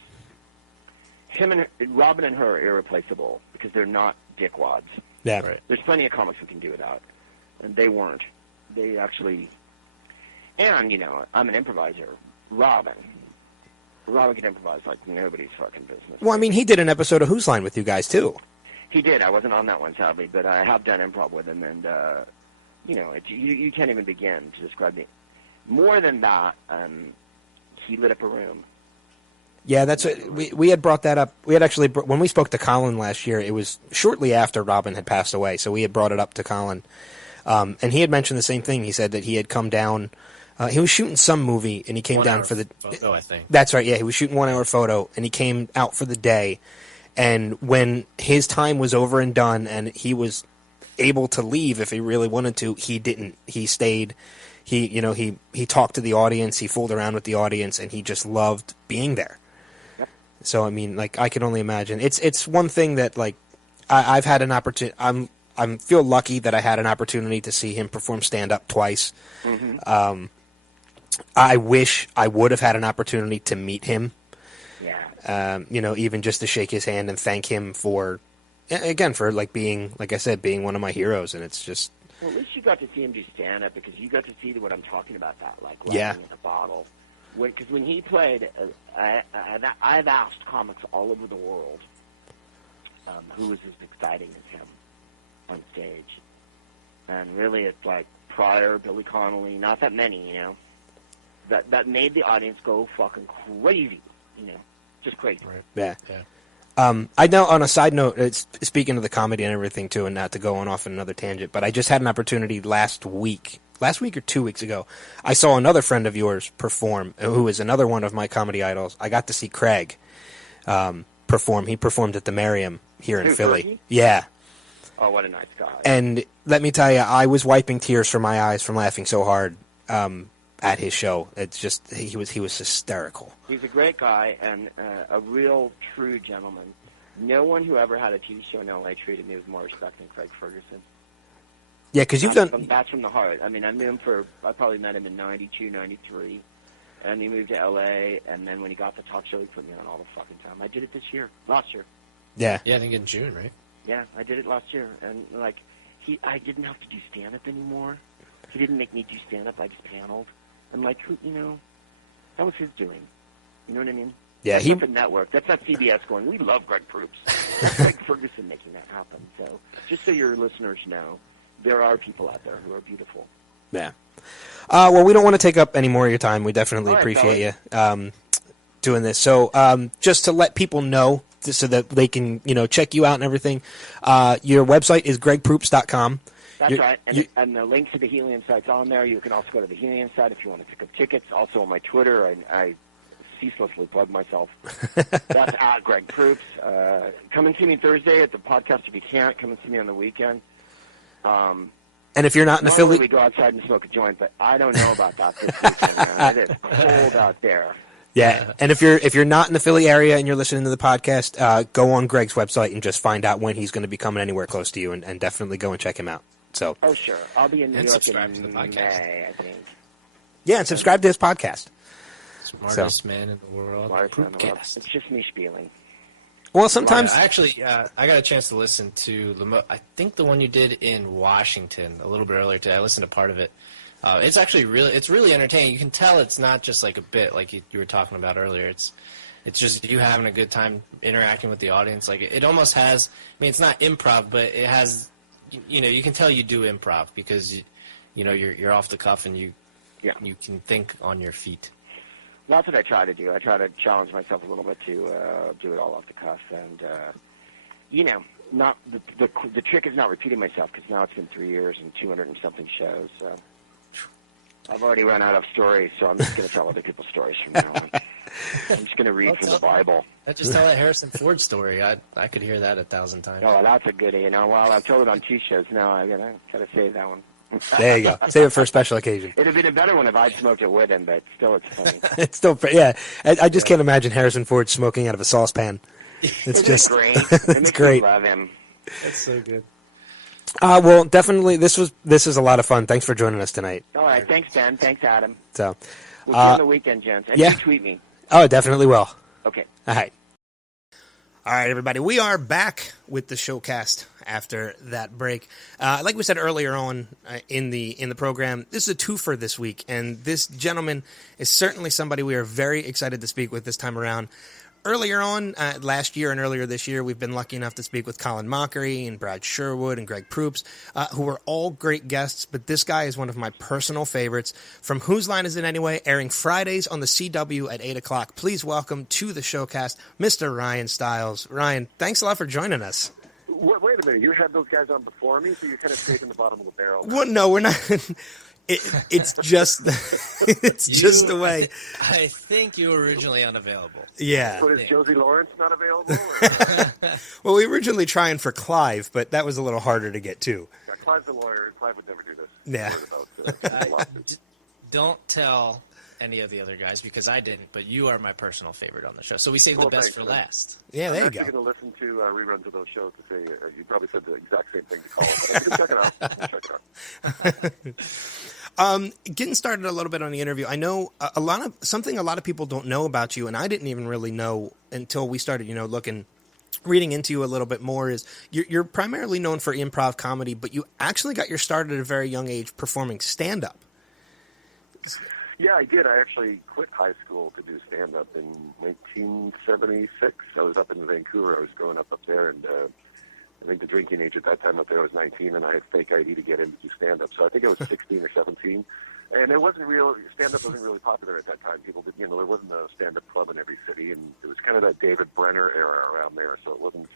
Robin and her are irreplaceable because they're not dickwads. Yeah. Right. There's plenty of comics we can do without, and they weren't. They actually. And I'm an improviser. Robin can improvise like nobody's fucking business. Well, I mean, he did an episode of Whose Line with you guys too. He did. I wasn't on that one, sadly, but I have done improv with him, and you can't even begin to describe me. More than that, he lit up a room. Yeah, that's we had brought that up. We had actually, when we spoke to Colin last year, it was shortly after Robin had passed away, so we had brought it up to Colin. And he had mentioned the same thing. He said that he had come down. He was shooting some movie, and he came down for the photo, I think. That's right, yeah. He was shooting 1 hour photo, and he came out for the day. And when his time was over and done, and he was able to leave if he really wanted to, he didn't. He stayed. He talked to the audience. He fooled around with the audience, and he just loved being there. So I mean, I can only imagine. It's one thing that I've had an opportunity. I feel lucky that I had an opportunity to see him perform stand up twice. Mm-hmm. I wish I would have had an opportunity to meet him. Yeah. Even just to shake his hand and thank him for being, like I said, being one of my heroes. And it's just. Well, at least you got to see him do stand up because you got to see what I'm talking about. That yeah. In a bottle. Because when he played, I've asked comics all over the world who was as exciting as him on stage. And really it's Pryor, Billy Connolly, not that many, that made the audience go fucking crazy, just crazy. Right. Yeah. I know, on a side note, speaking of the comedy and everything, too, and not to go on off on another tangent, but I just had an opportunity last week or 2 weeks ago. I saw another friend of yours perform, who is another one of my comedy idols. I got to see Craig perform. He performed at the Merriam here in Philly. Fergie? Yeah. Oh, what a nice guy. And let me tell you, I was wiping tears from my eyes from laughing so hard at his show. It's just, he was hysterical. He's a great guy and a real true gentleman. No one who ever had a TV show in LA treated me with more respect than Craig Ferguson. Yeah, because you've done... That's from the heart. I mean, I probably met him in 92, 93, and he moved to LA, and then when he got the talk show, he put me on all the fucking time. I did it last year. Yeah. Yeah, I think in June, right? Yeah, I did it last year, and like, I didn't have to do stand-up anymore. He didn't make me do stand-up. I just paneled. I'm like, that was his doing. You know what I mean? Yeah, That's not the network. That's not CBS going, we love Greg Proops. That's Greg Ferguson making that happen. So, just so your listeners know, there are people out there who are beautiful. Yeah. Well, we don't want to take up any more of your time. We definitely All right, appreciate you doing this. So, just to let people know, so that they can, check you out and everything, your website is gregproops.com. That's right, and the link to the Helium site's on there. You can also go to the Helium site if you want to pick up tickets. Also on my Twitter, I ceaselessly plug myself. That's at Greg Proops. Come and see me Thursday at the podcast if you can't. Come and see me on the weekend. And if you're not an affiliate... we go outside and smoke a joint, but I don't know about that this weekend, man. It is cold out there. Yeah, and if you're not in the Philly area and you're listening to the podcast, go on Greg's website and just find out when he's going to be coming anywhere close to you, and definitely go and check him out. So. Oh, sure. I'll be in New York subscribe to the in podcast. May, I think. Yeah, and subscribe to his podcast. Smartest man in the world. It's just me spieling. Well, sometimes... I got a chance to listen to, I think the one you did in Washington a little bit earlier today. I listened to part of it. It's actually really entertaining. You can tell it's not just like a bit like you were talking about earlier. It's just you having a good time interacting with the audience. Like it almost has, it's not improv, but it has, you can tell you do improv because you're off the cuff and you can think on your feet. Well, that's what I try to do. I try to challenge myself a little bit to do it all off the cuff, and not the trick is not repeating myself because now it's been 3 years and 200 and something shows. So I've already run out of stories, so I'm just going to tell other people's stories from now on. I'm just going to read from the Bible. Just tell that Harrison Ford story. I could hear that 1,000 times. Oh, that's a goodie. Well, I've told it on 2 shows now. I gotta save that one. There you go. Save it for a special occasion. It'd have been a better one if I'd smoked it with him, but still, it's funny. It's still, yeah. I just can't imagine Harrison Ford smoking out of a saucepan. It's just great. It's great. I love him. That's so good. Well, definitely, this is a lot of fun. Thanks for joining us tonight. All right, thanks, Ben. Thanks, Adam. So, we'll see you on the weekend, gents. And you tweet me. Oh, definitely will. Okay. All right. All right, everybody. We are back with the showcast after that break. Like we said earlier on in the program, this is a twofer this week, and this gentleman is certainly somebody we are very excited to speak with this time around. Earlier on, last year and earlier this year, we've been lucky enough to speak with Colin Mockery and Brad Sherwood and Greg Proops, who are all great guests, but this guy is one of my personal favorites. From Whose Line Is It Anyway, airing Fridays on the CW at 8 o'clock. Please welcome to the showcast, Mr. Ryan Stiles. Ryan, thanks a lot for joining us. Wait a minute, you had those guys on before me, so you're kind of scraping the bottom of the barrel. Well, no, we're not... It's just just the way. I think you were originally unavailable. Yeah. So is Josie Lawrence not available? Well, we were originally trying for Clive, but that was a little harder to get to. Yeah, Clive's a lawyer. Clive would never do this. Yeah. Don't tell any of the other guys because I didn't, but you are my personal favorite on the show. So we saved the best for last. Yeah, there you go. I'm actually going to listen to reruns of those shows to say you probably said the exact same thing to Colin, but I can check it out. Getting started a little bit on the interview, I know a lot of people don't know about you, and I didn't even really know until we started, reading into you a little bit more. Is you're primarily known for improv comedy, but you actually got your start at a very young age performing stand-up. Yeah, I did. I actually quit high school to do stand-up in 1976. I was up in Vancouver. I was growing up there, and I think the drinking age at that time up there was 19, and I had fake ID to get in to do stand-up. So I think I was 16 or 17. And stand-up wasn't really popular at that time. People did, there wasn't a stand-up club in every city, and it was kind of that David Brenner era around there, so it wasn't,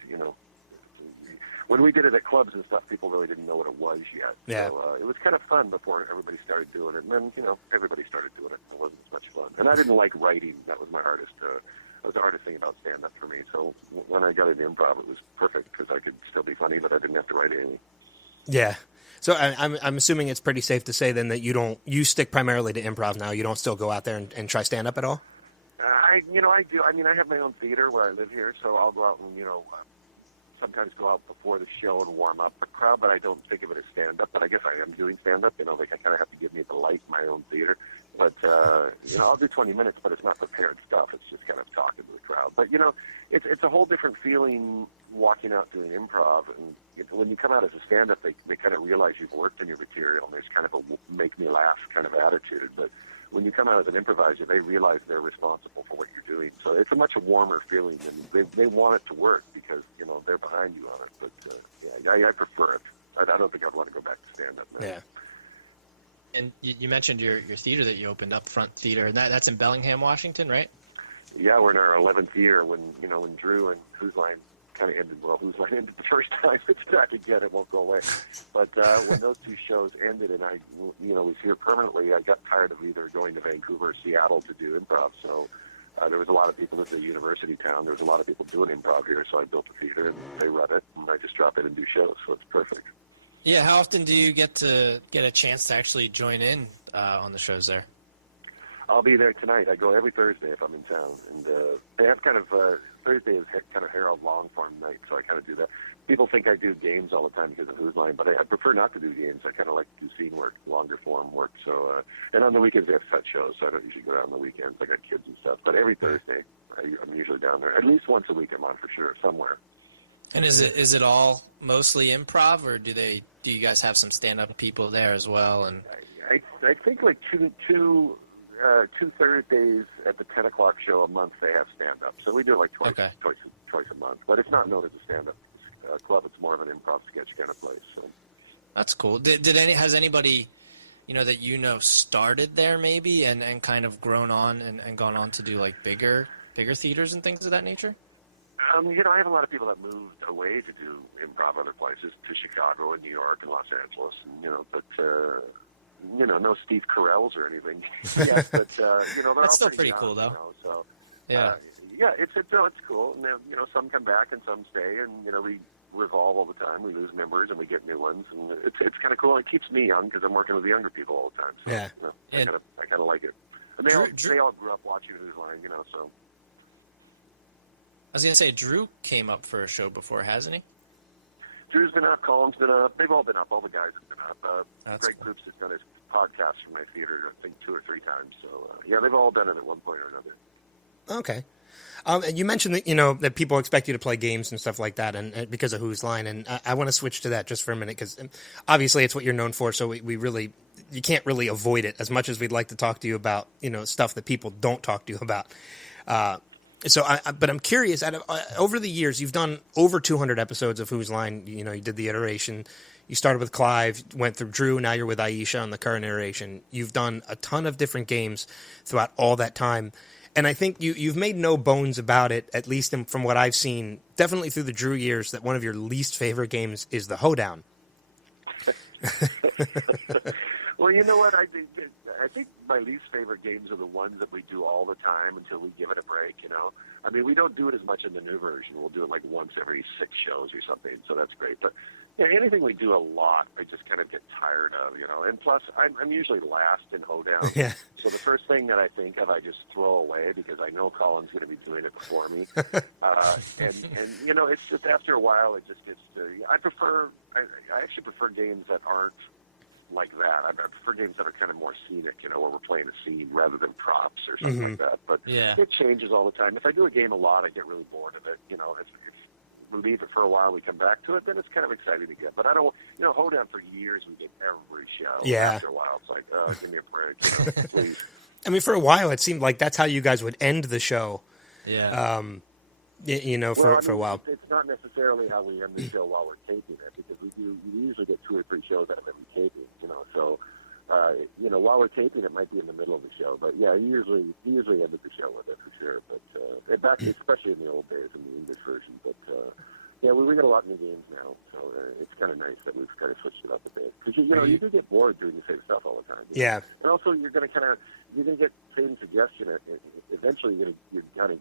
when we did it at clubs and stuff, people really didn't know what it was yet. Yeah. So it was kind of fun before everybody started doing it, and then, everybody started doing it. It wasn't as much fun. And I didn't like writing. That was my hardest, that was the hardest thing about stand-up for me. So when I got into improv, it was perfect because I could still be funny, but I didn't have to write anything. Yeah. So I'm assuming it's pretty safe to say then that you stick primarily to improv now. You don't still go out there and try stand up at all? I do. I mean, I have my own theater where I live here, so I'll go out and sometimes go out before the show and warm up the crowd. But I don't think of it as stand up. But I guess I am doing stand up. I kind of have to give me the light, my own theater. But I'll do 20 minutes, but it's not prepared stuff. It's just kind of talking to the crowd. But it's a whole different feeling walking out doing improv. And when you come out as a stand-up, they kind of realize you've worked in your material, and there's kind of a make me laugh kind of attitude. But when you come out as an improviser, they realize they're responsible for what you're doing. So it's a much warmer feeling, and they want it to work because they're behind you on it. But I prefer it. I don't think I'd want to go back to stand-up now. Yeah. And you mentioned your theater that you opened up, Front Theater, and that's in Bellingham, Washington, right? Yeah, we're in our 11th year when Drew and Whose Line kind of ended. Well, Whose Line ended the first time. It's back again. It won't go away. But when those two shows ended and I was here permanently, I got tired of either going to Vancouver or Seattle to do improv. So there was a lot of people. It's a university town. There was a lot of people doing improv here. So I built a theater and they run it. And I just drop in and do shows. So it's perfect. Yeah, how often do you get a chance to actually join in on the shows there? I'll be there tonight. I go every Thursday if I'm in town, and they have kind of Thursday is kind of Harold Longform night, so I kind of do that. People think I do games all the time because of Whose Line, but I prefer not to do games. I kind of like to do scene work, longer form work. So, and on the weekends they have set shows, so I don't usually go out on the weekends. I got kids and stuff, but every Thursday I'm usually down there. At least once a week I'm on for sure somewhere. And is it all mostly improv, or do you guys have some stand-up people there as well? And I think like two Thursdays at the 10 o'clock show a month they have stand-up. So we do it like twice a month. But it's not known as a stand-up club. It's more of an improv sketch kind of place. So that's cool. Has anybody that started there maybe and kind of grown on and gone on to do like bigger theaters and things of that nature? I have a lot of people that moved away to do improv other places, to Chicago and New York and Los Angeles, and but no Steve Carell's or anything yet. But they're that's all still pretty cool, though. So yeah, it's cool. And some come back and some stay, and we revolve all the time. We lose members and we get new ones, and it's kind of cool. It keeps me young because I'm working with the younger people all the time. So, yeah, I kind of like it. And they all grew up watching Whose Line, so. I was going to say, Drew came up for a show before, hasn't he? Drew's been up, Colin's been up. They've all been up. All the guys have been up. Greg cool. Proops has done his podcast for my theater, I think, 2 or 3 times. So, they've all done it at one point or another. Okay. And you mentioned that, that people expect you to play games and stuff like that and because of Whose Line. And I want to switch to that just for a minute because obviously it's what you're known for. So you can't really avoid it as much as we'd like to talk to you about, stuff that people don't talk to you about. But I'm curious. Over the years, you've done over 200 episodes of Whose Line. You did the iteration. You started with Clive, went through Drew. Now you're with Aisha on the current iteration. You've done a ton of different games throughout all that time, and I think you've made no bones about it. At least from what I've seen, definitely through the Drew years, that one of your least favorite games is the Hoedown. Well, you know what? I think my least favorite games are the ones that we do all the time until we give it a break, I mean, we don't do it as much in the new version. We'll do it like once every 6 shows or something, so that's great. But anything we do a lot, I just kind of get tired of, And plus, I'm usually last in Hoedown. Yeah. So the first thing that I think of, I just throw away because I know Colin's going to be doing it before me. And it's just after a while, it just gets to, I actually prefer games that aren't like that. I prefer games that are kind of more scenic, where we're playing a scene rather than props or something like that. But it changes all the time. If I do a game a lot, I get really bored of it. If we leave it for a while, we come back to it, then it's kind of exciting to get. But I don't, Hoedown for years, we did every show. Yeah. After a while, it's like, give me a break, please. I mean, for a while, it seemed like that's how you guys would end the show. Yeah. For a while. It's not necessarily how we end the show while we're taping it, because we usually get 2 or 3 shows out of every taping, so while we're taping, it might be in the middle of the show. But yeah, he usually ended the show with it for sure. But back, especially in the old days in the English version. But yeah, we got a lot of new games now, so it's kind of nice that we've kind of switched it up a bit. Because you do get bored doing the same stuff all the time. Yeah. And also, you're going to get same suggestion. Eventually, you're going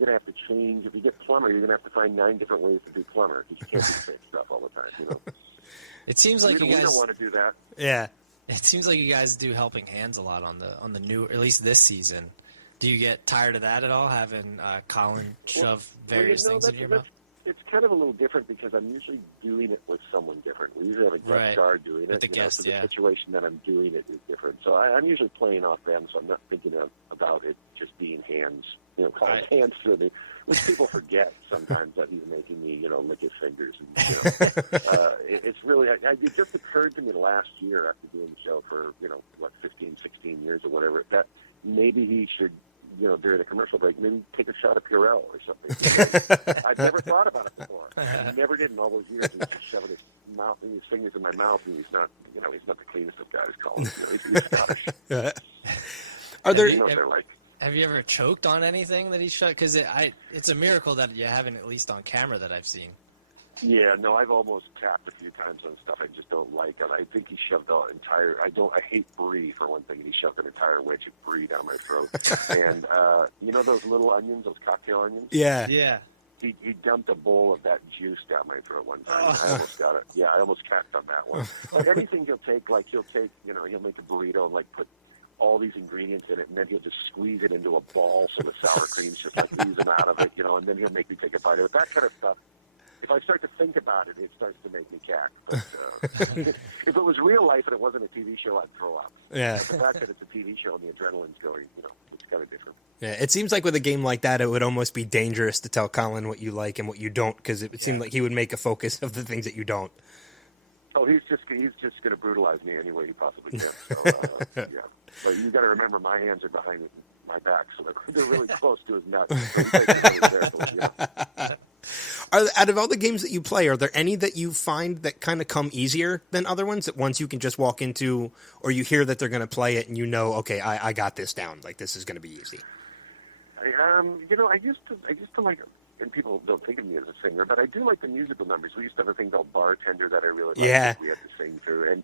to have to change. If you get plumber, you're going to have to find 9 different ways to do plumber because you can't do the same stuff all the time. It seems like we don't want to do that. Yeah. It seems like you guys do helping hands a lot on the new, at least this season. Do you get tired of that at all, having Colin shove various things into your mouth? It's kind of a little different because I'm usually doing it with someone different. We usually have a guest star doing it. With the guest, so the situation that I'm doing it is different. So I'm usually playing off them, so I'm not thinking about it just being hands, Colin's hands to me, which people forget sometimes that he's making me, lick his fingers. And, it's really, it just occurred to me last year after doing the show for, 15, 16 years or whatever, that maybe he should, during the commercial break, maybe take a shot of Purell or something. I've never thought about it before. I never did in all those years. He's just shoving his fingers in my mouth, and he's not the cleanest of guys, Colin. He's Scottish. Are there? Have you ever choked on anything that he shot? Because it's a miracle that you haven't, at least on camera, that I've seen. Yeah, no, I've almost tapped a few times on stuff I just don't like. And I think he shoved the entire. I hate brie for one thing. He shoved an entire wedge of brie down my throat. And those little onions, those cocktail onions. Yeah. Yeah. He dumped a bowl of that juice down my throat one time. I almost got it. Yeah, I almost cacked on that one. But anything he'll make a burrito and put all these ingredients in it, and then he'll just squeeze it into a ball so the sour cream's just oozing out of it, and then he'll make me take a bite of it. That kind of stuff. If I start to think about it, it starts to make me cack. But if it was real life and it wasn't a TV show, I'd throw up. Yeah. But the fact that it's a TV show and the adrenaline's going, it's kind of different. Yeah, it seems like with a game like that, it would almost be dangerous to tell Colin what you like and what you don't, because it would seem like he would make a focus of the things that you don't. Oh, he's just going to brutalize me any way he possibly can. So, yeah. But you got to remember, my hands are behind my back, so they're really close to his nuts. So he takes it really carefully, Out of all the games that you play, are there any that you find that kind of come easier than other ones, that once you can just walk into, or you hear that they're going to play it and okay, I got this down, this is going to be easy? I used to like, and people don't think of me as a singer, but I do like the musical numbers. We used to have a thing called Bartender that I really liked. Yeah. We had to sing through, and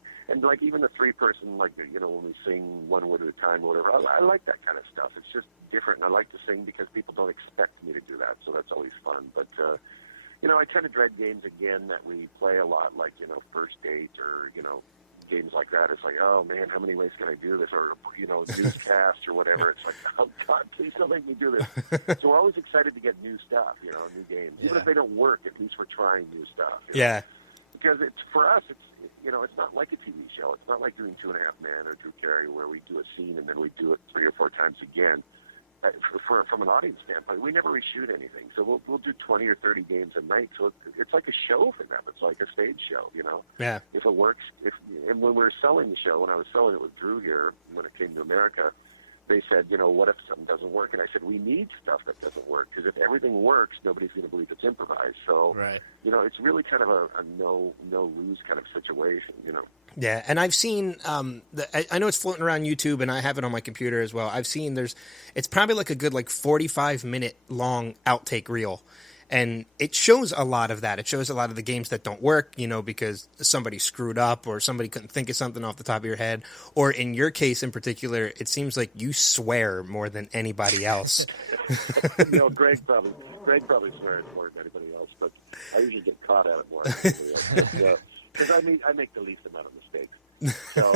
even the 3-person, when we sing one word at a time or whatever, I like that kind of stuff. It's just different, and I like to sing because people don't expect me to do that, so that's always fun. But I kind of dread games again that we play a lot, like First Date or games like that. It's like, oh man, how many ways can I do this? Or Newscast or whatever. It's like, oh God, please don't make me do this. So we're always excited to get new stuff, new games. Even if they don't work, at least we're trying new stuff. Yeah. Because for us, it's not like a TV show. It's not like doing 2.5 Men or Drew Carey where we do a scene and then we do it 3 or 4 times again. From an audience standpoint, we never reshoot anything. So we'll do 20 or 30 games a night. So it's like a show for them. It's like a stage show, Yeah. If it works, and when we were selling the show, when I was selling it with Drew here, when it came to America, they said, what if something doesn't work? And I said, we need stuff that doesn't work, because if everything works, nobody's going to believe it's improvised. So, right. It's really kind of a no-lose kind of situation, Yeah, and I've seen, I know it's floating around YouTube, and I have it on my computer as well. I've seen it's probably like a good 45-minute long outtake reel, and it shows a lot of that. It shows a lot of the games that don't work, because somebody screwed up or somebody couldn't think of something off the top of your head. Or in your case in particular, it seems like you swear more than anybody else. Greg probably swears more than anybody else, but I usually get caught at it more than anybody else. Because I make the least amount of mistakes. So,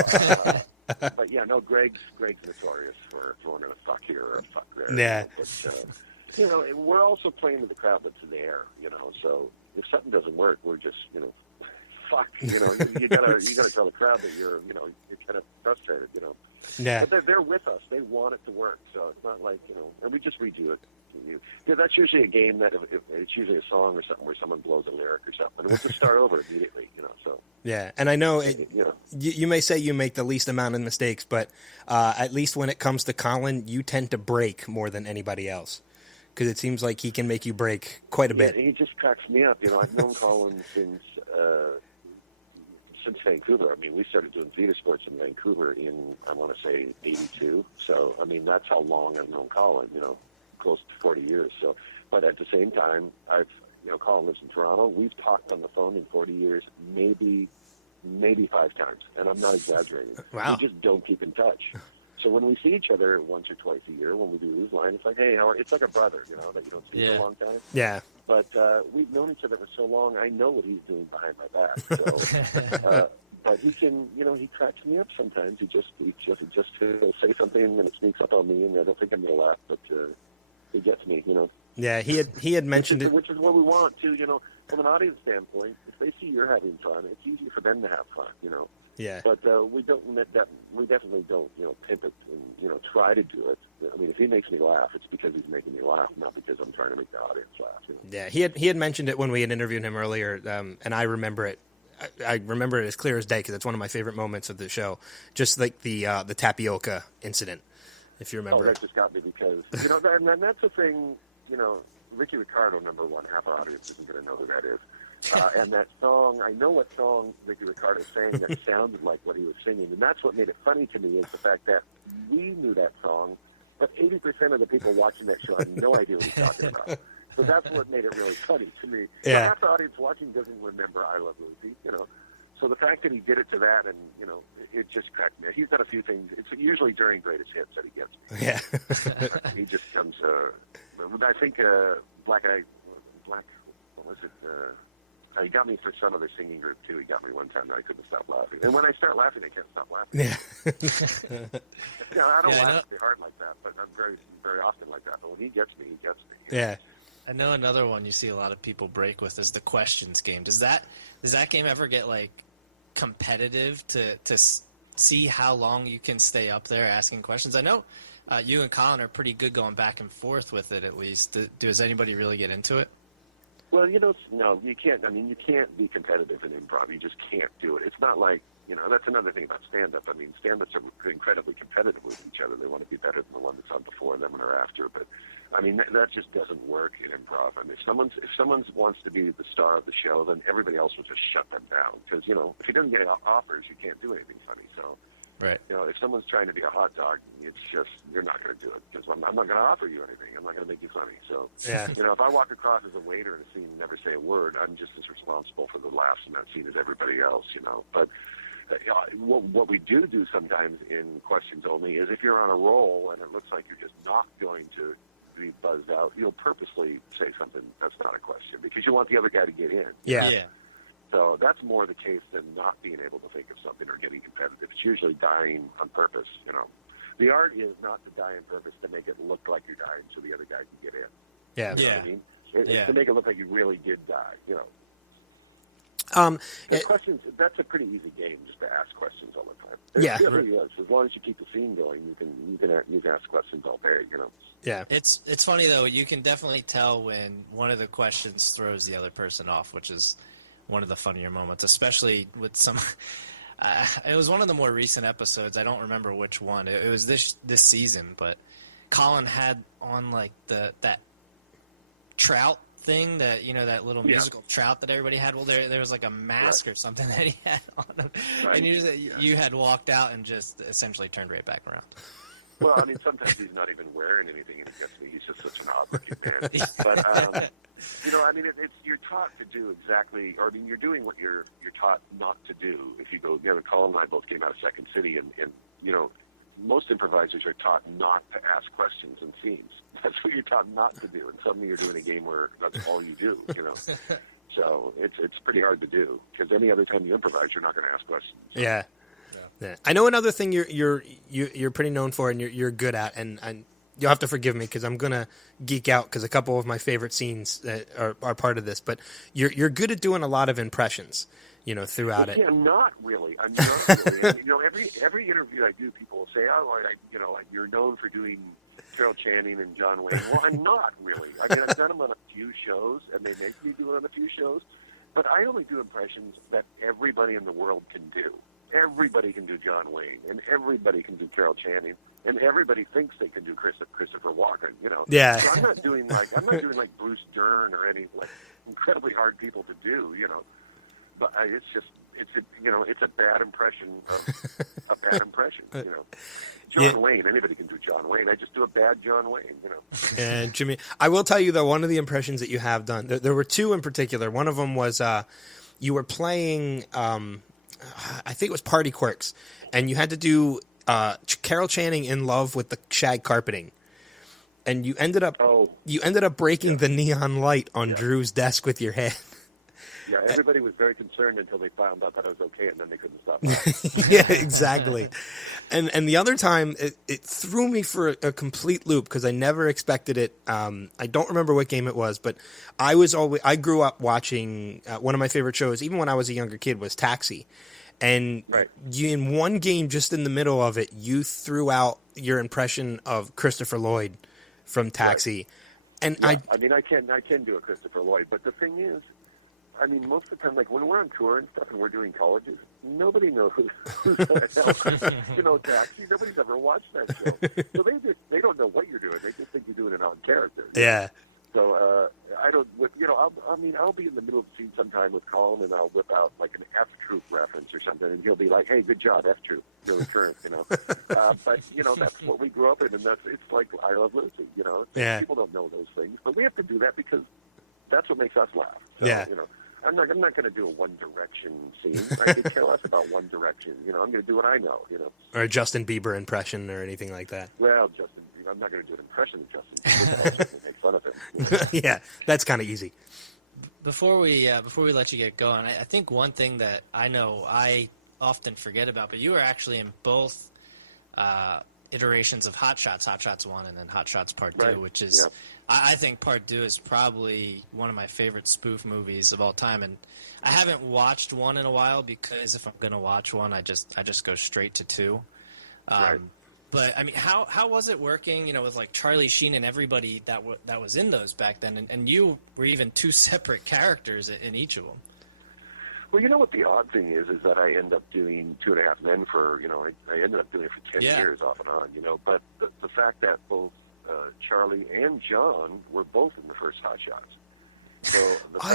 but yeah, no, Greg's notorious for throwing in a fuck here or a fuck there. Yeah. But, we're also playing with the crowd that's there, so if something doesn't work, we're just, fuck, you gotta tell the crowd that you're kind of frustrated, Yeah. But they're with us. They want it to work, so it's not like, and we just redo it. Because that's usually a game that it's usually a song or something where someone blows a lyric or something. And we'll just start over immediately, so. Yeah, and I know you may say you make the least amount of mistakes, but at least when it comes to Colin, you tend to break more than anybody else. Because it seems like he can make you break quite a bit. He just cracks me up. I've known Colin since Vancouver. I mean, we started doing theater sports in Vancouver in, I want to say, 82. So, I mean, that's how long I've known Colin, close to 40 years. So, but at the same time, Colin lives in Toronto. We've talked on the phone in 40 years, maybe 5 times, and I'm not exaggerating. Wow. We just don't keep in touch. So when we see each other once or twice a year, when we do Lose Line, it's like, hey, it's like a brother, that you don't see for a long time. Yeah. But we've known each other for so long, I know what he's doing behind my back. So, but he can, he cracks me up sometimes. He just he'll say something and it sneaks up on me, and I don't think I'm going to laugh, but it gets me, Yeah, he had mentioned it. Which is what we want to, from an audience standpoint. If they see you're having fun, it's easier for them to have fun, Yeah. But we definitely don't, pimp it and, try to do it. I mean, if he makes me laugh, it's because he's making me laugh, not because I'm trying to make the audience laugh. Yeah, he had mentioned it when we had interviewed him earlier, and I remember it. I remember it as clear as day because it's one of my favorite moments of the show. Just like the tapioca incident, if you remember. Oh, that just got me because and that's the thing. Ricky Ricardo, number one, half our audience isn't going to know who that is. And that song, I know what song Ricky Ricardo sang that sounded like what he was singing, and that's what made it funny to me is the fact that we knew that song, but 80% of the people watching that show had no idea what he was talking about. So that's what made it really funny to me. Yeah. Half the audience watching doesn't remember I Love Lucy, So the fact that he did it to that, and it just cracked me. He's done a few things. It's usually during Greatest Hits that he gets me. Yeah. He just comes. I think Black. What was it? He got me for some other singing group too. He got me one time and I couldn't stop laughing. And when I start laughing, I can't stop laughing. Yeah. I don't laugh very hard like that, but I'm very, very often like that. But when he gets me, he gets me. Yeah. I know another one you see a lot of people break with is the questions game. Does that game ever get competitive to see how long you can stay up there asking questions? I know you and Colin are pretty good going back and forth with it. At least, does anybody really get into it? Well, no, you can't. I mean, you can't be competitive in improv. You just can't do it. It's not like that's another thing about stand-up. I mean, stand-ups are incredibly competitive with each other. They want to be better than the one that's on before them or after. But I mean, that just doesn't work in improv. I mean, if someone wants to be the star of the show, then everybody else will just shut them down because if he doesn't get offers, you can't do anything funny. So. Right. If someone's trying to be a hot dog, it's just you're not going to do it because I'm not going to offer you anything. I'm not going to make you funny. So, yeah. If I walk across as a waiter in a scene and never say a word, I'm just as responsible for the laughs in that scene as everybody else. But what we do sometimes in questions only is if you're on a roll and it looks like you're just not going to be buzzed out, you'll purposely say something that's not a question because you want the other guy to get in. Yeah. So that's more the case than not being able to think of something or getting competitive. It's usually dying on purpose, The art is not to die on purpose to make it look like you're dying so the other guy can get in. Yeah. You know what I mean? It's to make it look like you really did die, Questions, that's a pretty easy game just to ask questions all the time. It really is. As long as you keep the scene going, you can ask questions all day, Yeah. It's funny, though. You can definitely tell when one of the questions throws the other person off, which is one of the funnier moments, especially with some. It was one of the more recent episodes. I don't remember which one. It was this season, but Colin had on that trout thing that that little musical trout that everybody had. Well, there was a mask or something that he had on him, and you had walked out and just essentially turned right back around. Well, I mean, sometimes he's not even wearing anything, and it gets me. He's just such an odd-looking man. But I mean, you're taught to do exactly, or I mean, you're doing what you're taught not to do. If you go, Colin and I both came out of Second City, and most improvisers are taught not to ask questions in scenes. That's what you're taught not to do, and suddenly you're doing a game where that's all you do. So it's pretty hard to do because any other time you improvise, you're not going to ask questions. Yeah. Yeah. I know another thing you're pretty known for and you're good at, and you'll have to forgive me because I'm gonna geek out because a couple of my favorite scenes are part of this. But you're good at doing a lot of impressions, throughout it. Yeah, I'm not really. And, every interview I do, people will say, you're known for doing Carol Channing and John Wayne. Well, I'm not really. I mean, I've done them on a few shows, and they make me do it on a few shows. But I only do impressions that everybody in the world can do. Everybody can do John Wayne, and everybody can do Carol Channing, and everybody thinks they can do Christopher Walken. Yeah. So I'm not doing like Bruce Dern or any incredibly hard people to do. but it's just it's a bad impression of a bad impression. John Wayne. Anybody can do John Wayne. I just do a bad John Wayne. And Jimmy, I will tell you though, one of the impressions that you have done, there were two in particular. One of them was you were playing, I think it was Party Quirks, and you had to do Carol Channing in Love with the Shag Carpeting, and you ended up breaking the neon light on Drew's desk with your head. Yeah, everybody was very concerned until they found out that I was okay, and then they couldn't stop laughing. Yeah, exactly. And the other time, it threw me for a complete loop because I never expected it. I don't remember what game it was, but I grew up watching one of my favorite shows, even when I was a younger kid, was Taxi. And in one game, just in the middle of it, you threw out your impression of Christopher Lloyd from Taxi. Right. And I mean, I can do a Christopher Lloyd, but the thing is, I mean, most of the time, like when we're on tour and stuff and we're doing colleges, nobody knows who the hell, Taxi. Nobody's ever watched that show. So they don't know what you're doing. They just think you're doing an odd character. Yeah. So I don't, I'll be in the middle of the scene sometime with Colin and I'll whip out like an F-Troop reference or something and he'll be like, hey, good job, F-Troop, really current, But, that's what we grew up in and it's like I Love Lucy, Yeah. People don't know those things, but we have to do that because that's what makes us laugh. So, yeah. I'm not going to do a One Direction scene. I could care less about One Direction. I'm going to do what I know. Or a Justin Bieber impression or anything like that. Well, Justin Bieber. I'm not going to do an impression of Justin Bieber. I'll just make fun of him. Yeah, that's kind of easy. Before we let you get going, I think one thing that I know I often forget about, but you were actually in both iterations of Hot Shots 1 and then Hot Shots Part 2, which is. Yeah. I think Part 2 is probably one of my favorite spoof movies of all time, and I haven't watched 1 in a while because if I'm going to watch one, I just go straight to 2. But I mean, how was it working? With like Charlie Sheen and everybody that was in those back then, and you were even two separate characters in each of them. Well, what the odd thing is that I end up doing 2.5 Men for I ended up doing it for 10 years off and on. But the fact that both Charlie and John were both in the first Hot Shots. So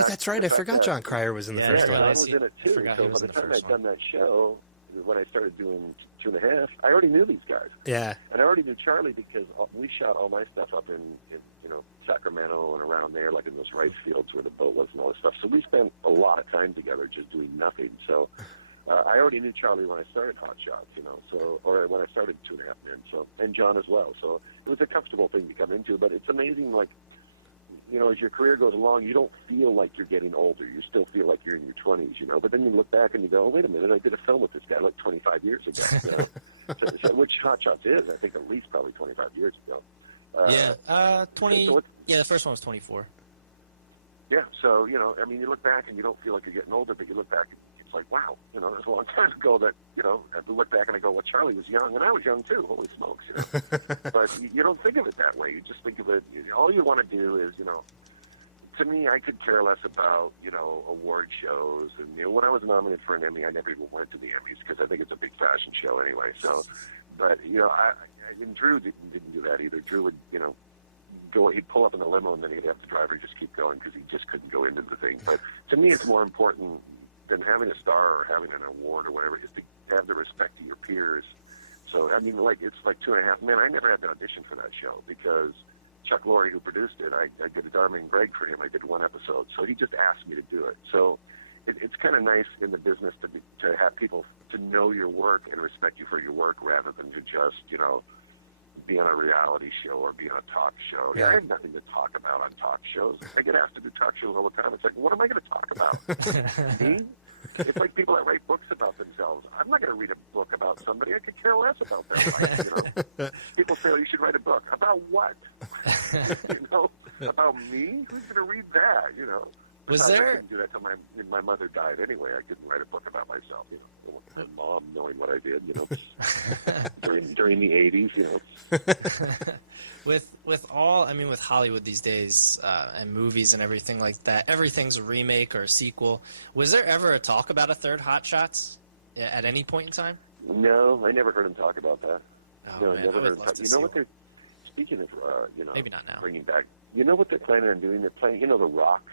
that's right. I forgot John Cryer was in the first one. John was in it too. So by the time I'd done that show, when I started doing 2.5, I already knew these guys. Yeah. And I already knew Charlie because we shot all my stuff up in Sacramento and around there, like in those rice fields where the boat was and all this stuff. So we spent a lot of time together just doing nothing. So I already knew Charlie when I started Hot Shots, or when I started 2.5 Men, and John as well. So it was a comfortable thing to come into, but it's amazing, like, as your career goes along, you don't feel like you're getting older. You still feel like you're in your 20s, but then you look back and you go, oh, wait a minute, I did a film with this guy like 25 years ago, which Hot Shots is, I think, at least probably 25 years ago. 20, the first one was 24. Yeah, so, you look back and you don't feel like you're getting older, but you look back and it's like, wow, it was a long time ago that, I look back and I go, well, Charlie was young, and I was young too, holy smokes, But you don't think of it that way. You just think of it, all you want to do is, to me, I could care less about, award shows. And, when I was nominated for an Emmy, I never even went to the Emmys because I think it's a big fashion show anyway. So, but, and Drew didn't do that either. Drew would, he'd pull up in the limo and then he'd have the driver just keep going because he just couldn't go into the thing. But to me, it's more important than having a star or having an award or whatever, is to have the respect of your peers. So, it's like 2.5 Men. I never had to audition for that show because Chuck Lorre, who produced it, I did a Dharma and Greg for him. I did one episode. So he just asked me to do it. So it's kind of nice in the business to have people to know your work and respect you for your work rather than to just, be on a reality show or be on a talk show. Yeah. I have nothing to talk about on talk shows. I get asked to do talk shows all the time. It's like, what am I going to talk about? Me? It's like people that write books about themselves. I'm not going to read a book about somebody. I could care less about their life. People say, oh, you should write a book. About what? About me? Who's going to read that? Was there? I couldn't do that till my mother died anyway. I couldn't write a book about myself. My mom knowing what I did. During the 80s. With Hollywood these days and movies and everything like that, everything's a remake or a sequel. Was there ever a talk about a third Hot Shots at any point in time? No, I never heard him talk about that. Oh, no, man, never I would heard love to you see know what they're speaking of? Maybe not now. Bringing back. You know what they're planning on doing? They're playing. The Rock.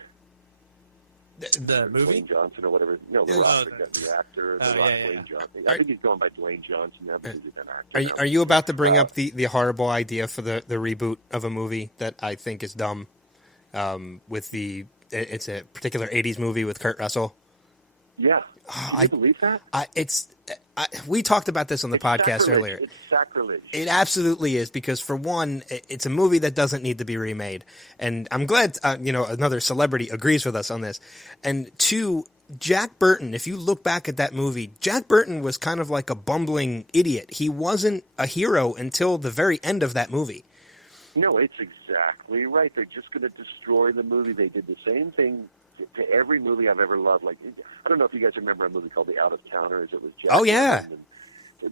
The movie? Dwayne Johnson or whatever. No, The Rock, the actor. The Rock, Dwayne Johnson. I think he's going by Dwayne Johnson now because he's an actor. Are you about to bring up the horrible idea for the reboot of a movie that I think is dumb? It's a particular 80s movie with Kurt Russell. Yeah. Can you believe that? We talked about this on the podcast earlier. It's sacrilege. It absolutely is, because for one, it's a movie that doesn't need to be remade. And I'm glad, another celebrity agrees with us on this. And two, Jack Burton, if you look back at that movie, Jack Burton was kind of like a bumbling idiot. He wasn't a hero until the very end of that movie. No, it's exactly right. They're just going to destroy the movie. They did the same thing to every movie I've ever loved. Like, I don't know if you guys remember a movie called The Out of Towners. It was Jack Burton.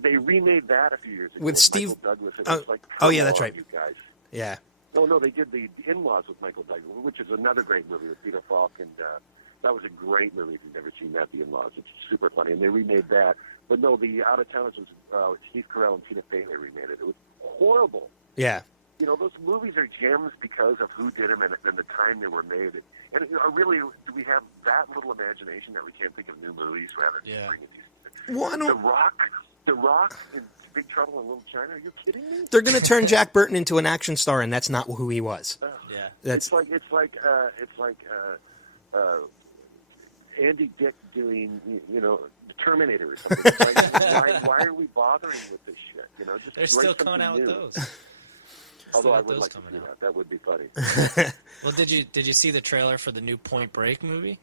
They remade that a few years ago with Steve Michael Douglas. It was like, yeah, that's right. You guys. Yeah. No, they did the In-Laws with Michael Douglas, which is another great movie with Peter Falk, and that was a great movie if you've never seen that, The In-Laws. It's super funny, and they remade that. But no, The Out of Towners was Steve Carell and Tina Fey. They remade it. It was horrible. Yeah. Those movies are gems because of who did them and the time they were made. And really, do we have that little imagination that we can't think of new movies rather than bringing these? Well, The Rock in Big Trouble in Little China. Are you kidding me? They're going to turn Jack Burton into an action star, and that's not who he was. It's like Andy Dick doing Terminator or something. Why are we bothering with this shit? Just they're still coming out with those. Although I would like to see that. That would be funny. Well, did you see the trailer for the new Point Break movie?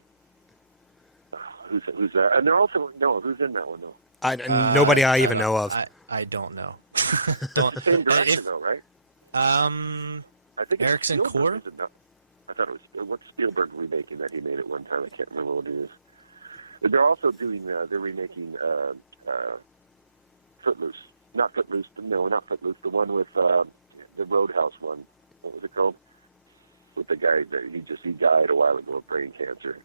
Who's that? And they're also who's in that one though? Nobody I even know of. I don't know. Same direction though, right? I think Erickson Core. I thought it was what's Spielberg remaking that he made at one time. I can't remember what it is. But they're also doing. They're remaking Footloose. Not Footloose. No, not Footloose. The one with. The Roadhouse one. What was it called? With the guy that he died a while ago of brain cancer.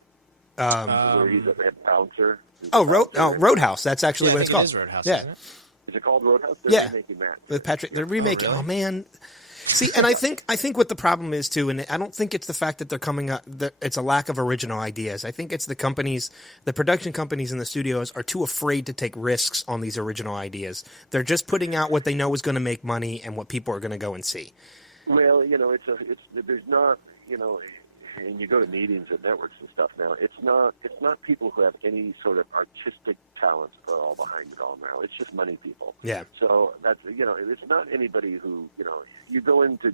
Where he's a head bouncer. Roadhouse. That's actually what it's called. It is Roadhouse. Yeah. Isn't it? Is it called Roadhouse? They're remaking that. With Patrick. They're remaking. Oh, really? Oh man. See, and I think what the problem is too, and I don't think it's the fact that they're coming up. It's a lack of original ideas. I think it's the production companies and the studios are too afraid to take risks on these original ideas. They're just putting out what they know is going to make money and what people are going to go and see. Well, there's not, and you go to meetings at networks and stuff now. It's not people who have any sort of artistic talents that are all behind it all now. It's just money people. Yeah. So that's it's not anybody who you go in to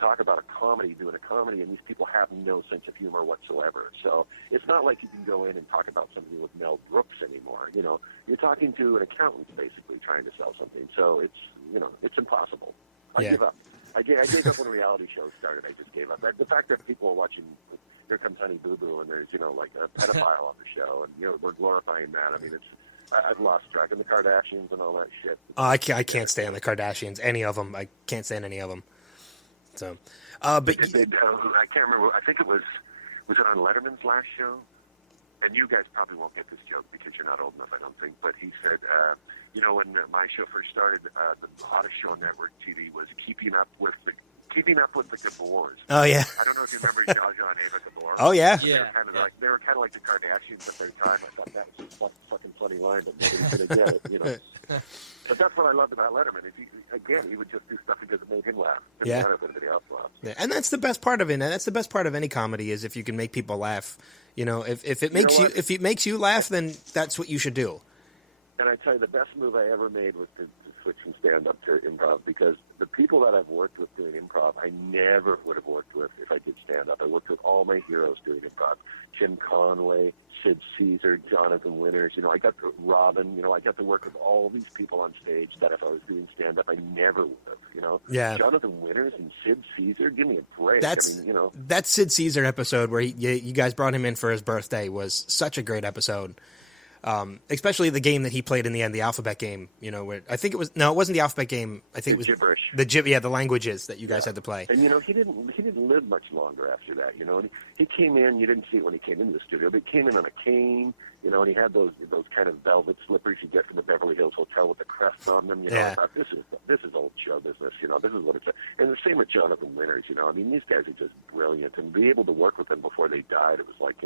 talk about a comedy, doing a comedy, and these people have no sense of humor whatsoever. So it's not like you can go in and talk about something with Mel Brooks anymore. You're talking to an accountant basically trying to sell something. So it's impossible. I give up. I gave up when reality shows started. I just gave up. The fact that people are watching Here Comes Honey Boo Boo and there's like a pedophile on the show and we're glorifying that. I mean, I've lost track of the Kardashians and all that shit. I can't stand the Kardashians. Any of them. I can't stand any of them. So, but I can't remember. I think it was it on Letterman's last show? And you guys probably won't get this joke because you're not old enough, I don't think. But he said, when my show first started, the hottest show on network TV was Keeping Up with the Gabors. Oh yeah. I don't know if you remember Zsa and Ava Gabor. Oh yeah. Yeah. They were kind of like the Kardashians at their time. I thought that was a fucking funny line, but nobody's gonna get it. But that's what I loved about Letterman. He would just do stuff because it made him laugh. Yeah. Not everybody else laugh. Yeah. And that's the best part of it. And that's the best part of any comedy is if you can make people laugh. If it makes you laugh, then that's what you should do. And I tell you, the best move I ever made was to switch from stand-up to improv because the people that I've worked with doing improv, I never would have worked with if I did stand-up. I worked with all my heroes doing improv. Jim Conway, Sid Caesar, Jonathan Winters. I got to Robin. I got to work with all these people on stage that if I was doing stand-up, I never would have. Yeah. Jonathan Winters and Sid Caesar, give me a break. That Sid Caesar episode where you guys brought him in for his birthday was such a great episode. Especially the game that he played in the end, the alphabet game. Where I think it wasn't the alphabet game. I think it was gibberish. The languages that you guys had to play. And he didn't live much longer after that. And he came in. You didn't see it when he came into the studio, but he came in on a cane. And he had those kind of velvet slippers you get from the Beverly Hills Hotel with the crest on them. I thought, this is old show business. This is what it's. And the same with Jonathan Winters. These guys are just brilliant, and be able to work with them before they died, it was like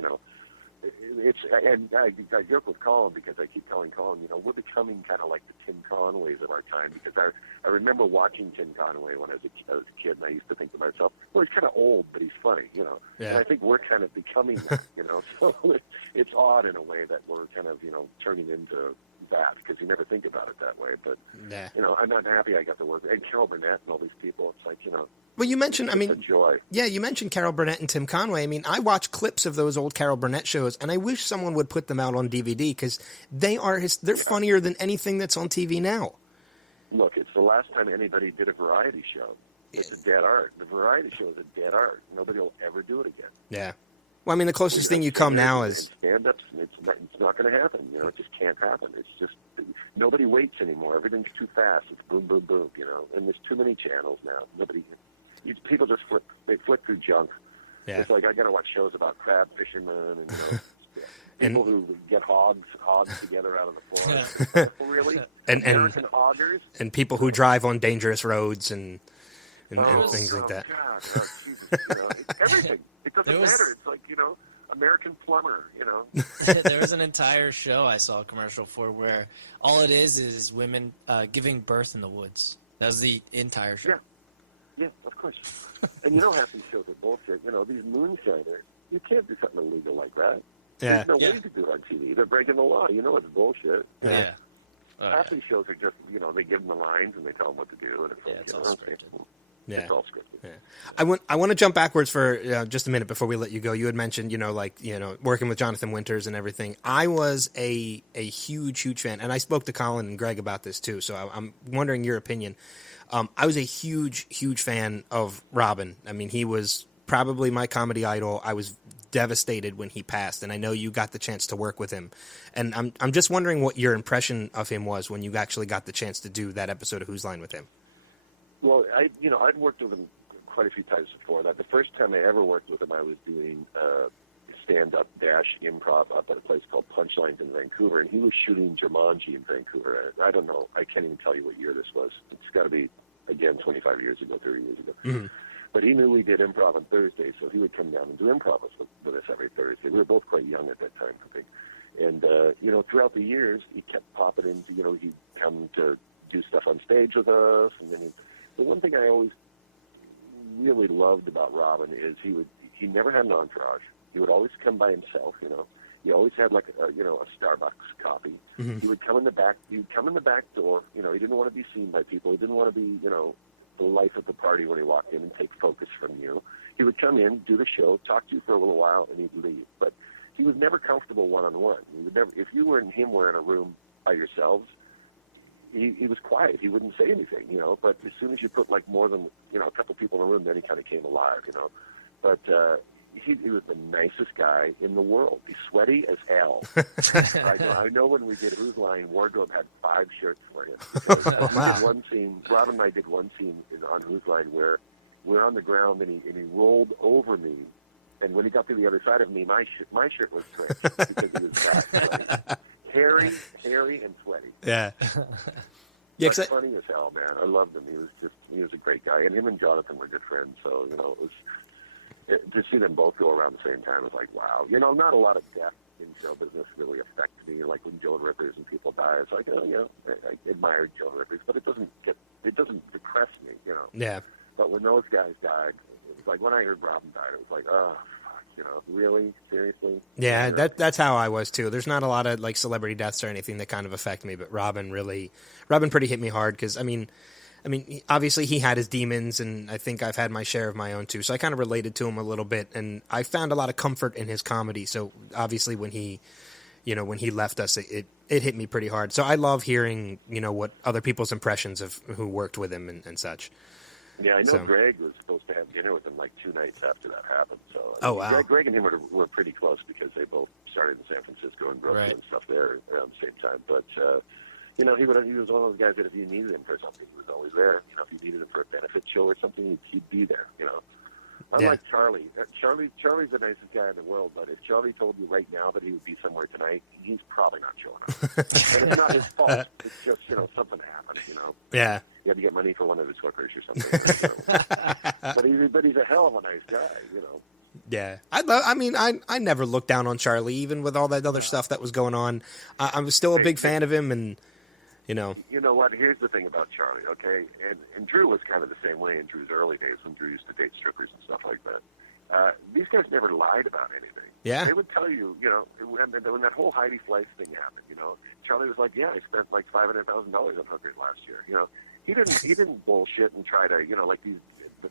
it's, and I joke with Colin because I keep telling Colin, we're becoming kind of like the Tim Conways of our time, because I remember watching Tim Conway when I was a kid, and I used to think to myself, well, he's kind of old, but he's funny, Yeah. And I think we're kind of becoming that, so it's odd in a way that we're kind of, turning into that, because you never think about it that way. But, I'm not happy I got to work. And Carol Burnett and all these people, it's like, Well, you mentioned, a joy. Yeah, you mentioned Carol Burnett and Tim Conway. I mean, I watch clips of those old Carol Burnett shows, and I wish someone would put them out on DVD, because they're funnier than anything that's on TV now. Look, it's the last time anybody did a variety show. It's a dead art. The variety show is a dead art. Nobody will ever do it again. Yeah. Well, I mean, the closest thing you come now is stand-ups. It's not going to happen. It just can't happen. It's just nobody waits anymore. Everything's too fast. It's boom, boom, boom. And there's too many channels now. People just flick through junk. Yeah. It's like I got to watch shows about crab fishermen and people who get hogs together out of the forest. Really? American hoggers? And people who drive on dangerous roads and things like that. God, Jesus, it's everything. It doesn't matter. It's like, American plumber, There was an entire show I saw a commercial for where all it is women giving birth in the woods. That was the entire show. Yeah, of course. And half these shows are bullshit. These moonshiners, you can't do something illegal like that. Yeah. There's no way to do it on TV. They're breaking the law. It's bullshit. Yeah. Half these shows are just, they give them the lines and they tell them what to do. And it's all scripted. Yeah. It's all scripted. Yeah. I want to jump backwards for just a minute before we let you go. You had mentioned, working with Jonathan Winters and everything. I was a huge, huge fan, and I spoke to Colin and Greg about this too, so I'm wondering your opinion. I was a huge, huge fan of Robin. I mean, he was probably my comedy idol. I was devastated when he passed, and I know you got the chance to work with him. And I'm just wondering what your impression of him was when you actually got the chance to do that episode of Whose Line with him. Well, I'd worked with him quite a few times before that. The first time I ever worked with him, I was doing stand-up dash improv up at a place called Punchlines in Vancouver, and he was shooting Jumanji in Vancouver. I don't know. I can't even tell you what year this was. It's got to be, again, 25 years ago, 30 years ago. Mm-hmm. But he knew we did improv on Thursdays, so he would come down and do improv with us every Thursday. We were both quite young at that time, I think. And, throughout the years, he kept popping into, he'd come to do stuff on stage with us, and then the one thing I always really loved about Robin is he never had an entourage. He would always come by himself, He always had like a Starbucks coffee. Mm-hmm. He would come in the back. He would come in the back door. He didn't want to be seen by people. He didn't want to be, the life of the party when he walked in and take focus from you. He would come in, do the show, talk to you for a little while, and he'd leave. But he was never comfortable one-on-one. He would never. If you and him were in a room by yourselves, he was quiet. He wouldn't say anything, But as soon as you put like more than a couple people in a room, then he kind of came alive, But he was the nicest guy in the world. He's sweaty as hell. I know when we did Whose Line, Wardrobe had 5 shirts for him. Wow. We did one scene. Robin and I did one scene on Whose Line where we're on the ground and he rolled over me. And when he got to the other side of me, my shirt was stretched because he was that sweaty. Hairy and sweaty. Yeah. Yeah, funny as hell, man. I loved him. He was a great guy, and him and Jonathan were good friends. So it was to see them both go around the same time was like, wow. Not a lot of death in show business really affects me. Like when Joan Rippers and people die, it's like, I admired Joan Rippers, but it doesn't depress me, Yeah. But when those guys died, it was like when I heard Robin died, it was like, oh. Really? Seriously? Yeah, that's how I was too. There's not a lot of like celebrity deaths or anything that kind of affect me, but Robin pretty hit me hard because I mean, obviously he had his demons, and I think I've had my share of my own too. So I kind of related to him a little bit, and I found a lot of comfort in his comedy. So obviously when he left us, it hit me pretty hard. So I love hearing what other people's impressions of who worked with him and such. Yeah, I know Greg was supposed to have dinner with him like 2 nights after that happened. So wow. Greg and him were pretty close because they both started in San Francisco and Brooklyn and stuff there around the same time. But he was one of those guys that if you needed him for something, he was always there. If you needed him for a benefit show or something, he'd be there. Unlike Charlie. Charlie's the nicest guy in the world, but if Charlie told you right now that he would be somewhere tonight, he's probably not showing up. And it's not his fault. It's just, something happened, Yeah. You had to get money for one of his hookers or something. But he's a hell of a nice guy, Yeah, I never looked down on Charlie, even with all that other stuff that was going on. I was still a big fan of him, and you know. You know what? Here's the thing about Charlie, okay? And Drew was kind of the same way in Drew's early days when Drew used to date strippers and stuff like that. These guys never lied about anything. Yeah. They would tell you, you know, when that whole Heidi Fleiss thing happened, you know, Charlie was like, yeah, I spent like $500,000 on hookers last year. You know, he didn't bullshit and try to, you know, like these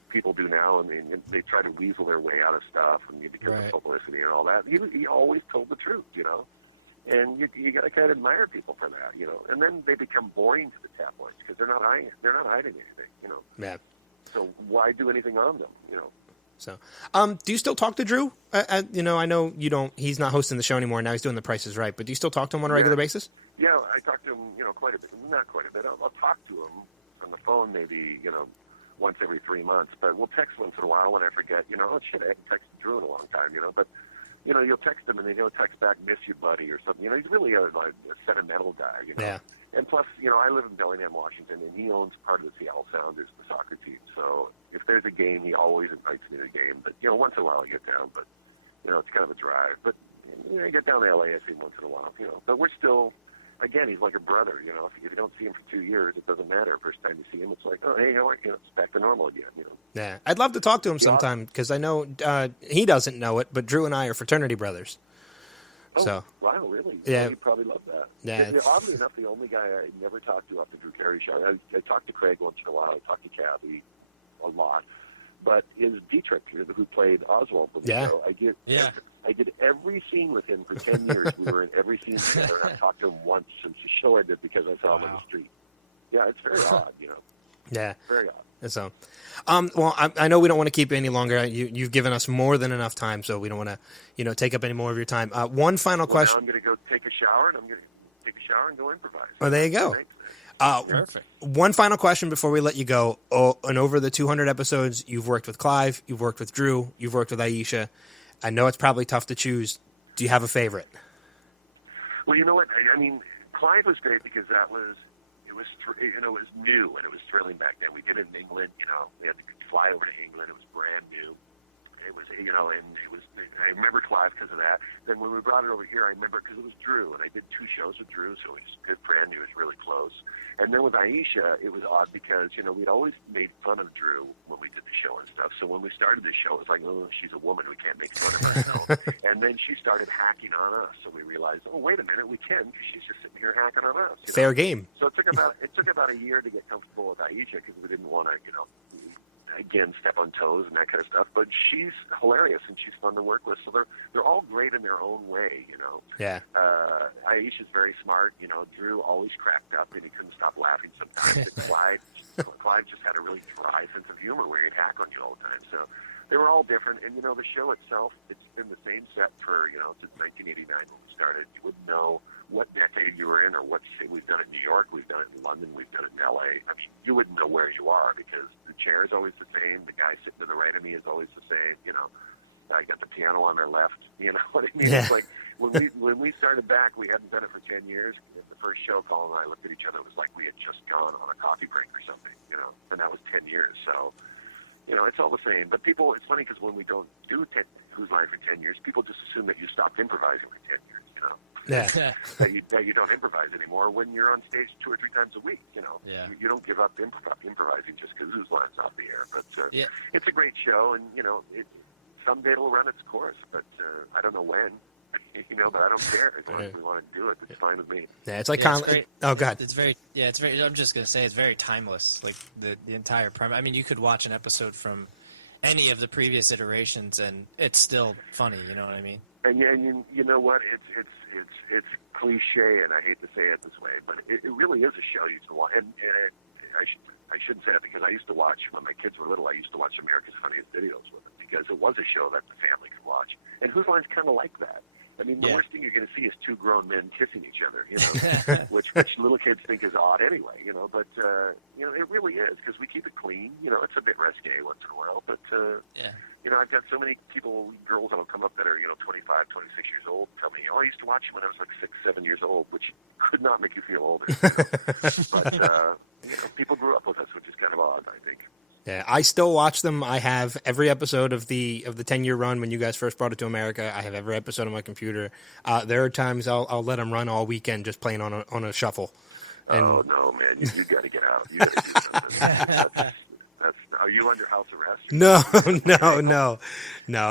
people do now, and they try to weasel their way out of stuff and because of publicity and all that. He always told the truth, you know. And you got to kind of admire people for that, you know. And then they become boring to the tabloids because they're not hiding anything, you know. Yeah. So why do anything on them, you know? So, do you still talk to Drew? You know, I know you don't. He's not hosting the show anymore. Now he's doing The Price is Right. But do you still talk to him on a regular basis? Yeah, I talk to him, you know, quite a bit. Not quite a bit. I'll talk to him on the phone maybe, you know, once every 3 months. But we'll text once in a while when I forget. You know, oh shit, I haven't texted Drew in a long time. You know, but you know, you'll text him and he'll text back, "Miss you, buddy," or something. You know, he's really a sentimental guy. You know? Yeah. And plus, you know, I live in Bellingham, Washington, and he owns part of the Seattle Sounders, the soccer team. So if there's a game, he always invites me to the game. But, you know, once in a while I get down. But, you know, it's kind of a drive. But, you know, I get down to L.A., I see him once in a while, you know. But we're still, again, he's like a brother, you know. If you don't see him for 2 years, it doesn't matter. First time you see him, it's like, oh, hey, you know what? You know, it's back to normal again, you know. Yeah. I'd love to talk to him sometime because I know he doesn't know it, but Drew and I are fraternity brothers. Oh, so, wow, really? Yeah. You probably love that. Yeah. Oddly enough, the only guy I never talked to off the Drew Carey show, I talked to Craig once in a while, I talked to Kathy a lot, but is Dietrich, who played Oswald on the show. I did every scene with him for 10 years. We were in every scene together, and I talked to him once since the show ended because I saw him on the street. Yeah, it's very odd, you know. Yeah. Very odd. So, well, I know we don't want to keep it any longer. You've given us more than enough time, so we don't want to, you know, take up any more of your time. One final question. Now I'm going to go take a shower, and go improvise. Oh, there you go. Perfect. One final question before we let you go. Oh, and over the 200 episodes, you've worked with Clive, you've worked with Drew, you've worked with Aisha. I know it's probably tough to choose. Do you have a favorite? Well, you know what? I mean, Clive was great because it was new and it was thrilling back then. We did it in England, you know. We had to fly over to England. It was brand new. It was, you know, and it was. I remember Clive because of that. Then when we brought it over here, I remember because it was Drew, and I did 2 shows with Drew, so it was good brand new. It was really close. And then with Aisha, it was odd because, you know, we'd always made fun of Drew when we did the show and stuff. So when we started the show, it was like, oh, she's a woman. We can't make fun of her. You know? And then she started hacking on us. So we realized, oh, wait a minute, we can because she's just sitting here hacking on us. You know? Fair game. So it took about a year to get comfortable with Aisha because we didn't want to, you know, again, step on toes and that kind of stuff. But she's hilarious and she's fun to work with. So they're all great in their own way, you know. Yeah. Aisha's very smart. You know, Drew always cracked up and he couldn't stop laughing sometimes. And Clive just had a really dry sense of humor where he'd hack on you all the time. So they were all different. And, you know, the show itself, it's been the same set for, you know, since 1989 when we started. You wouldn't know what decade you were in or what city. We've done it in New York, we've done it in London, we've done it in L.A. I mean, you wouldn't know where you are because the chair is always the same. The guy sitting to the right of me is always the same. You know, I got the piano on my left. You know what I mean? Yeah. It's like when we started back, we hadn't done it for 10 years. The first show, Colin and I looked at each other. It was like we had just gone on a coffee break or something. You know, and that was 10 years. So, you know, it's all the same. But people, it's funny because when we don't do Who's Line for 10 years, people just assume that you stopped improvising for 10 years. You know. Yeah. that you don't improvise anymore when you're on stage 2 or 3 times a week. You know, you don't give up improvising just because Who's Line's off the air. But it's a great show, and you know, someday it'll run its course. But I don't know when. You know, but I don't care as long as we want to do it. It's fine with me. Yeah, it's like oh god, it's very. I'm just gonna say it's very timeless. Like the entire premise. I mean, you could watch an episode from any of the previous iterations, and it's still funny. You know what I mean? And you know what? It's cliche, and I hate to say it this way, but it really is a show you can watch. And I shouldn't say that because I used to watch when my kids were little. I used to watch America's Funniest Videos with them because it was a show that the family could watch. And Whose Line's kind of like that. I mean, the worst thing you're going to see is 2 grown men kissing each other, you know, which little kids think is odd anyway, you know. But you know, it really is because we keep it clean. You know, it's a bit risque once in a while, but you know, I've got so many girls that'll come up that are, you know, 25, 26 years old, tell me, oh, I used to watch you when I was like 6, 7 years old, which could not make you feel older. You know? But you know, people grew up with us, which is kind of odd, I think. Yeah, I still watch them. I have every episode of the 10-year run when you guys first brought it to America. I have every episode on my computer. There are times I'll let them run all weekend just playing on a shuffle. And oh no, man, you got to get out. You got to do something. Are you under house arrest? No.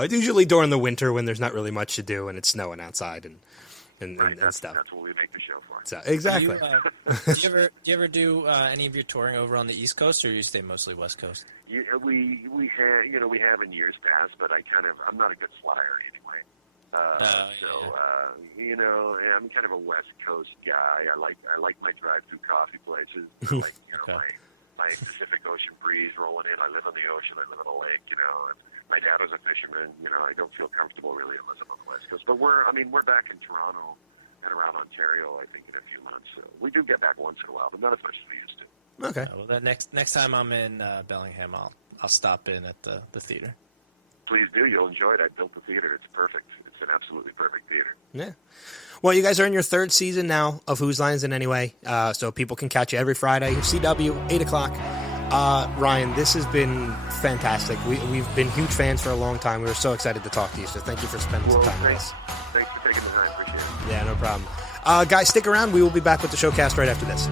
It's usually during the winter when there's not really much to do and it's snowing outside and stuff. That's what we make the show for. So, exactly. Do you ever do any of your touring over on the East Coast, or you stay mostly West Coast? We have in years past, but I'm not a good flyer anyway. I'm kind of a West Coast guy. I like my drive-through coffee places. I like my Pacific Ocean breeze rolling in. I live on the ocean. I live on a lake. And my dad was a fisherman. I don't feel comfortable really unless I'm on the West Coast. But we're back in Toronto and around Ontario, I think, in a few months. So we do get back once in a while, but not as much as we used to. Okay. Well, that next time I'm in Bellingham, I'll stop in at the theater. Please do. You'll enjoy it. I built the theater. It's perfect. It's an absolutely perfect theater. Yeah. Well, you guys are in your third season now of Whose Lines in Anyway, so people can catch you every Friday, CW, 8 o'clock. Ryan, this has been fantastic. We've been huge fans for a long time. We were so excited to talk to you, so thank you for spending some time with us. Thanks for taking the time. Appreciate it. Yeah, no problem. Guys, stick around. We will be back with the showcast right after this.